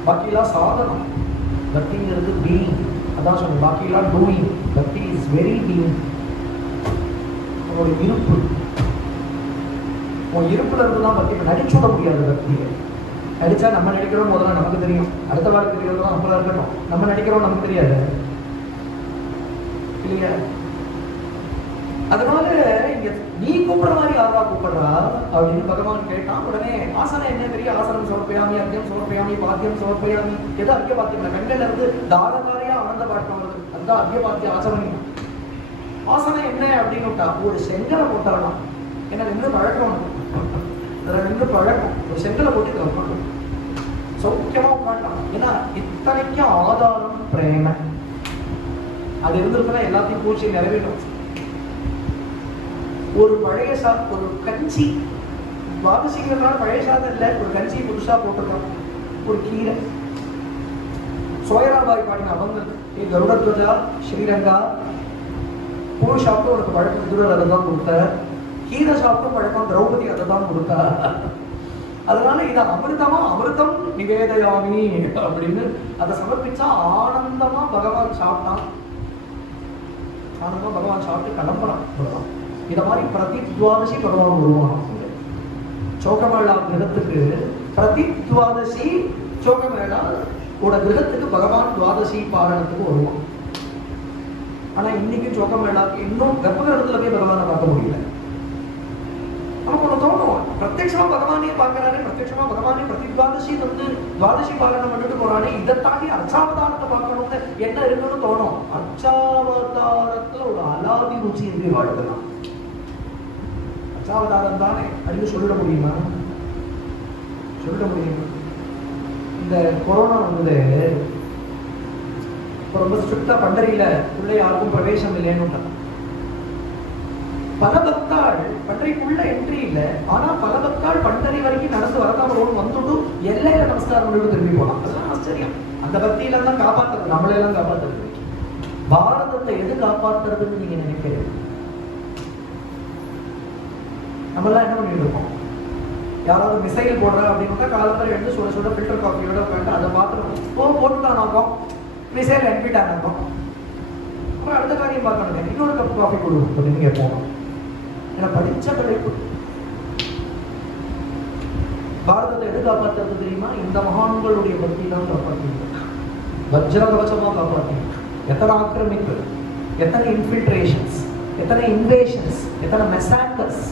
பாக்கியெல்லாம் சாதனம், பக்திங்கிறது பீயிங். அதான் சொன்ன, பாக்கியெல்லாம் டூயிங். பக்தி இஸ் வெரி பீயிங். உன்னோட இருப்பு, உன் இருப்புல இருந்துதான் பக்தி. நடிச்சு விட முடியாது பக்தியை. நடிச்சா நம்ம நடிக்கிறோம் முதல்ல நமக்கு தெரியும், அடுத்த வாரம் தெரியறதுலாம் நம்மளா இருக்கட்டும், நம்ம நடிக்கிறோம் நமக்கு தெரியாது இல்லையா? அதனால இங்க நீ கூப்பிடுற மாதிரி யாரா கூப்பிடுறா அப்படின்னு பகவான் கேட்டான். உடனே ஆசனம் என்ன பெரிய ஆசனம் சமர்ப்பயாமி, அர்க்கியம் சமர்ப்பயாமி, பாத்தியம் சமர்ப்பயாமி. எதோ அர்க்கிய பாத்தியம் கண்கள் இருந்து தாரதாரியா ஆனந்த பாட்டம் வருது, அதுதான் அர்க்கிய பாத்திய ஆசனம். ஆசனம் என்ன அப்படின்னு விட்டா ஒரு செங்கலை போட்டாலாம். ஏன்னா ரெண்டு பழக்கம், ரெண்டு பழக்கம். ஒரு செங்கலை போட்டு கவனம் சௌக்கியமா உட்காண்டான். ஏன்னா இத்தனைக்கும் ஆதாரம் பிரேம. அது இருந்திருக்குன்னா எல்லாத்தையும் பூச்சி நிறைவேறும். ஒரு பழைய ஒரு கஞ்சி, துவாதசிங்கிறதுனால பழைய சாதம் இல்லை, ஒரு கஞ்சி புதுசா போட்டுருக்கோம், ஒரு கீரை. சோயராபாய் பாடின அவங்க கருடத்வஜா ஸ்ரீரங்கா பூ சாப்பிட்டு உனக்கு பழக்கம் துரர் அதை தான் கொடுத்த, கீரை சாப்பிட்டு பழக்கம் திரௌபதி அதை தான் கொடுத்தா. அதனால இதை அமிர்தமா அமிர்தம் நிவேதயாமி அப்படின்னு அதை சமர்ப்பிச்சா ஆனந்தமா பகவான் சாப்பிட்டான். ஆனந்தமா பகவான் சாப்பிட்டு கிளம்புறான் பகவான். இத மாதிரி பிரதி துவாதசி பகவான் வருவான். சோகமேளா கிரகத்துக்கு பிரதி துவாதசி, சோகமேளா ஓட கிரகத்துக்கு பகவான் துவாதசி பாரணத்துக்கு வருவான். ஆனா இன்னைக்கு சோகமேளாக்கு இன்னும் கர்ப்பகிரகத்துல போய் பகவானை பார்க்க முடியல. நமக்கு ஒண்ணு தோணும், பிரத்யட்சமா பகவானையே பார்க்கிறாரு, பிரத்யட்சமா பகவானே பிரதி துவாதசி வந்து துவாதசி பாரணம் பண்ணிட்டு போறானே, இதை தாண்டி அர்ச்சாவதாரத்தை பார்க்கணும்னு என்ன இருக்குன்னு தோணும். அர்ச்சாவதாரத்துல ஒரு அலாதி ருச்சி இருந்து வாழ்க்கலாம். அர்ச்சாவதாரம் தானே அப்படின்னு சொல்லிட முடியுமா? சொல்லிட முடியுமா? இந்த கொரோனா வந்து ரொம்ப ஸ்ட்ரிக்டா பண்டரியில உள்ள யாருக்கும் பிரவேசம் இல்லைன்னு பல பக்தாள் பண்டரிக்குள்ள என்ட்ரி இல்லை. ஆனா பல பக்தாள் பண்டரி வரைக்கும் நடந்து வரதாம ரோடு வந்துட்டு எல்லையில நமஸ்காரம் பண்ணிட்டு திரும்பி போலாம். அதெல்லாம் ஆச்சரியம். அந்த பக்தியில தான் காப்பாற்றுறது, நம்மளெல்லாம் காப்பாற்றுறது. பாரதத்தை எது காப்பாற்றுறதுன்னு நீங்க நினைக்கிறீங்க? நம்மளாம் என்ன பண்ணிட்டு இருக்கோம்? யாராவது மிசைல் போடுற அப்படின்னா காலத்தில் எடுத்து சுட சுட ஃபில்டர் காஃபியோட உட்காந்து அதை பார்த்துருக்கோம். போட்டுட்டானாக்கோ மிசைல் அனுப்பிட்டானாக்கோ அப்புறம் அடுத்த காரியம் பார்க்கணும், இன்னொரு கப் காஃபி கொடுக்கும் நீங்க போகணும். ஏன்னா படிச்ச பிழைப்பு. பாரதத்தை எது காப்பாற்றுறது தெரியுமா? இந்த மகான்களுடைய பக்தி தான் காப்பாற்றிங்க. வஜ்ர கவசமா காப்பாற்றிங்க. எத்தனை ஆக்கிரமிப்பு, எத்தனை இன்ஃபில்ட்ரேஷன்ஸ், எத்தனை இன்வேஷன்ஸ், எத்தனை மெசாக்கர்ஸ்.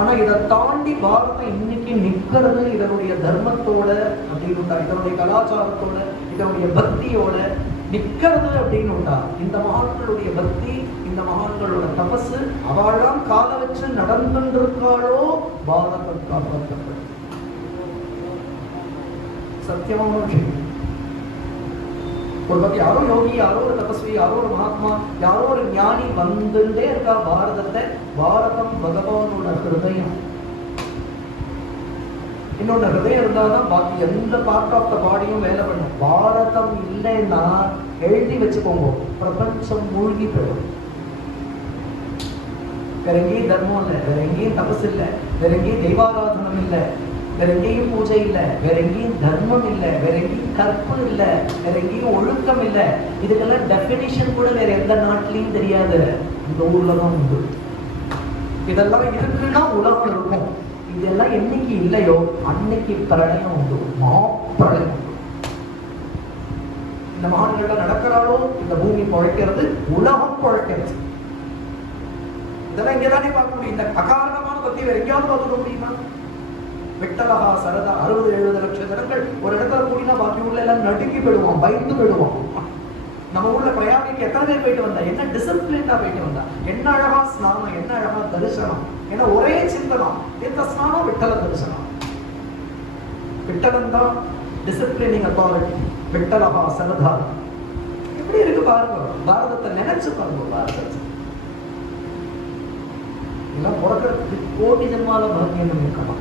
ஆனா இதை தாண்டி பாரதம் இன்னைக்கு நிற்கிறது இதனுடைய தர்மத்தோட அப்படின்னு, இதனுடைய கலாச்சாரத்தோட, இதனுடைய பக்தியோட. நிக்கிறது அப்படின்னு உண்டா, இந்த மகான்களுடைய பக்தி, இந்த மகான்களோட தபசு, அவளாம் கால வச்சு நடந்துருக்காளோ பாரதம் காப்பாற்றப்படும். சத்தியமான விஷயம். ஒரு பக்கம் யாரோ யோகி, யாரோ ஒரு தபஸ்வி, யாரோ ஒரு மகாத்மா, யாரோ ஒரு ஞானி வந்துட்டே இருக்கா பாரதத்தை. பாரதம் பகவானோட ஹிருதயம். இன்னொன்னு, ஹிருதயம் இருந்தாதான் பாக்கி எந்த பார்ட் ஆஃப் த பாடியும் வேலை பண்ணும். பாரதம் இல்லைன்னா எழுதி வச்சுக்கோங்க, பிரபஞ்சம் மூழ்கி போயிடும். வேற எங்கேயும் தர்மம் இல்லை, வேற எங்கேயும் தபஸ் இல்லை, வேற எங்கேயும் தெய்வாராதனம் இல்லை, வேற எங்கேயும் பூஜை இல்லை, வேற எங்கேயும் தர்மம் இல்லை, வேற எங்கேயும் கற்பு இல்லை, வேற எங்கேயும் ஒழுக்கம் இல்லை. இதுக்கெல்லாம் டெபினிஷன் கூட வேற எந்த நாட்டிலையும் தெரியாது, இந்த ஊர்ல தான் உண்டு. இதெல்லாம் இருக்குன்னா உலகம் இருக்கும். இதெல்லாம் என்னைக்கு இல்லையோ அன்னைக்கு பிரளயம் உண்டு, மாப்பிரளயம் உண்டு. இந்த மகான்கள் நடக்கிறாரோ இந்த பூமி பழைக்கிறது, உலகம் பழைக்கிறது. இதெல்லாம் இங்கதானே பார்க்க முடியும். இந்த அகாரணமான பத்தி வேற எங்கேயாவது பார்த்துக்க முடியுமா? விட்டலகா சரதா 60-70 லட்சம் ஜனங்கள் ஒரு இடத்துல கூடினா பாக்கி ஊர்ல எல்லாம் நடுங்கி போயிடுவோம், பயந்து போயிடுவோம். நம்ம ஊர்ல பிரயாணிக்கு எத்தனை பேர் போயிட்டு வந்தா, என்ன டிசிப்ளினா போயிட்டு வந்தா, என்ன அழகா ஸ்நானம், என்ன அழகா தரிசனம், ஏன்னா ஒரே சிந்தனம், எந்த ஸ்நானம் விட்டல தரிசனம். விட்டலன் தான் டிசிப்ளினிங் அத்தாரிட்டி. விட்டலகா சரதா எப்படி இருக்கு பாருங்க. பாரதத்தை நினைச்சு பாருங்க. பாரதத்தை எல்லாம் பிறக்கிறதுக்கு கோடி ஜென்மால பாக்கியம் இருக்கலாம்.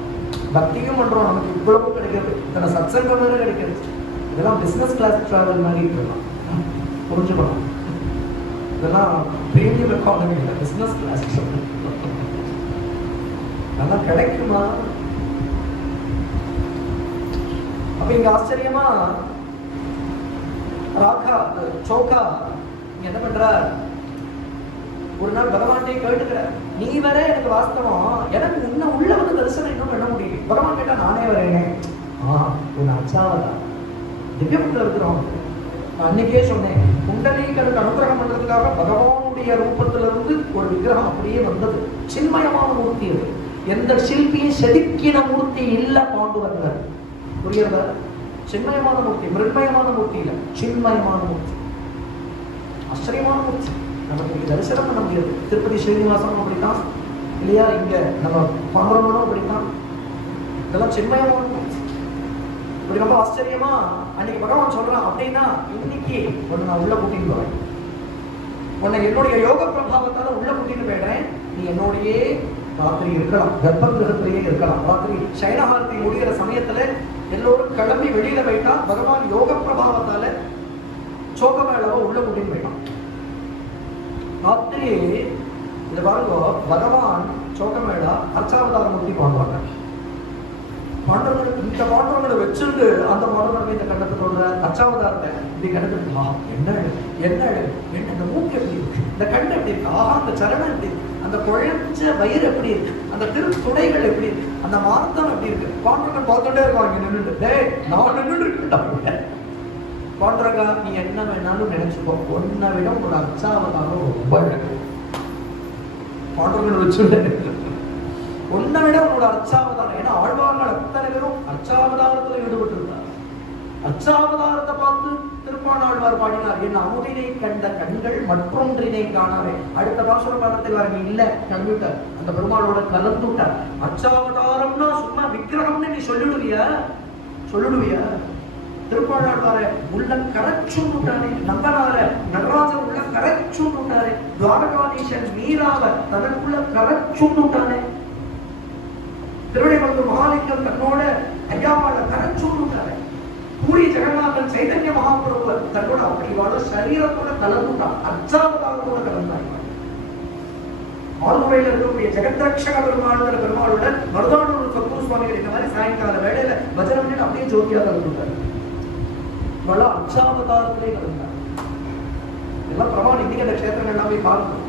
பக்தியும் பண்றோம், நமக்கு இவ்வளவு கிடைக்கிறது, இத்தனை சத்சங்கம் வேற கிடைக்கிறது. இதெல்லாம் பிசினஸ் கிளாஸ் டிராவல் மாதிரி இருக்கலாம், புரிஞ்சுக்கணும். இதெல்லாம் பிரீமியம் எக்கானமி இல்லை, பிசினஸ் கிளாஸ். நல்லா கிடைக்குமா? அப்ப இங்க ஆச்சரியமா ராகா சோகா என்ன பண்ற, ஒரு நாள் பகவான்டே கேட்டுக்கிற, நீ வர எனக்கு வாஸ்தவம், எனக்கு இன்னும் உள்ள வந்து தரிசனம் இன்னும் பண்ண முடியும். பகவான் கேட்டா நானே வரேனே. உன் அச்சாவதா திவ்யபுத்திர இருக்கிறோம். அன்னைக்கே சொன்னேன், குண்டலீகனுக்கு அனுகிரகம் பண்றதுக்காக பகவானுடைய ரூபத்திலிருந்து ஒரு விக்கிரகம் அப்படியே வந்தது. சின்மயமான மூர்த்தி அது. எந்த சிற்பியும் செதுக்கின மூர்த்தி இல்ல பாண்டுரங்கர். புரியுறதா? சின்மயமான மூர்த்தி, மிருண்மயமான மூர்த்தி இல்ல, சின்மயமான மூர்த்தி, ஆச்சரியமான மூர்த்தி. நமக்கு தரிசனம் பண்ண முடியாது. திருப்பதி ஸ்ரீனிவாசனும் அப்படித்தான் இல்லையா, இங்க நம்ம பாமரனும் அப்படித்தான். இதெல்லாம் சின்மயமான மூர்த்தி. இப்படி ரொம்ப ஆச்சரியமா அன்னைக்கு பகவான் சொல்றான், அப்படின்னா இன்னைக்கு ஒன்னு நான் உள்ள கூட்டிட்டு போறேன், உன்னை என்னுடைய யோக பிரபாவத்தால உள்ள கூட்டிட்டு போயிடுறேன். நீ என்னுடைய ராத்திரி இருக்கலாம், கர்ப்ப கிரகத்திலேயே இருக்கலாம். ராத்திரி சைனஹாரதி முடிகிற சமயத்துல எல்லோரும் கிளம்பி வெளியில போயிட்டா பகவான் யோக பிரபாவத்தால சோகமேளாவை உள்ள கூட்டிட்டு போயிட்டான். ராத்திரி இது பாருங்க, பகவான் சோகமேளா அர்ச்சாவதார மூர்த்தி பாடுவாங்க. பாண்டவர்கள் இந்த பாண்டவர்களை வச்சுட்டு அந்த பாண்டவர்கள் இந்த கண்டத்தை சொல்ற அர்ச்சாவதாரத்தை இப்படி கண்டத்துக்கு என்ன என்ன என்ன இந்த மூக்கு எப்படி இருக்கு, இந்த கண்டு எப்படி இருக்கு, அந்த சரணம் எப்படி இருக்கு, அந்த குழஞ்ச வயிறு எப்படி இருக்கு, அந்த திரு துடைகள் எப்படி இருக்கு, அந்த மார்த்தம் எப்படி இருக்கு. பாண்டவர்கள் பார்த்துட்டே இருக்காங்க நின்றுட்டு, டேய் நான் நின்றுட்டு இருக்கேன். பாண்டரங்கா நீ என்ன வேணாலும் நினைச்சுக்கோ, ஒன்ன விட ஒரு அர்ச்சாவதாரம் ரொம்ப பாண்டவர்கள் வச்சுட்டு ஒன்ன விட உன்னோட அர்ச்சாவதாரம். ஏன்னா ஆழ்வார்கள் அத்தனை பேரும் அர்ச்சாவதாரத்துல ஈடுபட்டு இருந்தார். அர்ச்சாவதாரத்தை பார்த்து திருப்பாணாழ்வார் பாடினார், என் அமுதினை கண்ட கண்கள் மற்றொன்றினை காணாவே. அடுத்த பாசுர காலத்தில் அங்க இல்ல, கம்ப்யூட்டர் அந்த பெருமாளோட கலந்துட்டார். அர்ச்சாவதாரம்னா சும்மா விக்கிரகம்னு நீ சொல்லிடுவியா? திருப்பாணாழ்வார உள்ள கரைச்சுட்டானே, நம்பனார நடராஜன் உள்ள கரைச்சுட்டாரே, துவாரகாதீசன் மீராவ தனக்குள்ள கரைச்சுட்டானே, திருவிடைமருதூர் மகாலிங்கம் தன்னோட ஐயாவால கரைச்சுட்டாரு, பூரி ஜெகநாதன் சைதன்ய மகாபிரபு தன்னோட அப்படியோட சரீரத்தோட கலந்துட்டான், அர்ச்சாவதாரத்தோட கலந்தாங்க. ஆளுமையில இருக்கக்கூடிய ஜெகத்ரட்சக பெருமாள் பெருமாளுடன் மருதானூர் சத்குரு சுவாமிகள் இந்த மாதிரி சாயங்கால வேளையில பஜனை பண்ணிட்டு அப்படியே ஜோதியா கலந்துட்டாரு. பல அர்ச்சாவதாரத்திலே கலந்தார். எல்லாம் பிரமாணம். இன்னைக்கு அந்த க்ஷேத்திரங்கள் எல்லாம் போய் பார்க்கணும்.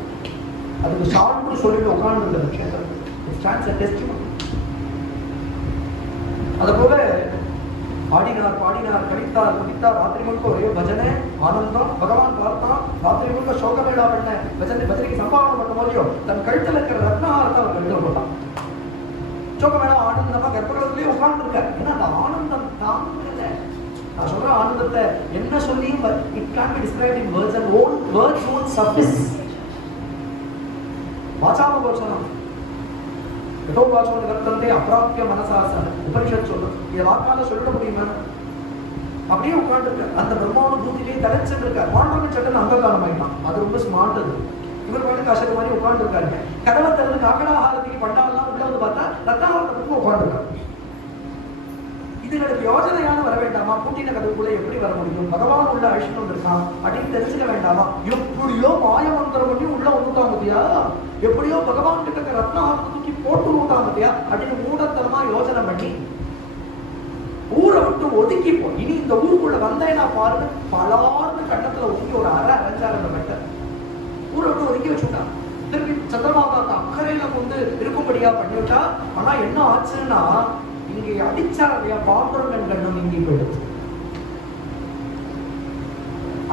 அதுக்கு சான்று சொல்லிட்டு உட்கார்ந்து அந்த க்ஷேத்திரம். அது போல ஆடினார், பாடினார், கவித்தார், குடித்தார். ராத்திரி முழுக்க ஒரே பஜனை ஆனந்தம். பகவான் பார்த்தான், ராத்திரி முழுக்க சோகமேளா பண்ண பஜனைக்கு சம்பாவனை பண்ண போலியோ தன் கழுத்துல இருக்கிற ரத்னஹாரத்தை அவர் கழுத்துல போட்டான். சோகமேளா ஆனந்தமா கர்ப்பகிரகத்திலேயே உட்கார்ந்து இருக்கார். ஏன்னா அந்த ஆனந்தம் தாங்கல, நான் சொல்ற ஆனந்தத்தை என்ன சொல்லியும் it can be described in words and own words own suffice. வாசாம கோச்சனம் எதோ வாசம் கர்த்தந்தே அப்ராப்திய மனசாச உபனிஷத் சொல்லும். இதை வாக்கால சொல்லிட முடியுமா? அப்படியே உட்காந்துருக்க அந்த பிரம்மானுபூதியிலே தலைச்சுட்டு இருக்கார். மாண்டவன் சட்டன் அந்த காலம் ஆயிட்டான். அது ரொம்ப ஸ்மார்ட். அது இவர் பாட்டு கஷத்து மாதிரி உட்கார்ந்து இருக்காருங்க. கதவை திறந்து காக்கடாஹாரத்துக்கு பண்டாலாம் உள்ள வந்து பார்த்தா ரத்தாஹாரத்துக்கு உட்காந்துருக்காரு. இதுகளுக்கு யோஜனையான வர வேண்டாமா? கூட்டின கதவுக்குள்ள எப்படி வர முடியும்? பகவான் உள்ள அழிச்சுட்டு வந்திருக்கான் அப்படின்னு தெரிஞ்சுக்க வேண்டாமா? எப்படியோ மாயமந்திரம் பண்ணி உள்ள வந்துட்டான் பத்தியா, எப்படியோ பகவான் கிட்ட ரத்னஹாரத்தை தூக்கி போட்டு விட்டான் பத்தியா அப்படின்னு மூடத்தனமா யோஜனை பண்ணி ஊரை விட்டு ஒதுக்கி போ. இனி இந்த ஊருக்குள்ள வந்தேன்னா பாருங்க, பலார்னு கண்ணத்துல ஒதுக்கி ஒரு அரைஞ்சாரு அந்த மெட்டர் ஊரை விட்டு ஒதுக்கி வச்சுட்டான். திருப்பி சந்திரபாபாவுக்கு அக்கறையில கொண்டு இருக்கும்படியா பண்ணிவிட்டா. ஆனா என்ன ஆச்சுன்னா, இங்கே அடிச்சார் இல்லையா பாண்டுரங்கன் கண்ணும் இங்கே போயிடுச்சு.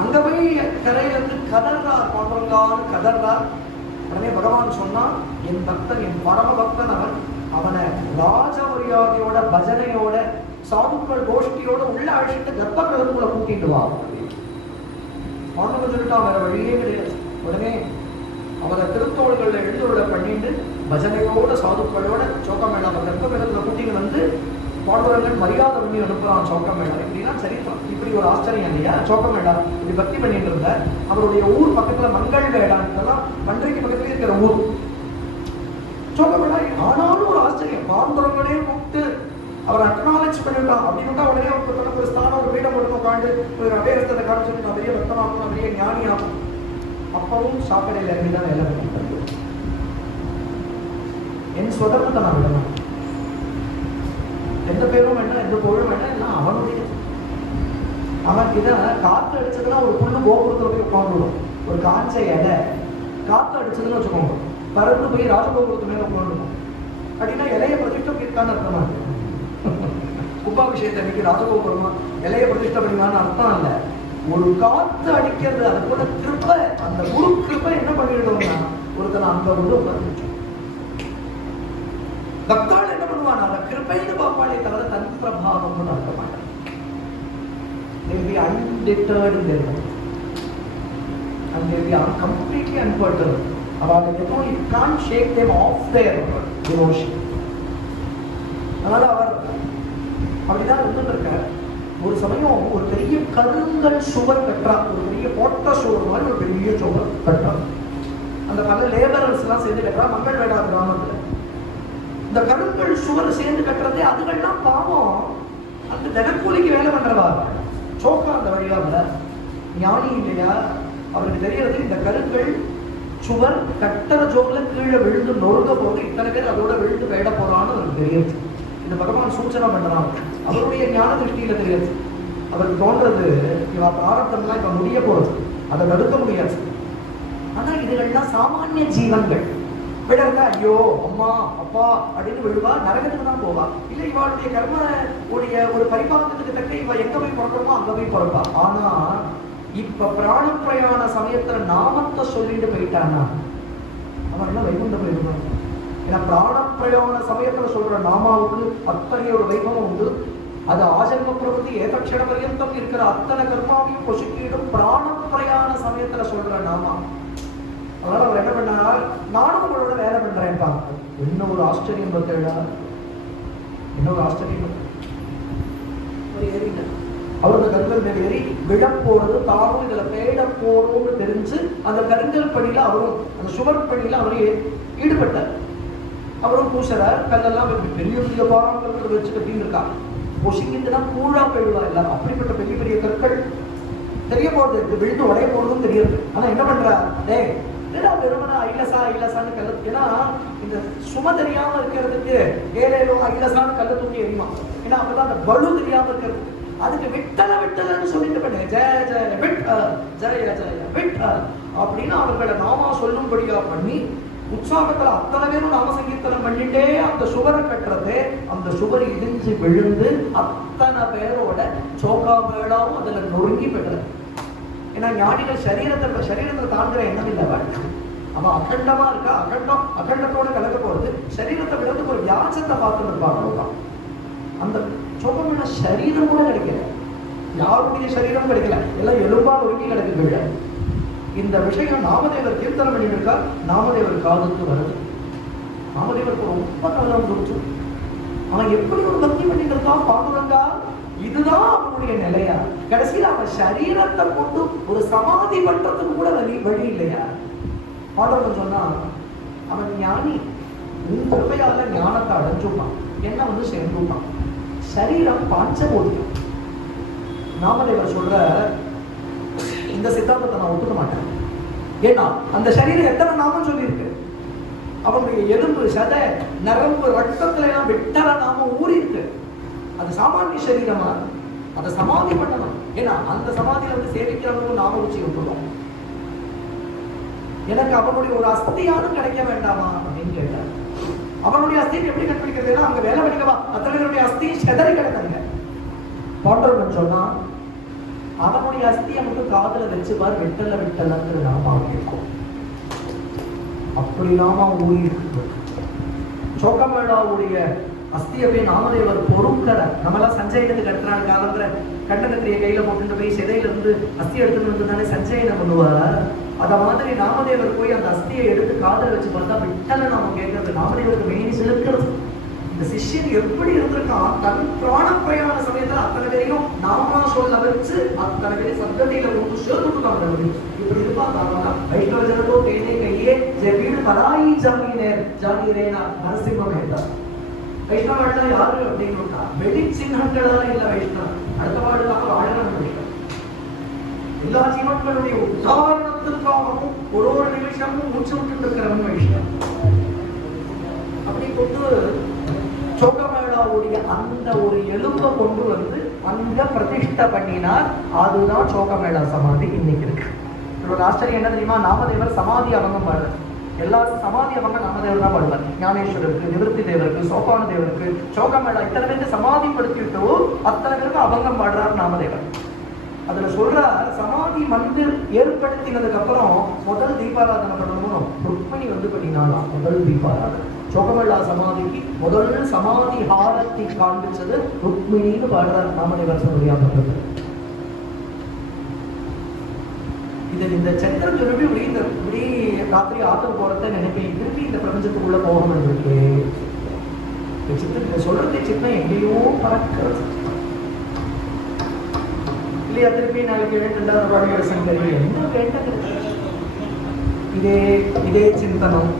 அங்க போய் கரையில இருந்து கதர்றார், பாண்டுரங்கான்னு கதர்றார். உடனே பகவான் சொன்னா, என் பக்தன், என் பரம பக்தன் அவன், அவனை ராஜ மரியாதையோட பஜனையோட சாதுக்கள் கோஷ்டியோட உள்ள அழைச்சிட்டு கர்ப்ப கிரகத்துக்குள்ள கூட்டிட்டு வா. பாண்டுரங்கன் சொல்லிட்டான், வேற வழியே கிடையாது. உடனே அவரை திருத்தோள்களில் எழுதுருளை பண்ணிட்டு பஜனையோட சாதுக்களோட சோக்கமேளா கர்ப்ப கிரகத்துல கூட்டிட்டு வந்து பாண்டுரங்கன் மரியாதை பண்ணி அனுப்புறான் சோக்கமேளா. இப்படின்னா சரித்திரம். இப்படி ஒரு ஆச்சரியம் இல்லையா? சோக்கமேளா இப்படி பக்தி பண்ணிட்டு இருந்த அவருடைய ஊர் பக்கத்துல மங்கள் வேளாண்லாம் பன்றைக்கு பக்கத்துல இருக்கிற ஊர் சோக்கமேளா. ஆனாலும் ஒரு ஆச்சரியம், பாண்டுரங்கனே கூப்பிட்டு அவர் அக்னாலேஜ் பண்ணிட்டான் அப்படின்னா உடனே ஒரு ஸ்தானம் ஒரு பீடம் கொடுத்து உட்காந்து ஒரு அபேரத்தை காமிச்சு நான் பெரிய பக்தனாகும், நான் பெரிய ஞானியாகும். அப்பவும் சாக்கடையில் இறங்கிதான் வேலை பண்ணிட்டாங்க. என் சுதந்திரத்தை நான் விடணும். எந்த பேரும் வேண்டாம், எந்த பொருளும் வேண்டாம், எல்லாம் அவனுடைய. அவன் இதை காற்று அடிச்சதுன்னா ஒரு புண்ணு கோபுரத்துல போய் உட்காந்துடும். ஒரு காய்ச்ச இலை காற்று அடிச்சதுன்னு வச்சுக்கோங்க, பறந்து போய் ராஜகோபுரத்து மேல உட்காந்துடும். அப்படின்னா இலைய பிரதிஷ்டை பண்ணிருக்கான்னு அர்த்தமா இருக்கு. கும்பாபிஷேகத்தை அன்னைக்கு ராஜகோபுரமா இலைய பிரதிஷ்டை பண்ணினான்னு அர்த்தம் இல்லை. ஒரு காத்து அடிக்கிறது, அது கூட கிருப்பை, அந்த குரு கிருப்பை என்ன பண்ணிடுவோம்னா ஒருத்தனை அந்த உள்ள உட்கார்ந்து பக்தாள் என்ன பண்ணுவான், அந்த கிருப்பைன்னு பார்ப்பாளே தவிர தன் பிரபாவம்னு அர்த்த மாட்டான். They'll be undeterred in their life and they'll be completely unperturbed about it. It can't shake them off their devotion. அதனால அவர் அப்படிதான் இருந்துருக்கார். ஒரு சமயம் ஒரு பெரிய கருங்கல் சுவர் கட்டுறான். ஒரு பெரிய கோட்டை சுவர் மாதிரி ஒரு பெரிய சுவர் கட்டுறான். அந்த பல லேபரர்ஸ் எல்லாம் சேர்ந்து கட்டுறா மங்கள் வேடா கிராமத்துல. இந்த கருங்கல் சுவர் சேர்ந்து கட்டுறதே அதுகள்லாம் பாவம். அந்த தினக்கூலிக்கு வேலை பண்றவா சோக்கா அந்த வழியாவில் ஞானி இல்லையா, அவருக்கு தெரியறது இந்த கருங்கல் சுவர் கட்டற ஜோர்ல கீழே விழுந்து நொறுங்க போது இத்தனை பேர் அதோட விழுந்து வேட போறான்னு அவருக்கு தெரியாது. இந்த பகவான் சூச்சனை பண்றான். அவருடைய ஞான திருஷ்டியில தெரியாது. அவருக்கு தோன்றது இவ பிராரத்தம்லாம் இப்ப முடிய போறது, அதை தடுக்க முடியாது. ஆனா இதுகள்லாம் சாமானிய ஜீவன்கள். விடர்ந்தா ஐயோ அம்மா அப்பா அப்படின்னு விழுவா, நரகத்துக்கு தான் போவா. இல்ல இவளுடைய கர்ம உடைய ஒரு பரிபாலனத்துக்கு தக்க இவ எங்க போய் பிறக்கணுமோ அங்க போய் பிறப்பா. ஆனா இப்ப பிராண பிரயாண சமயத்துல நாமத்தை சொல்லிட்டு போயிட்டானா அவன் என்ன வைகுண்டம் போயிருக்கான். ஏன்னா பிராண பிரயாண சமயத்துல சொல்ற நாமாவுக்கு அத்தகைய ஒரு வைபவம் உண்டு. அது ஆஜன்ம பிரபுத்தி ஏதக்ஷண பரியந்தம் இருக்கிற அத்தனை கர்மாவையும் பொசுக்கிடும் பிராண பிரயாண சமயத்துல சொல்ற நாமா. அதனால அவர் என்ன பண்ணால், நானும் உங்களோட வேலை பண்றேன். என்ன ஒரு ஆச்சரியம் பார்த்தா, என்ன ஒரு ஆச்சரியம். ஏறிங்க அவர் அந்த கருங்கல் மேல ஏறி விழப்போறது தானும் இதுல பேட போறோம்னு தெரிஞ்சு அந்த கருங்கல் பணியில அவரும் அந்த சுவர் பணியில அவரும் ஈடுபட்டார். அவரும் பூசறார். கல்லெல்லாம் பெரிய பெரிய பாறாங்கல் வச்சு கட்டின்னு இருக்காங்க. பொசிங்கிட்டுனா கூழா போயிடுவா எல்லாரும். அப்படிப்பட்ட பெரிய பெரிய கற்கள் தெரிய போறது, விழுந்து உடைய போறதும் தெரியாது. ஆனா என்ன பண்றா, டே வெறுமனா ஐலசா ஐலசான்னு கல்லு. ஏன்னா இந்த சும தெரியாம இருக்கிறதுக்கு ஏழேலோ ஐலசான்னு கல்ல தூக்கி எரியுமா. ஏன்னா அப்பதான் அந்த பலு தெரியாம இருக்கிறதுக்கு அதுக்கு விட்டல விட்டலன்னு சொல்லிட்டு பண்ணு, ஜெய ஜெய விட் ஜெய ஜெய விட் அப்படின்னு அவர்களை நாமா சொல்லும்படியா பண்ணி உற்சாகத்துல அத்தனை பேரும் நாம சங்கீர்த்தனம் பண்ணிட்டே அந்த சுவரை கட்டுறது. அந்த சுவர் இடிஞ்சு விழுந்து அத்தனை பேரோட சோகா மேளாவும் அதுல நொறுங்கி பெற்றது. ஏன்னா ஞானிகள் சரீரத்தை தாண்டுற எண்ணம் இல்லை. அவன் அகண்டமா இருக்கா, அகண்டத்தோட கலக்க போறது. சரீரத்தை விடத்துக்கு ஒரு வியாசத்தை பார்த்து இருப்பாங்க. அந்த சோகமான சரீரம் கூட கிடைக்கல. யாருடைய சரீரம் கிடைக்கல, எல்லாம் எலும்பால் ஒருக்கி கிடக்கு. இந்த விஷயம் நாமதேவர் கீர்த்தனம் பண்ணியிருக்கா, நாமதேவர் காதுக்கு வருது. நாமதேவருக்கு ரொம்ப கவனம் கொடுத்து அவன் எப்படி ஒரு பக்தி பண்ணிட்டு இருக்கான் பாக்குறா. இதுதான் அவனுடைய நிலையா? கடைசியில் அவன் சரீரத்தை கொண்டு ஒரு சமாதி பண்றதுக்கு கூட வழி இல்லையா? பாண்டவன் சொன்னா அவன் ஞானி, உன் கிருபையால ஞானத்தை அடைஞ்சுப்பான், என்ன வந்து சேர்ந்துப்பான். சரீரம் பாஞ்சபூதம். நாமதேவர் சொல்ற இந்த சித்தாந்தத்தை நான் ஒத்துக்க மாட்டேன். ஏன்னா அந்த சரீரம் எத்தனை நாமம் சொல்லியிருக்கு. அவனுடைய எலும்பு, சதை, நரம்பு, ரத்தத்துல எல்லாம் வெட்டற நாமம் ஊறி இருக்கு. அது சாமானிய சரீரமா? அதை சமாதி பண்ணணும். ஏன்னா அந்த சமாதியில வந்து சேவிக்கிறவங்களும் நாம ருச்சி விட்டுடும். எனக்கு அவனுடைய ஒரு அஸ்தியானும் கிடைக்க வேண்டாமா அப்படின்னு கேட்டார். அவனுடைய அஸ்தியை எப்படி கண்டுபிடிக்கிறது? அங்க வேலை படிக்கவா அத்தனை பேருடைய அஸ்தியும் செதறி கிடக்குங்க. பாண்டவன் சொன்னா அவனுடைய அஸ்தியை மட்டும் காதுல வச்சுப்பார், விட்டல நாம கேட்கும். அப்படி நாம ஊறி இருக்கு. சோக்கமேளாவுடைய அஸ்தியவே நாமதேவர் பொறுக்கற. நம்மளாம் சஞ்சயனத்துக்கு அடுத்த நாள் காலத்துல கண்டகத்திரிய கையில போட்டு போய் சிதையில இருந்து அஸ்தி எடுத்துட்டு வந்து தானே சஞ்சயனம் பண்ணுவார். அத மாதிரி நாமதேவர் போய் அந்த அஸ்தியை எடுத்து காதல வச்சு பார்த்தா விட்டல நாம கேட்கறது. நாமதேவருக்கு மெயின் செலுக்கிறது. இந்த சிஷ்யன் எப்படி இருந்திருக்கான், தன் பிராண பிரயாண சமயத்துல அத்தனை பேரையும் நாம சொல்ல வச்சு அத்தனை பேரையும் சந்ததியில கொண்டு சேர்த்துட்டாங்க. இப்படி இருப்பாங்க. வைஷ்ணவ ஜனத்தோ தேனே கையே வீடு பராயி ஜாகிரேனா நரசிம்மம் கேட்டார். வைஷ்ணவர்கள் யாரு அப்படின்னு வெடி சின்னங்களா இல்ல வைஷ்ணவ அடுத்த பாடுக்காக ஆழம் வைஷ்ணவ எல்லா ஜீவன்களுடைய உதாரணத்திற்காகவும் ஒரு நிமிஷமும் மூச்சு விட்டு இருக்கிறவன் வைஷ்ணவன். அப்படி கொண்டு சோகமேளாவுடைய அந்த ஒரு எலும்பை கொண்டு வந்து அங்க பிரதிஷ்டை பண்ணினார். அதுதான் சோகமேளா சமாதி இன்னைக்கு இருக்கு. ஒரு ஆச்சரியம் என்ன தெரியுமா? நாமதேவர் சமாதி அவங்கம் பாடுறார். எல்லாரும் சமாதி அவங்க நாமதேவர் தான் பாடுவார். ஞானேஸ்வரருக்கு, நிவர்த்தி தேவருக்கு, சோபான தேவருக்கு, சோகமேளா இத்தனை பேருக்கு சமாதிப்படுத்திட்டு அத்தனை பேருக்கு அவங்கம் பாடுறார் நாமதேவர். அதுல சொல்றார், சமாதி மந்திர் ஏற்படுத்தினதுக்கு அப்புறம் முதல் தீபாராதனை பண்ணணும். ருக்மிணி வந்து பண்ணினாலாம் முதல் தீபாராதனை. சோகமேளா சமாதிக்கு முதல் சமாதி ஹாரத்தை காண்பிச்சது ருக்மிணின்னு பாடுறார் நாமதேவர் சொல்லியாங்க. இது இந்த சந்திரன் திரும்பி இப்படி ராத்திரி ஆத்தம் போறத நினைப்பேன். திரும்பி இந்த பிரபஞ்சத்துக்குள்ள போகணும் இருக்கு. சித்தம் சொல்றது சித்தம் எங்கேயோ பறக்கிறது இல்லையா? திருப்பி நாளைக்கு 2000 பாடுகிற சங்கரி என்ன கேட்டது? இதே சிந்தனம்,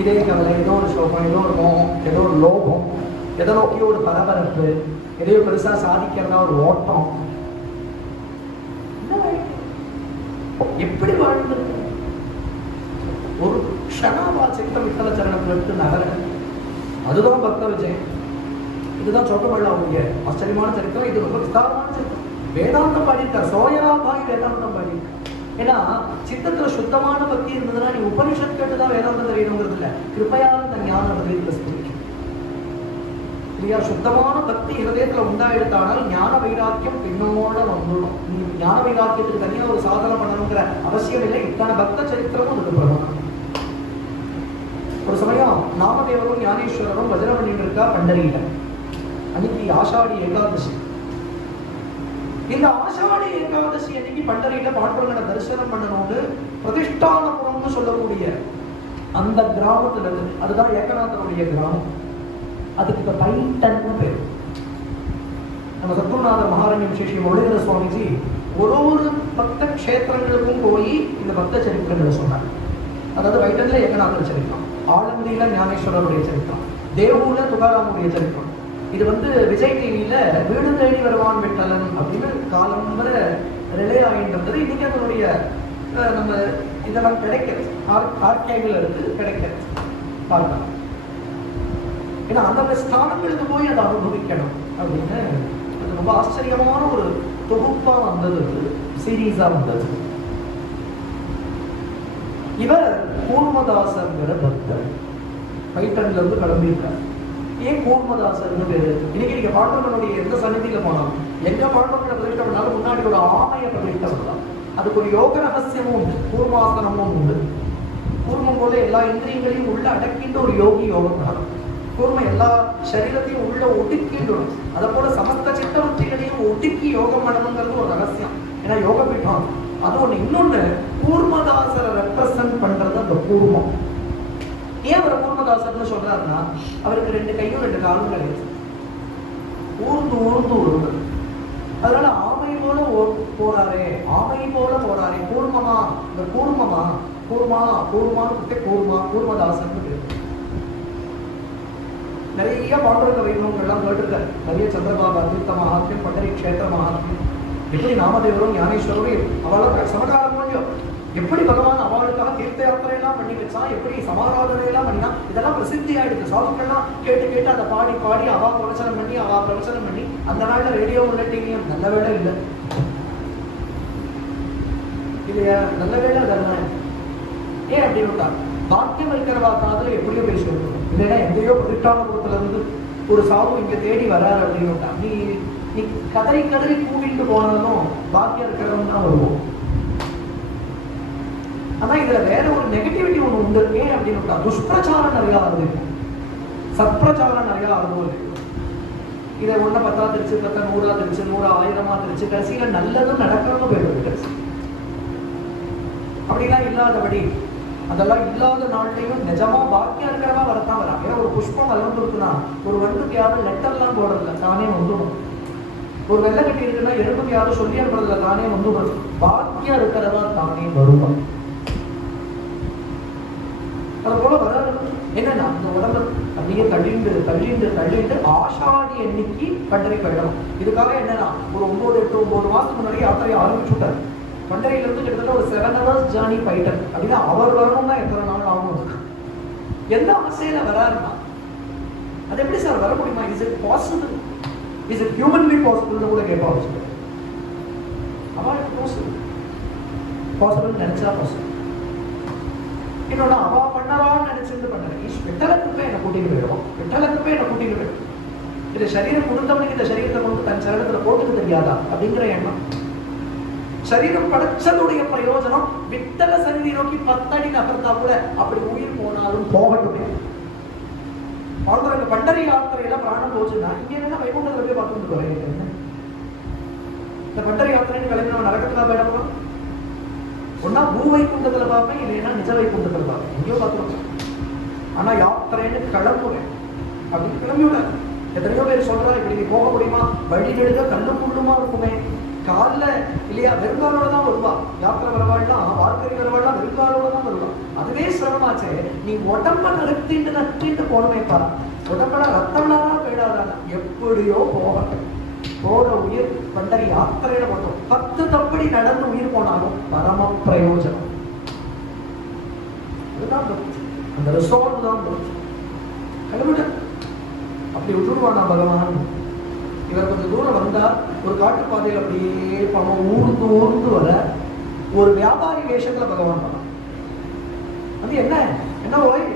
இதே கவலை, ஏதோ ஒரு சோகம், ஏதோ ஒரு மோகம், ஏதோ ஒரு லோகம், எதை நோக்கி ஒரு பரபரப்பு, எதையோ பெருசா சாதிக்கிறதா ஒரு ஓட்டம். எப்படி வாழ்ந்து ஒரு க்ஷணாவா சித்தம் விட்டல சரணத்தை விட்டு நகர. அதுதான் பக்த விஜயம். இதுதான் சோகமேளாவுடைய ஆச்சரியமான சரித்திரம். இது ரொம்ப விஸ்தாரமான சரித்திரம். வேதாந்தம் பாடியிருக்கார். சோயராபாய் வேதாந்தம் பாடியிருக்கார். ஏன்னா சித்தத்துல சுத்தமான பக்தி இருந்ததுன்னா நீ உபனிஷத் கேட்டுதான் வேதாந்தம் தெரியணுங்கிறது இல்ல. கிருப்பையால இந்த ஞான இல்லையா? சுத்தமான பக்தி ஹிருதயத்துல உண்டாயிடுத்தானால் ஞான வைராக்கியம் பின்னோட வந்துடும். நீ ஞான வைராக்கியத்துக்கு தனியா ஒரு சாதனை பண்ணணுங்கிற அவசியம் இல்லை. இத்தனை பக்த சரித்திரமும் அதுக்கு பிரமாணம். ஒரு சமயம் நாமதேவரும் ஞானேஸ்வரரும் பஜனை பண்ணிட்டு இருக்கா பண்டரியில. அன்னைக்கு ஆஷாடி ஏகாதசி. இந்த ஆஷாடி ஏகாதசி அன்னைக்கு பண்டரியில பாண்டவர்களை தரிசனம் பண்ணணும்னு பிரதிஷ்டானபுரம்னு சொல்லக்கூடிய அந்த கிராமத்துல இருந்து, அதுதான் ஏகநாதனுடைய கிராமம். அதுக்கு பைட்டன் பேர். நம்ம சத்குருநாதர் மகாரண்யம் ஸ்ரீ முரளிதர சுவாமிஜி ஒரு பக்த கஷேத்திரங்களுக்கும் போய் இந்த பக்த சரித்திரங்களை சொன்னார். அதாவது வைட்டன்ல ஏகநாதர் சரித்திரம், ஆலந்தியில ஞானேஸ்வரருடைய சரித்திரம், தேவூர்ல துகாராமுடைய சரித்திரம். இது வந்து விஜய் டிவியில வீடு தேடி வருவான் வெட்டலன் அப்படின்னு காலம்பர ரிலே ஆகிட்டு இருந்தது. இன்னைக்கு அதனுடைய நம்ம இதெல்லாம் கிடைக்கிறது, ஆர்கைவ்ல இருந்து கிடைக்கிறது பார்க்கலாம். ஏன்னா அந்தந்த ஸ்தானங்களுக்கு போய் அதை அனுபவிக்கணும் அப்படின்னு அது ரொம்ப ஆச்சரியமான ஒரு தொகுப்பா வந்தது, சீரீஸா வந்தது. இவர் கூர்மதாசர்ங்கிற பக்தர் பைட்டன்ல இருந்து கிளம்பியிருக்கார். ஏன் கூர்மதாசர்னு பேரு? இன்னைக்கு நீங்க பாண்டவனுடைய எந்த சன்னிதியில போனாலும், எங்க பாண்டவனை பிரதிஷ்டை பண்ணாலும் முன்னாடி ஒரு ஆமையை பிரதிஷ்டை பண்ணலாம். அதுக்கு ஒரு யோக ரகசியமும் உண்டு, கூர்மாசனமும் உண்டு. கூர்மம் போல எல்லா இந்திரியங்களையும் உள்ள அடக்கின்ற ஒரு யோகி யோகம். கூர்மம் எல்லா சரீரத்தையும் உள்ள ஒடுக்கின்றோம். அதை போல சமஸ்த சித்தவృత్తిகளையும் எல்லாத்தையும் ஒடுக்கி யோகம் பண்ணணுங்கிறது ஒரு ரகசியம். ஏன்னா யோக பீடம் அது ஒண்ணு. இன்னொன்னு, கூர்மதாசரை ரெப்ரசன்ட் பண்றது அந்த கூர்மம். ஏன் அவர் கூர்மதாசர்னு சொல்றாருன்னா, அவருக்கு 2 கையும் 2 காலும் கிடையாது, ஊர்ந்து ஊர்ந்து வருது. அதனால ஆமை போல போறாரே, ஆமை போல போறாரே, கூர்மமா, இந்த கூர்மமா, கூர்மா கூர்மான்னு கூர்மா, கூர்மதாசன் பேரு. நிறைய பாண்டுரங்க வைபவங்கள்லாம் கேட்டிருக்காரு. நிறைய சந்திரபாபா தீர்த்த மகாத்மியம், பண்டரி கஷேத்திர மகாத்மியம், எப்படி நாமதேவரும் ஞானேஸ்வரரும் அவளுக்கு சமகாலம் முடியும், எப்படி பகவான் அவளுக்காக தீர்த்த யாத்திரை எல்லாம் பண்ணி வச்சான், எப்படி சமாராதனை எல்லாம் பண்ணினா, இதெல்லாம் பிரசித்தி ஆயிடுது. சாதுக்கள்லாம் கேட்டு கேட்டு அதை பாடி பாடி அவா பிரவச்சனம் பண்ணி அந்த நாள்ல ரேடியோ உள்ள டிவியும் நல்ல வேலை இல்லை இல்லையா, நல்ல வேலை அதெல்லாம். ஏன் அப்படின்னு பாக்கியம் இருக்கிறவா காதுல எப்படியோ பேசிட்டு, இல்லைன்னா எங்கேயோ பதிட்டாளபுரத்துல இருந்து ஒரு சாது இங்க தேடி வராரு அப்படின்னு நீ நீ கதறி கதறி கூவிட்டு போனாலும் பாக்கியம் இருக்கிறவங்க தான் வருவோம். ஆனா இதுல வேற ஒரு நெகட்டிவிட்டி ஒண்ணு உண்டு. ஏன் அப்படின்னு துஷ்பிரச்சாரம் நிறைய ஆகுது, சத்பிரச்சாரம் நிறைய ஆகுது. இதை 1 10 திருச்சு, 10 100 திருச்சு, 100 1000 திருச்சு, கடைசியில நல்லதும் நடக்கிறதும் போயிடுது. அப்படிலாம் இல்லாதபடி, அதெல்லாம் இல்லாத நாள்லையும் நிஜமா பாக்கியம் இருக்கிறவா வரத்தான் வராங்க. ஏன்னா ஒரு புஷ்பம் வளர்ந்துருக்குன்னா ஒரு வண்டுக்கு யாரும் லெட்டர்லாம் போடுறதில்ல, தானே வந்துடும். ஒரு வெள்ளை கட்டி இருக்குன்னா எறும்புக்கு யாரும் சொல்லி அனுப்புறதில்ல, தானே வந்துடும். பாக்கியம் இருக்கிறதா தானே வருவான். அது போல வராது. என்னன்னா இந்த உடம்பு அப்படியே தள்ளிண்டு தள்ளிண்டு தள்ளிண்டு ஆஷாடி எண்ணிக்கை பண்டரி போயிடணும். இதுக்காக என்னன்னா ஒரு 9 8 9 மாசத்துக்கு முன்னாடி யாத்திரையை ஆரம்பிச்சுட்டாரு. பண்டரியில இருந்து கிட்டத்தட்ட ஒரு 7 hours ஜர்னி போயிட்டார். அப்படின்னா அவர் வரணும்னா எத்தனை நாள் ஆகும்? எந்த ஆசையில வராருன்னா அது எப்படி சார் வர முடியுமா? Is it possible? Is it humanly பாசிபிள்னு கூட கேட்பா வச்சுக்க. அவளுக்கு பாசிபிள் நினைச்சா பாசிபிள். என்னோட அவா பண்ணலான்னு நினைச்சிருந்து பண்ணல. விட்டலத்துப்பே என்னை கூட்டிட்டு போயிடும், விட்டலத்துப்பே என்னை கூட்டிட்டு போயிடும். இந்த சரீரம் கொடுத்தவனுக்கு இந்த சரீரத்தை கொண்டு தன் சரீரத்துல போட்டுக்க தெரியாதா அப்படிங்கிற எண்ணம். சரீரம் படைச்சதுடைய பிரயோஜனம் விட்டல சந்நிதி நோக்கி 10 அடி நகர்த்தா கூட அப்படி உயிர் போனாலும் போகட்டுமே. பண்டரி யாத்திரையில பிராணம் போச்சுன்னா இங்க என்ன வைகுண்டத்துல போய் பார்த்துட்டு போறேன். இந்த பண்டரி யாத்திரைன்னு கிளம்பி நரகத்துல போயிடணும். ஒன்னா பூ வைகுண்டத்துல பார்ப்பேன், இல்லைன்னா நிஜ வைகுண்டத்துல பார்ப்பேன், எங்கேயோ பார்த்துருக்கேன். ஆனா யாத்திரைன்னு கிளம்புவேன் அப்படின்னு கிளம்பி விட. எத்தனையோ பேர் சொல்றா இப்படி போக முடியுமா, வழி நெடுக கல்லு புல்லுமா இருக்குமே, காலில் இல்லையா வெறுங்காலோட தான் வருவா. யாத்திரை வரவாள்லாம், வாழ்க்கை வரவாள்லாம் வெறுங்காலோட தான் வருவா. அதுவே சிரமமாச்சே. நீ உடம்ப நறுத்திட்டு போனமேப்பா, உடம்புல ரத்தம்லாம் போயிடாதான், எப்படியோ போகட்டும். போற உயிர் பண்டரி யாத்திரையில மட்டும் 10 தப்படி நடந்து உயிர் போனாலும் பரம பிரயோஜனம். அதுதான் அந்த ரிசோர்ட் தான் கிளம்பிட. அப்படி விட்டுருவானா பகவான். இவர் கொஞ்சம் தூரம் வந்தா ஒரு காட்டுப்பாதையில் அப்படியே பணம் ஊர்ந்து ஊர்ந்து வர ஒரு வியாபாரி வேஷத்துல பகவான் பண்ணான். அது என்ன ஓய்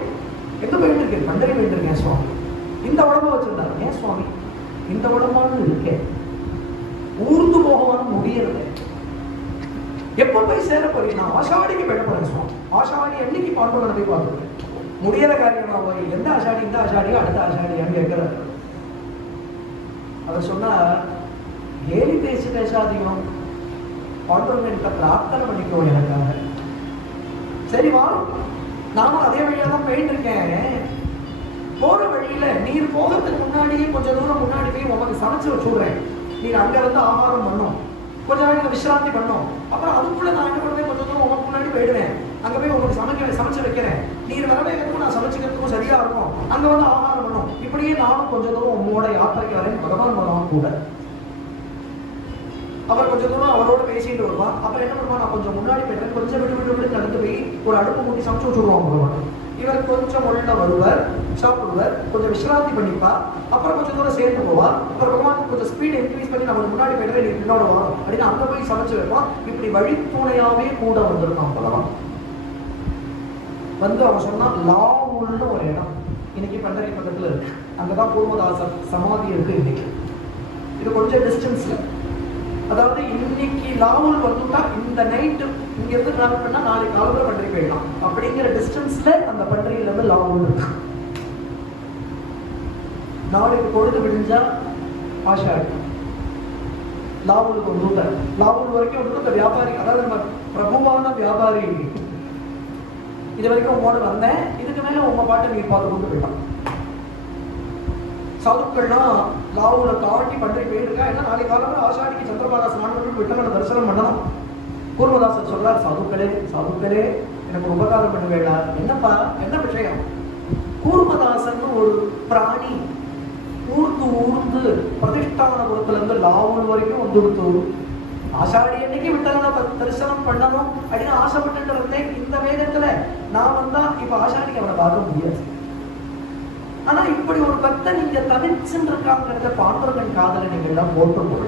எங்க போயிட்டு இருக்கேன்? பண்டரி போயிட்டு இருக்கேன் சுவாமி. இந்த உடம்ப வச்சிருந்தாரு. ஏன் சுவாமி இந்த உடம்பானு இருக்கேன்? ஊர்ந்து போகவான்னு முடியறது. எப்ப போய் சேர போறீங்க? ஆஷாடிக்கு போயிட போறேன் சுவாமி. ஆஷாடி என்னைக்கு பாண்டவனை போய் பார்த்துருக்கேன். முடியற காரியம் போய் எந்த ஆஷாடி, இந்த ஆஷாடியோ அடுத்த ஆஷாடியான்னு கேட்கிறாரு. அவர் சொன்னா கேலி பேசாதீங்க, பாண்டவன்கிட்ட பிரார்த்தனை பண்ணிக்கோ எனக்காக. சரி வாரும், நானும் அதே வழியில தான் போயிட்டு இருக்கேன். போற வழியில நீர் போகிறதுக்கு முன்னாடியே கொஞ்சம் தூரம் முன்னாடி போய் உனக்கு சமைச்சு வச்சுடுறேன். நீர் அங்க வந்து ஆகாரம் பண்ணும், கொஞ்ச நாளைக்கு விசிராந்தி பண்ணும். அப்புறம் அதுக்குள்ள நான் என்ன பண்ணுவேன், கொஞ்சம் தூரம் உனக்கு முன்னாடி போயிடுவேன். அங்க போய் உங்களுக்கு சமைச்சு வைக்கிறேன். நீர் வரவே இருக்கும், நான் சமைச்சுக்கிறதுக்கும் சரியா இருக்கும். அங்க வந்து ஆகாரம் பண்ணும். இப்படியே நானும் கொஞ்சம் தூரம் உங்களோட யாத்திரைக்கு வரேன். பகவான் வருவான் கூட. அவர் கொஞ்சம் தூரம் அவரோட பேசிட்டு வருவான். அப்புறம் என்ன பண்ணுவான், நான் கொஞ்சம் முன்னாடி போயிடுறேன், கொஞ்சம் விட்டு நடந்து போய் ஒரு அடுப்பு மூட்டி சமைச்சு வச்சுடுவான் பகவான். இவர் கொஞ்சம் உள்ள வருவார், சாப்பிடுவார், கொஞ்சம் விசிராந்தி பண்ணிப்பா. அப்புறம் கொஞ்சம் தூரம் சேர்ந்து போவார். அப்புறம் பகவான் கொஞ்சம் ஸ்பீட் இன்க்ரீஸ் பண்ணி நம்ம முன்னாடி போயிட்டு நீ பின்னோட வரும் அப்படின்னு அங்க போய் சமைச்சு வைப்பான். இப்படி வழித்துணையாவே கூட வந்திருக்கான் பகவான். வந்து அவன் சொன்னா லாவுல்னு ஒரு இடம் இன்னைக்கு பண்டரி பக்கத்துல இருக்கு. அங்கதான் கூர்மதாசர் சமாதி இருக்கு. இன்னைக்கு இது கொஞ்சம் டிஸ்டன்ஸ்ல, அதாவது இன்னைக்கு லாவூல் வந்துட்டா இந்த நைட்டு இங்க இருந்து டிராவல் பண்ணா நாளைக்கு காலத்துல பண்டரி போயிடலாம் அப்படிங்கிற டிஸ்டன்ஸ்ல அந்த பண்டரியில இருந்து லாவூல் இருக்கு. நாளைக்கு பொழுது விடிஞ்சா ஆஷாடி, லாவூலுக்கு ஒரு தூதர், லாவூல் வரைக்கும் ஒரு தூதர் வியாபாரி, அதாவது நம்ம பிரபுவான வியாபாரி. இது வரைக்கும் உங்களோட வந்தேன், இதுக்கு மேல உங்க பாட்டை நீ பார்த்து கொண்டு போயிட்டான். சாதுக்கள்லாம் லாவூலை தாண்டி பண்றி போயிருக்கா. ஏன்னா நாளை காலம் ஆஷாடிக்கு சந்திரபாலா ஸ்நானம் விட்டவன தரிசனம் பண்ணலாம். கூர்மதாசர் சொல்றார், சாதுக்களே சாதுக்களே எனக்கு ஒரு உபகாரம் பண்ண வேண்டாம். என்னப்பா, என்ன விஷயம்? கூர்மதாசன் ஒரு பிராணி ஊர்ந்து ஊர்ந்து பிரதிஷ்டானபுரத்துல இருந்து லாவூல் வரைக்கும் வந்துடுத்து. ஆஷாடி அன்னைக்கு விட்டலன தரிசனம் பண்ணணும் அப்படின்னு ஆசைப்பட்டு இருந்தேன். இந்த வேதத்துல நான் வந்தா இப்ப ஆஷாடிக்கு அவனை பார்க்க முடியாது. ஆனா இப்படி ஒரு பக்தன் நீங்க தவிர்ச்சுன்னு இருக்காங்கிறத பாண்டவர்கள் காதலை நீங்க எல்லாம் போட்டு போல.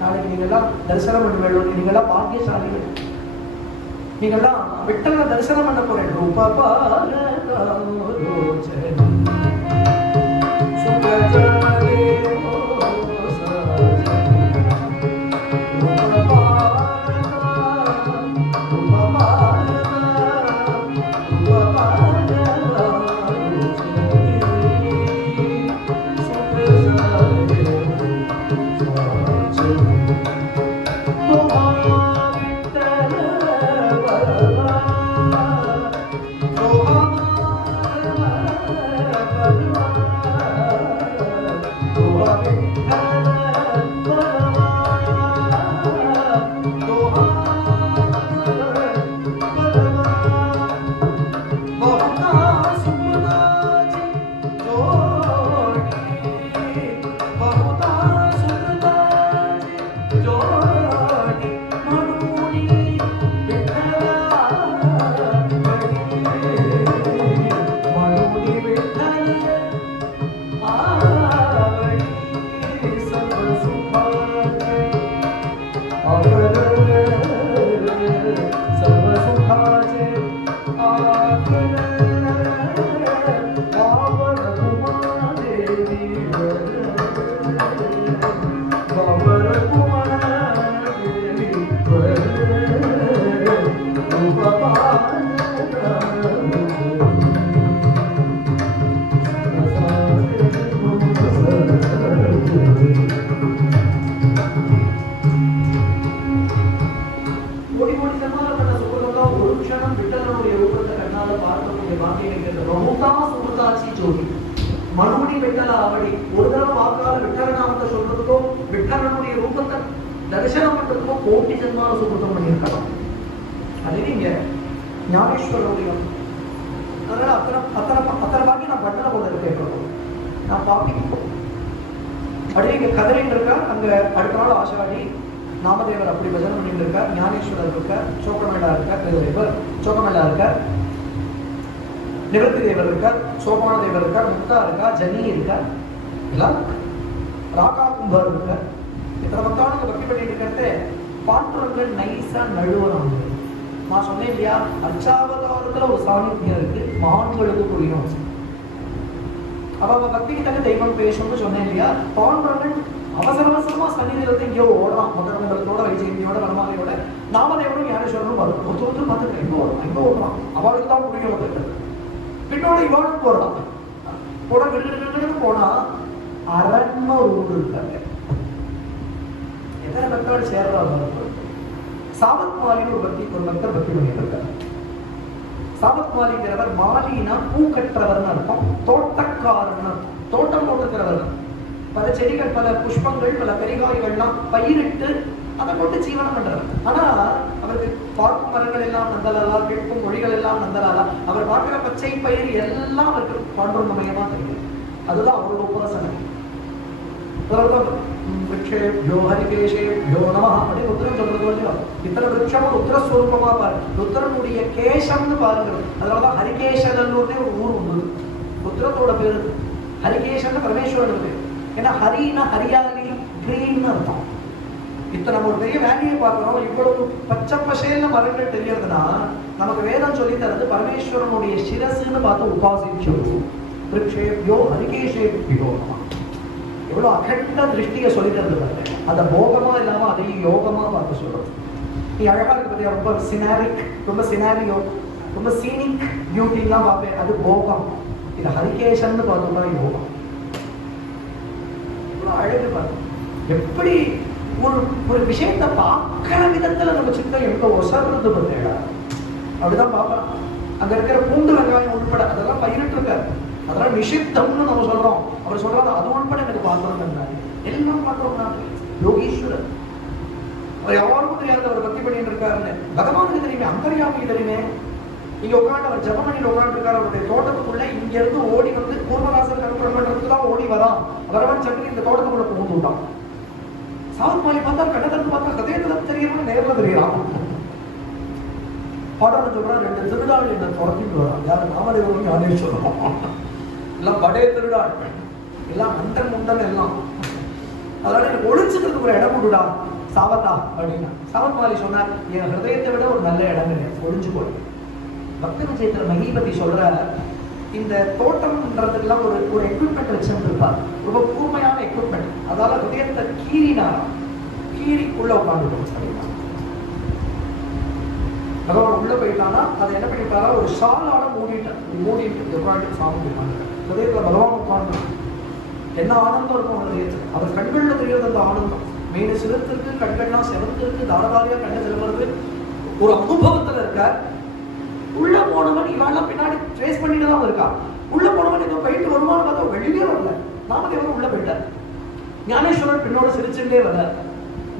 நாளைக்கு நீங்க எல்லாம் தரிசனம் பண்ண வேண்டும். நீங்க எல்லாம் பாக்கியசாலிகள். நீங்க எல்லாம் விட்டல தரிசனம் பண்ண போறேன். மனுமணி விட்டல அவடி ஒரு தடவை வாக்கால விட்டலநாமத்தை சொல்றதுக்கோ விட்டலனுடைய ரூபத்தை தரிசனம் பண்றதுக்கோ கோட்டி ஜென்மால சுத்தம் பண்ணியிருக்கலாம். அது நீங்க ஞானேஸ்வரருடைய அதனால அத்தனை பாக்கி நான் பண்ணல போல இருக்கேன். நான் பாப்பி அப்படியே இங்க கதிரைங்க இருக்கா. அங்க அடுத்த நாள் ஆஷாடி நாமதேவர் அப்படி பஜனை பண்ணிட்டு இருக்கார். ஞானேஸ்வரர் இருக்கார், சோக்கமேளா இருக்கார், சோக்கமேளா இருக்கார், நிவர்த்தி தேவர் இருக்கார், சோபான தேவர் இருக்கார், முக்தா இருக்கா, ஜனி இருக்கார், எல்லாம் ராகா கும்பர் இருக்கார். இத்தனை பக்தானுக்கு பக்தி பண்ணிட்டு இருக்கிறது பாண்டுரங்கள் நைஸா நழுவரம். நான் சொன்னேன் இல்லையா, அர்ச்சாவதாரத்துல ஒரு சாநித்தியம் இருக்கு, மகான்களுக்கு புரியும். அவ பக்திக்கு தங்க தெய்வம் பேசும்னு சொன்னேன் இல்லையா. பாண்டுரங்கள் அவசர அவசரமா சன்னிதிலத்தை இங்கேயோ ஓடலாம். மதமண்டலத்தோட வைஜெயந்தியோட வனமாலையோட நாமதேவரும் ஞானேஸ்வரனும் வரும். ஒருத்தர் பார்த்துக்கிறேன் இங்க ஓடுறான், இங்க ஓடுறான். அவளுக்கு தான் புரியும். வந்துட்டு பின்னோட இவாளும் போடலாம். போட விட்டு போனா அரண்ம ஒரு ஊர் இருக்காங்க. எத்தனை பக்தோடு சேர்றாங்க. சாவத் மாலின்னு ஒரு பக்தர் பக்தி பண்ணிட்டு இருக்காரு. சாவத் மாலிங்கிறவர் மாலினா பூ கட்டுறவர்னு அர்த்தம், தோட்டக்காரன், தோட்டம் போட்டுக்கிறவர். பல செடிகள், பல புஷ்பங்கள், பல பெரிகாய்கள்லாம் பயிரிட்டு அதை கொண்டு ஜீவனம் பண்றாரு. ஆனா அவருக்கு பார்க்கும் மரங்கள் எல்லாம் நந்தலாலா, கேட்கும் மொழிகள் எல்லாம் நந்தலாலா, அவர் பார்க்கிற பச்சை பயிர் எல்லாம் அவருக்கு பாண்டுரங்கமயமா தெரியும். அதுதான் அவரோட உபாசனை. விரக்ஷேபியோ ஹரிகேஷேபியோ நம அப்படின்னு ருத்ரன் சொல்றது இல்லையோ. இத்தனை விரக்ஷமும் ருத்ரஸ்வரூபமா பாருங்க. ருத்ரனுடைய கேசம்னு பாருங்க. அதனாலதான் ஹரிகேஷனல்னு ஒரு ஊர் உண்டு. ருத்ரத்தோட பேரு ஹரிகேஷன் பரமேஸ்வரன் பேரு. ஏன்னா ஹரினா ஹரியாலி, கிரீன் அர்த்தம். இத்தனை நம்ம ஒரு பெரிய வேலையை பார்க்கிறோம். இவ்வளவு பச்சை பசேல்னு மரங்கள் தெரியறதுன்னா நமக்கு வேதம் சொல்லி தரது பரமேஸ்வரனுடைய சிரசுன்னு பார்த்து உபாசிச்சு விரக்ஷேபியோ ஹரிகேஷேபியோ நம. எவ்வளவு அகண்ட திருஷ்டியை சொல்லி தரது பாருங்க. அதை போகமா இல்லாம அதையும் யோகமா பார்த்து சொல்றது. நீ அழகா இருக்கு பத்தியா, ரொம்ப சினாரிக், ரொம்ப சினாரியோ, ரொம்ப சீனிக் பியூட்டிலாம் பார்ப்பேன், அது போகம். இது ஹரிகேஷன் பார்த்தோம்னா யோகம். இவ்வளவு அழகு பாருங்க. எப்படி ஒரு ஒரு விஷயத்தை பார்க்கிற விதத்துல நம்ம சித்தம் எங்க ஒசர்றது பார்த்தேடா அப்படிதான் பார்க்கலாம். அங்க இருக்கிற பூண்டு வெங்காயம் உட்பட அதெல்லாம் பயிரிட்டு இருக்காரு, அதெல்லாம் நிஷித்தம்னு நம்ம சொல்றோம். அவர் சொல்றாரு அது உட்பட எனக்கு பார்க்கணும் எல்லாம் பார்த்தோம். யோகீஸ்வரர் அவர் யாருக்கும் தெரியாத அவர் பக்தி பண்ணிட்டு இருக்காருன்னு பகவானுக்கு தெரியுமே, அந்தர்யாமிக்கு தெரியுமே. இங்க உட்காந்து அவர் ஜபம் பண்ணிட்டு உட்காந்து இருக்காரு. அவருடைய தோட்டத்துக்குள்ள இங்க இருந்து ஓடி வந்து கூர்மதாசர் கருப்பரமன்றதுக்கு தான் ஓடி வரான். வரவன் சட்டு இந்த தோட்டத்துக்குள்ள புகுந்து விட்டான். சாவுமாலி பார்த்தா கண்ணத்திற்கு பார்த்தா ஹதயத்துல தெரியணும், நேரில் தெரியலாம். பாடம் சொல்றா, 2 திருடாள் என்ன துரத்திட்டு வரான். யாரு? நாமதேவரும் ஞானேஸ்வரம். எல்லாம் படைய திருடாள், எல்லாம் அண்டன் முண்டன் எல்லாம். அதனால எனக்கு ஒழிச்சுக்கிறதுக்கு ஒரு இடம் கொடுடா சாவத்தா அப்படின்னா. சாவத்மாலி சொன்னார், என் ஹிருதயத்தை விட ஒரு நல்ல இடம் கிடையாது, ஒழிஞ்சு போய். பக்த விஜயத்துல மகிபதி சொல்ற, இந்த தோட்டம்ன்றதுக்கெல்லாம் ஒரு எக்யூப்மெண்ட் வச்சிருந்திருப்பார், ரொம்ப கூர்மையான எக்யூப்மெண்ட். அதால ஹிருதயத்தை கீறி உள்ள உட்காந்துட்டோம். சரிங்களா? பகவான் உள்ள போயிட்டானா அதை என்ன பண்ணிட்டாரா, ஒரு ஷாலால மூடிட்டு உட்காந்து சாமி போயிட்டாங்க. ஹிருதயத்துல பகவான் உட்காந்து என்ன ஆனந்தம் இருக்கும் ஹிருதயத்துல. அவர் கண்கள்ல தெரியாது அந்த ஆனந்தம். மீன் சிறுத்திருக்கு, கண்கள்லாம் செவத்திருக்கு, தாரதாரியா கண்ணு செல்வது ஒரு அனுபவத்துல இருக்க. உள்ள போனவன் இவெல்லாம் பின்னாடி ட்ரேஸ் பண்ணிட்டு தான் இருக்கா. உள்ள போனவன் ஏதோ போயிட்டு வருமானு பார்த்தா வெளியே வரல. நாமதேவன் உள்ள போயிட்டார். ஞானேஸ்வரர் பின்னோட சிரிச்சுட்டே வர.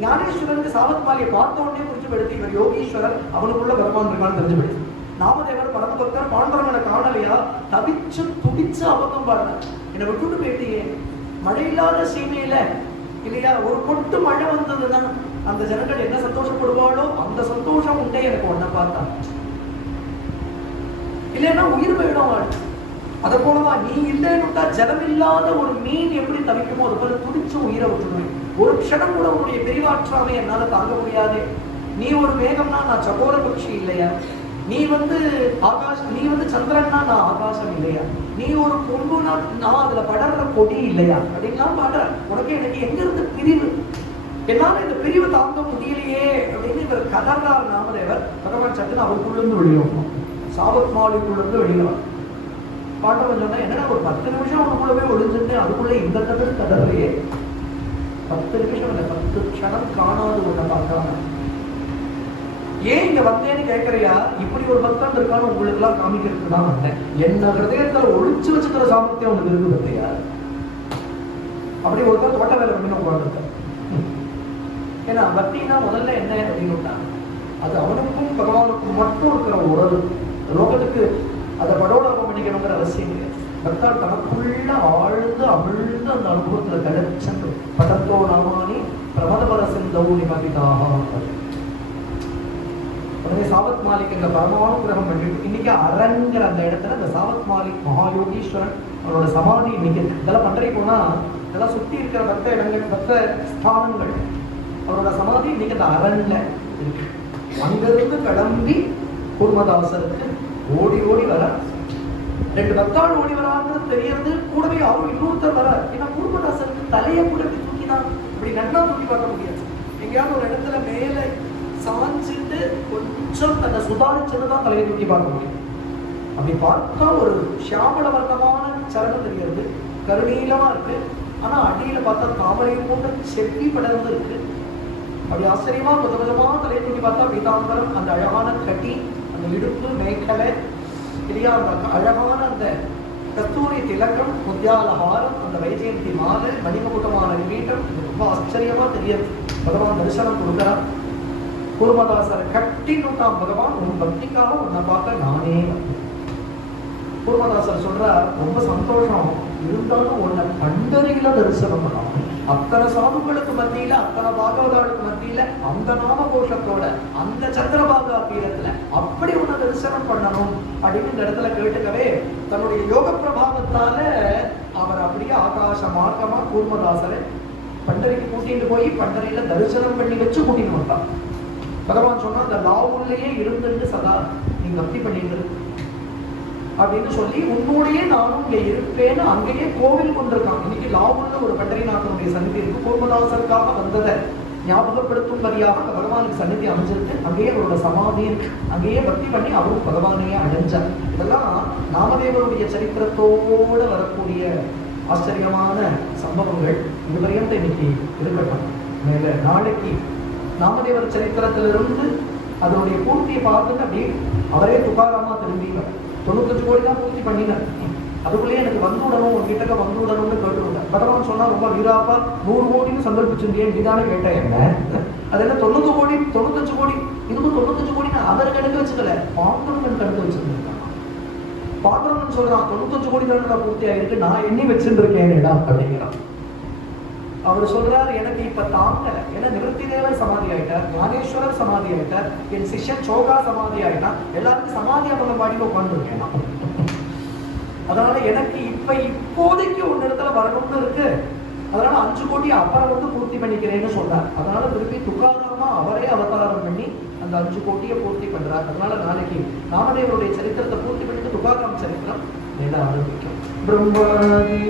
ஞானேஸ்வரனுக்கு சாவத்மாலியை பார்த்த உடனே குறிச்சு படுத்தி இவர் யோகீஸ்வரர், அவனுக்குள்ள வருமானம் இருக்கான்னு தெரிஞ்சு போயிடுச்சு. நாமதேவர் பரமபக்தர், பாண்டவனை காணலையா, தவிச்சு துடிச்சு அபத்தம் பாடுறார். என்னை விட்டுட்டு போயிட்டீங்க, மழை இல்லாத சீமையில இல்லையா, ஒரு பொட்டு மழை வந்ததுன்னா அந்த ஜனங்கள் என்ன சந்தோஷப்படுவாளோ அந்த சந்தோஷம் உண்டே எனக்கு ஒன்ன பார்த்தா. இல்லைன்னா உயிர் போயிடும். அதை போலதான் நீ இல்லைன்னுட்டா ஜலம் இல்லாத ஒரு மீன் எப்படி தவிக்குமோ அது போல துடிச்சு உயிரை விட்டுடுவேன். ஒரு க்ஷணம் கூட உன்னுடைய பெரிவாற்றாமை என்னால தாங்க முடியாது. நீ ஒரு மேகம்னா நான் சகோர பட்சி இல்லையா, நீ வந்து நீ வந்து சந்திரன்னா நான் ஆகாசம் இல்லையா, நீ ஒரு கொம்புனா நான் அதுல படர்ற கொடி இல்லையா அப்படின்லாம் பாடுற. உனக்கு எனக்கு எங்க இருந்து பிரிவு, என்னால இந்த பிரிவு தாங்க முடியலையே அப்படின்னு இவர் கதறார் நாமதேவர். பகவான் சட்டுன்னு அவருக்குள்ளேருந்து வெளியிடும், சாவத்மாலிக்குள்ளேருந்து வெளியிடுவார். பாண்டவன் சொன்னா, என்னன்னா ஒரு 10 நிமிஷம் அவனுக்குள்ளவே ஒளிஞ்சுட்டு அதுக்குள்ள இந்த கதறலையே. 10 நிமிஷம் இல்லை, 10 க்ஷணம் காணாது ஒன்றை பார்க்கலாம். ஏன் இங்க வந்தேன்னு கேட்கறியா, இப்படி ஒரு பக்தன் இருக்கான்னு உங்களுக்கு எல்லாம் காமிக்கிறதுக்கு தான் வந்தேன். என்ன ஹிருதயத்துல ஒழிச்சு வச்சுக்கிற சாமர்த்தியம் உனக்கு இருக்குது இல்லையா. அப்படி ஒருத்தர் தோட்ட வேலை பண்ணி உட்காந்துருக்க. ஏன்னா பக்தினா முதல்ல என்ன அப்படின்னு, அது அவனுக்கும் பகவானுக்கும் மட்டும் இருக்கிற உறவு. லோகத்துக்கு அதை படோடகம் பண்ணிக்கணுங்கிற அவசியம் கிடையாது. பக்தால் தனக்குள்ள ஆழ்ந்து அமிழ்ந்து அந்த அனுபவத்துல கிடைச்சது. படத்தோ நாமானி பிரமதபரசிந்தௌனி மகிதாக. உடனே சாவத் மாலிக் எங்க பரமானுகிரகம் பண்ணிட்டு இன்னைக்கு அரங்கிற அந்த இடத்துல அந்த சாவத் மாலிக் மகாயோகீஸ்வரன் அவரோட சமாதி இன்னைக்கு இதெல்லாம் பண்றே போனா இதெல்லாம் சுத்தி இருக்கிற பக்த இடங்கள், பக்த ஸ்தானங்கள், அவரோட சமாதி இன்னைக்கு அந்த அரண்ல இருக்கு. அங்கிருந்து கிளம்பி கூர்மதாசருக்கு ஓடி வர 2 பக்தாள் ஓடி வராங்கிறது தெரியறது. கூடவே அவரும் இன்னொருத்தர் வர. ஏன்னா கூர்மதாசருக்கு தலையை கூட தூக்கிதான் இப்படி நன்னா தூக்கி பார்க்க முடியாது. எங்கேயாவது ஒரு இடத்துல மேல சாஞ்சிட்டு கொஞ்சம் தன்னை சுதாரிச்சதுதான் தலையை தூக்கி பார்க்க முடியும். அப்படி பார்த்தா ஒரு சியாமள வர்ணமான சரணம் தெரிகிறது, கருநீலமா இருக்கு. ஆனா அடியில பார்த்தா தாமரை போன்ற செப்பி படர்ந்து இருக்கு. அப்படி ஆச்சரியமா கொஞ்சமா தலையை தூக்கி பார்த்தா பீதாம்பரம், அந்த அழகான கட்டி, அந்த இடுப்பு மேய்கலை இல்லையா, அந்த அழகான அந்த கஸ்தூரி திலக்கம், முத்தியாலஹாரம், அந்த வைஜெயந்தி மாலை, மணிமகுட்டமான வீட்டம் ரொம்ப ஆச்சரியமா தெரியாது. பகவான் தரிசனம் கொடுக்கிறார். கூர்மதாசரை கட்டி நோட்டாம் பகவான், உன் பக்திக்காக உன்னை பார்க்க நானே. கூர்மதாசர் சொல்ற, ரொம்ப சந்தோஷம் இருந்தாலும் உன்னை பண்டரியில தரிசனம் பண்ணலாம். அத்தனை சாதுகளுக்கு மத்தியில, அத்தனை பாகவதாளுக்கு மத்தியில அந்த நாம கோஷத்தோட அந்த சந்திரபாகா தீரத்துல அப்படி உன்னை தரிசனம் பண்ணணும் அப்படின்னு இந்த இடத்துல கேட்டுக்கவே தன்னுடைய யோக பிரபாவத்தால அவர் அப்படியே ஆகாச மார்க்கமா கூர்மதாசரை பண்டரிக்கு கூட்டிட்டு போய் பண்டரியில தரிசனம் பண்ணி வச்சு கூட்டிட்டு வந்தான். பகவான் சொன்னா, அந்த லாவுலேயே இருந்துட்டு சதா நீ பக்தி பண்ணிட்டு அப்படின்னு சொல்லி உன்னோடையே நானும் இங்க இருப்பேன்னு அங்கேயே கோவில் கொண்டிருக்காங்க. இன்னைக்கு லாவுல ஒரு பண்டரிநாதனுடைய சன்னிதி இருக்கு. கூர்மதாசருக்காக வந்ததை ஞாபகப்படுத்தும்படியாக பகவானுக்கு சன்னிதி அமைஞ்சிருக்கு. அங்கேயே அவரோட சமாதி இருக்கு. அங்கேயே பக்தி பண்ணி அவரும் பகவானையே அடைஞ்சார். இதெல்லாம் நாமதேவருடைய சரித்திரத்தோட வரக்கூடிய ஆச்சரியமான சம்பவங்கள். இதுவரையும் இன்னைக்கு இருக்கட்டும். மேல நாளைக்கு நாமதேவர் சரித்திரத்திலிருந்து அதனுடைய பூர்த்தியை பார்த்துட்டு அப்படியே அவரே துகாராமா திரும்பினார். 95 கோடி தான் பூர்த்தி பண்ணினார். அதுக்குள்ளேயே எனக்கு வந்துவிடணும், உங்ககிட்ட வந்துவிடணும்னு கேட்டுருந்தேன். பகவான் சொன்னா ரொம்ப வீராப்பா 100 கோடின்னு சங்கல்பிச்சுட்டியே, நீதானே கேட்டேன். என்ன அதெல்லாம் 90 கோடி 95 கோடி இதுவும் 95 கோடி அவர் கணக்கு வச்சுக்கல, பாண்டவன் கணக்கு வச்சிருந்திருக்காங்க. பாண்டவன் சொல்றான் 95 கோடி தானே பூர்த்தி ஆயிருக்கு, நான் எண்ணி வச்சுட்டு இருக்கேன் அப்படிங்கிறான். அவர் சொல்றாரு எனக்கு இப்ப தாங்கல, ஏன்னா நிவர்த்தி தேவர் சமாதி ஆயிட்டார், ஞானேஸ்வரர் சமாதி ஆயிட்டார், என் சிஷ்யன் சோகா சமாதி ஆயிட்டான், எல்லாருக்கும் சமாதி அபங்கம் பாடிட்டு உட்காந்துருக்கேன். அதனால எனக்கு இப்போதைக்கு ஒன்னு இடத்துல வரணும்னு இருக்கு, அதனால 5 கோடி அப்புறம் வந்து பூர்த்தி பண்ணிக்கிறேன்னு சொல்றார். அதனால திருப்பி துகாராமா அவரே அவதாரம் பண்ணி அந்த 5 கோடியை பூர்த்தி பண்றார். அதனால நாளைக்கு நாமதேவருடைய சரித்திரத்தை பூர்த்தி பண்ணிட்டு துகாராம் சரித்திரம் மேல ஆரம்பிக்கும். பிரம்மாதி